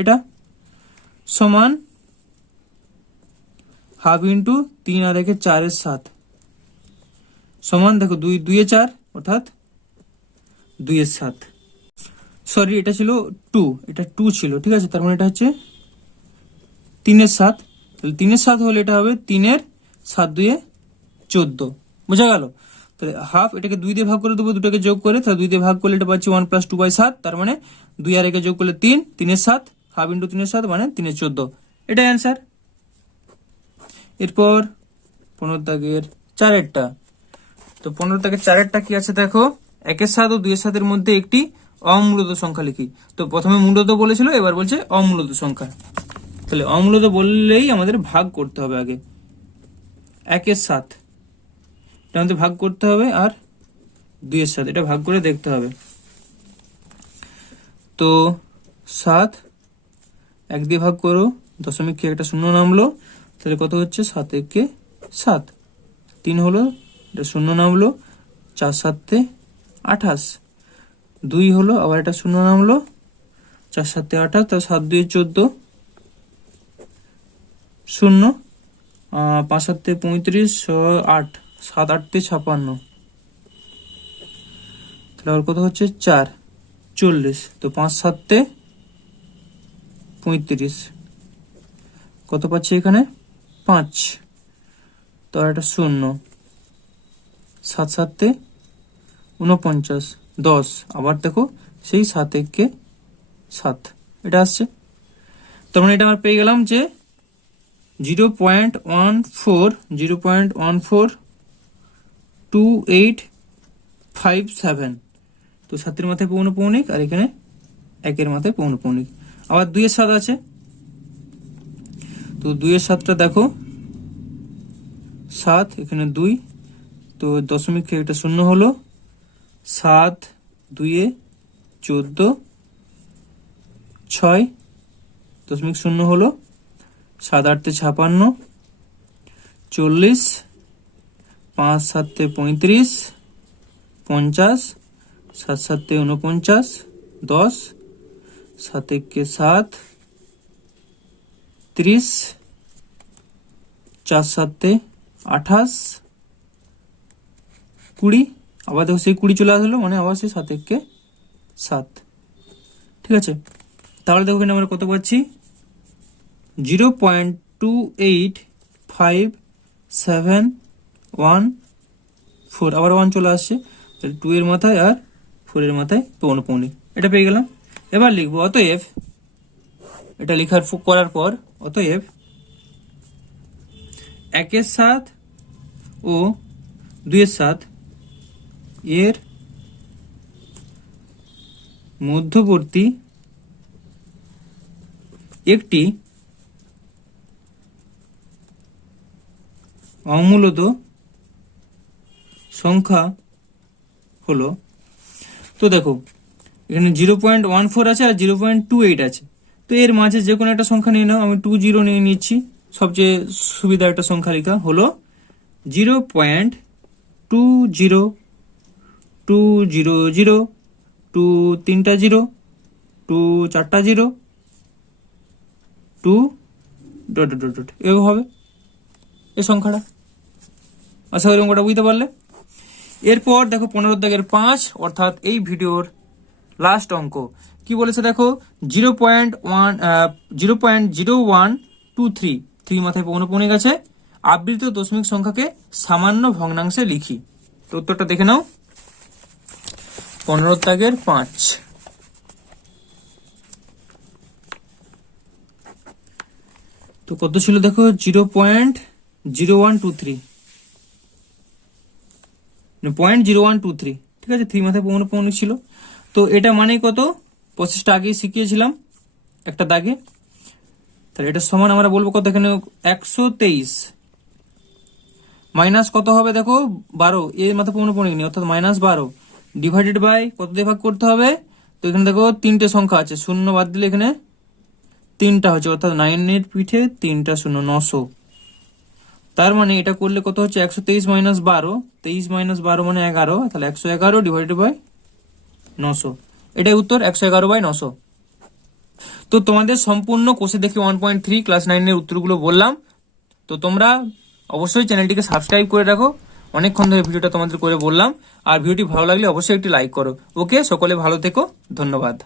এটা সমান হাফ ইন্টু 3 আর 1 4 এর 7 সমান দেখো 2 এ 4 অর্থাৎ 2 এর 7, সরি এটা ছিল 2, এটা 2 ছিল, ঠিক আছে, তার মানে এটা হচ্ছে 3 এর 7, তাহলে 3 এর 7 হলে এটা হবে 3 এর 7 2 এ 14, বোঝা গেল। তাহলে হাফ, এটাকে 2 দিয়ে ভাগ করে দেবো, দুটোকে যোগ করে, তাহলে 2 দিয়ে ভাগ করলে এটা পাচ্ছি 1 প্লাস 2/7, তার মানে 2 আর 1 যোগ করলে 3, 3 এর 7, হাফ ইন্টু 3 এর 7 মানে 3 এর 14, এটাই অ্যান্সার। এরপর 15 দাগের 4, তো 15 দাগের 4 কি আছে দেখো, 1 এর 7 ও 2 এর 7 মধ্যে একটি অমূলত সংখ্যা লিখি। তো প্রথমে মূলত বলেছিল, এবার বলছে অমূলত সংখ্যা, তাহলে অমূলত বললেই আমাদের ভাগ করতে হবে আগে, 1 এর 7 এটা আমাদের ভাগ করতে হবে, আর 2 এর 7 এটা ভাগ করে দেখতে হবে। তো 7 1 দিয়ে ভাগ করো, দশমিক কে একটা শূন্য নামলো, তাহলে কত হচ্ছে 7 1 7, 3 হলো, এটা শূন্য নামলো, 4 7 28, 2 হলো, আবার এটা শূন্য নামলো, 4 7 28, তাহলে 7 2 14, 0, 5 7 35, 8, 7 8 56, তাহলে আবার কত হচ্ছে 4 40, তো 5 7 35, কত পাচ্ছি এখানে 5, তো আর একটা 0, 7 7 49, 10, আবার দেখো সেই 7 1 7, এটা আসছে। তার মানে এটা আমরা পেয়ে গেলাম যে 0.142857, তো 7 এর মাথায় পৌনঃপুনিক আর এখানে 1 এর মাথায় পৌনঃপুনিক। আবার 2 এর 7 আছে, তো 2 এর 7টা দেখো 7, এখানে 2, তো দশমিক থেকে একটা 0 হলো, 7 2 এ 14, 6 দশমিক 0 হলো, 7 8 56, 40, 5 7 35, 50, 7 7 49, 10, 7 1 7, 30, 4 7 28, 20, আবার দেখো সেই 20 চলে আসলো, মানে আবার সেই 7 1 7। ঠিক আছে, তাহলে দেখো এখানে আমরা কত পাচ্ছি 0.285714, আবার 1 চলে আসছে, 2 এর মাথায় আর 4 এর মাথায় পৌনঃপুনিক, এটা পেয়ে গেলাম। এবার লিখবো অতএব, এটা লেখার করার পর অতএব 1 এর 7 ও 2 এর 7 এর মধ্যবর্তী একটি অমূলত সংখ্যা হলো, তো দেখো এখানে 0.14 আছে আর 0.28 আছে, তো এর মাঝে যে কোনো একটা সংখ্যা নিয়ে নাও, আমি 20 নিয়ে নিচ্ছি, সবচেয়ে সুবিধা একটা সংখ্যা লেখা হলো 0.2020, 2 3টা 0, 2 4টা 0, 2 ... এভাবে হবে এই সংখ্যাটা। আশা করি অঙ্কটা বুঝতে পারলে। এরপর দেখো 15 দাগের 5, অর্থাৎ এই ভিডিওর লাস্ট অঙ্ক কি বলেছে দেখো, 0.0123 মাথায় পৌনঃপুনিক আছে, আবৃত দশমিক সংখ্যাকে সামান্য ভগ্নাংশে লিখি। তো উত্তরটা দেখে নাও, 15 দাগের 5। তো কত ছিল দেখো 0.0123, ঠিক আছে, 3 মাথায় পৌনঃপুনিক ছিল। তো এটা মানে কত, প্রসেসটা আগেই শিখিয়েছিলাম একটা দাগে, তাহলে এটা সমান আমরা বলবো কত, এখানে 123 মাইনাস কত হবে দেখো 12, এর মাথায় পৌনঃপুনিক নেই, অর্থাৎ -12 ডিভাইডেড বাই কত দিয়ে ভাগ করতে হবে, তো এখানে দেখো 3টে সংখ্যা আছে, 0 বাদ দিলে এখানে 3টা হচ্ছে, অর্থাৎ 9 এর পিঠে 3টা 0, 900। তার মানে এটা করলে কত হচ্ছে 123 - 12, 23 - 12 মানে 11, তাহলে 111 ডিভাইডেড বাই 900, এটাই উত্তর, 111/900। তো তোমাদের সম্পূর্ণ কোষে দেখি 1.3 ক্লাস 9 এর উত্তরগুলো বললাম। তো তোমরা অবশ্যই চ্যানেলটিকে সাবস্ক্রাইব করে রাখো, অনেকক্ষণ ধরে ভিডিওটা তোমাদের করে বললাম, আর ভিডিওটি ভালো লাগলে অবশ্যই একটি লাইক করো। ওকে, সকলে ভালো থেকো, ধন্যবাদ।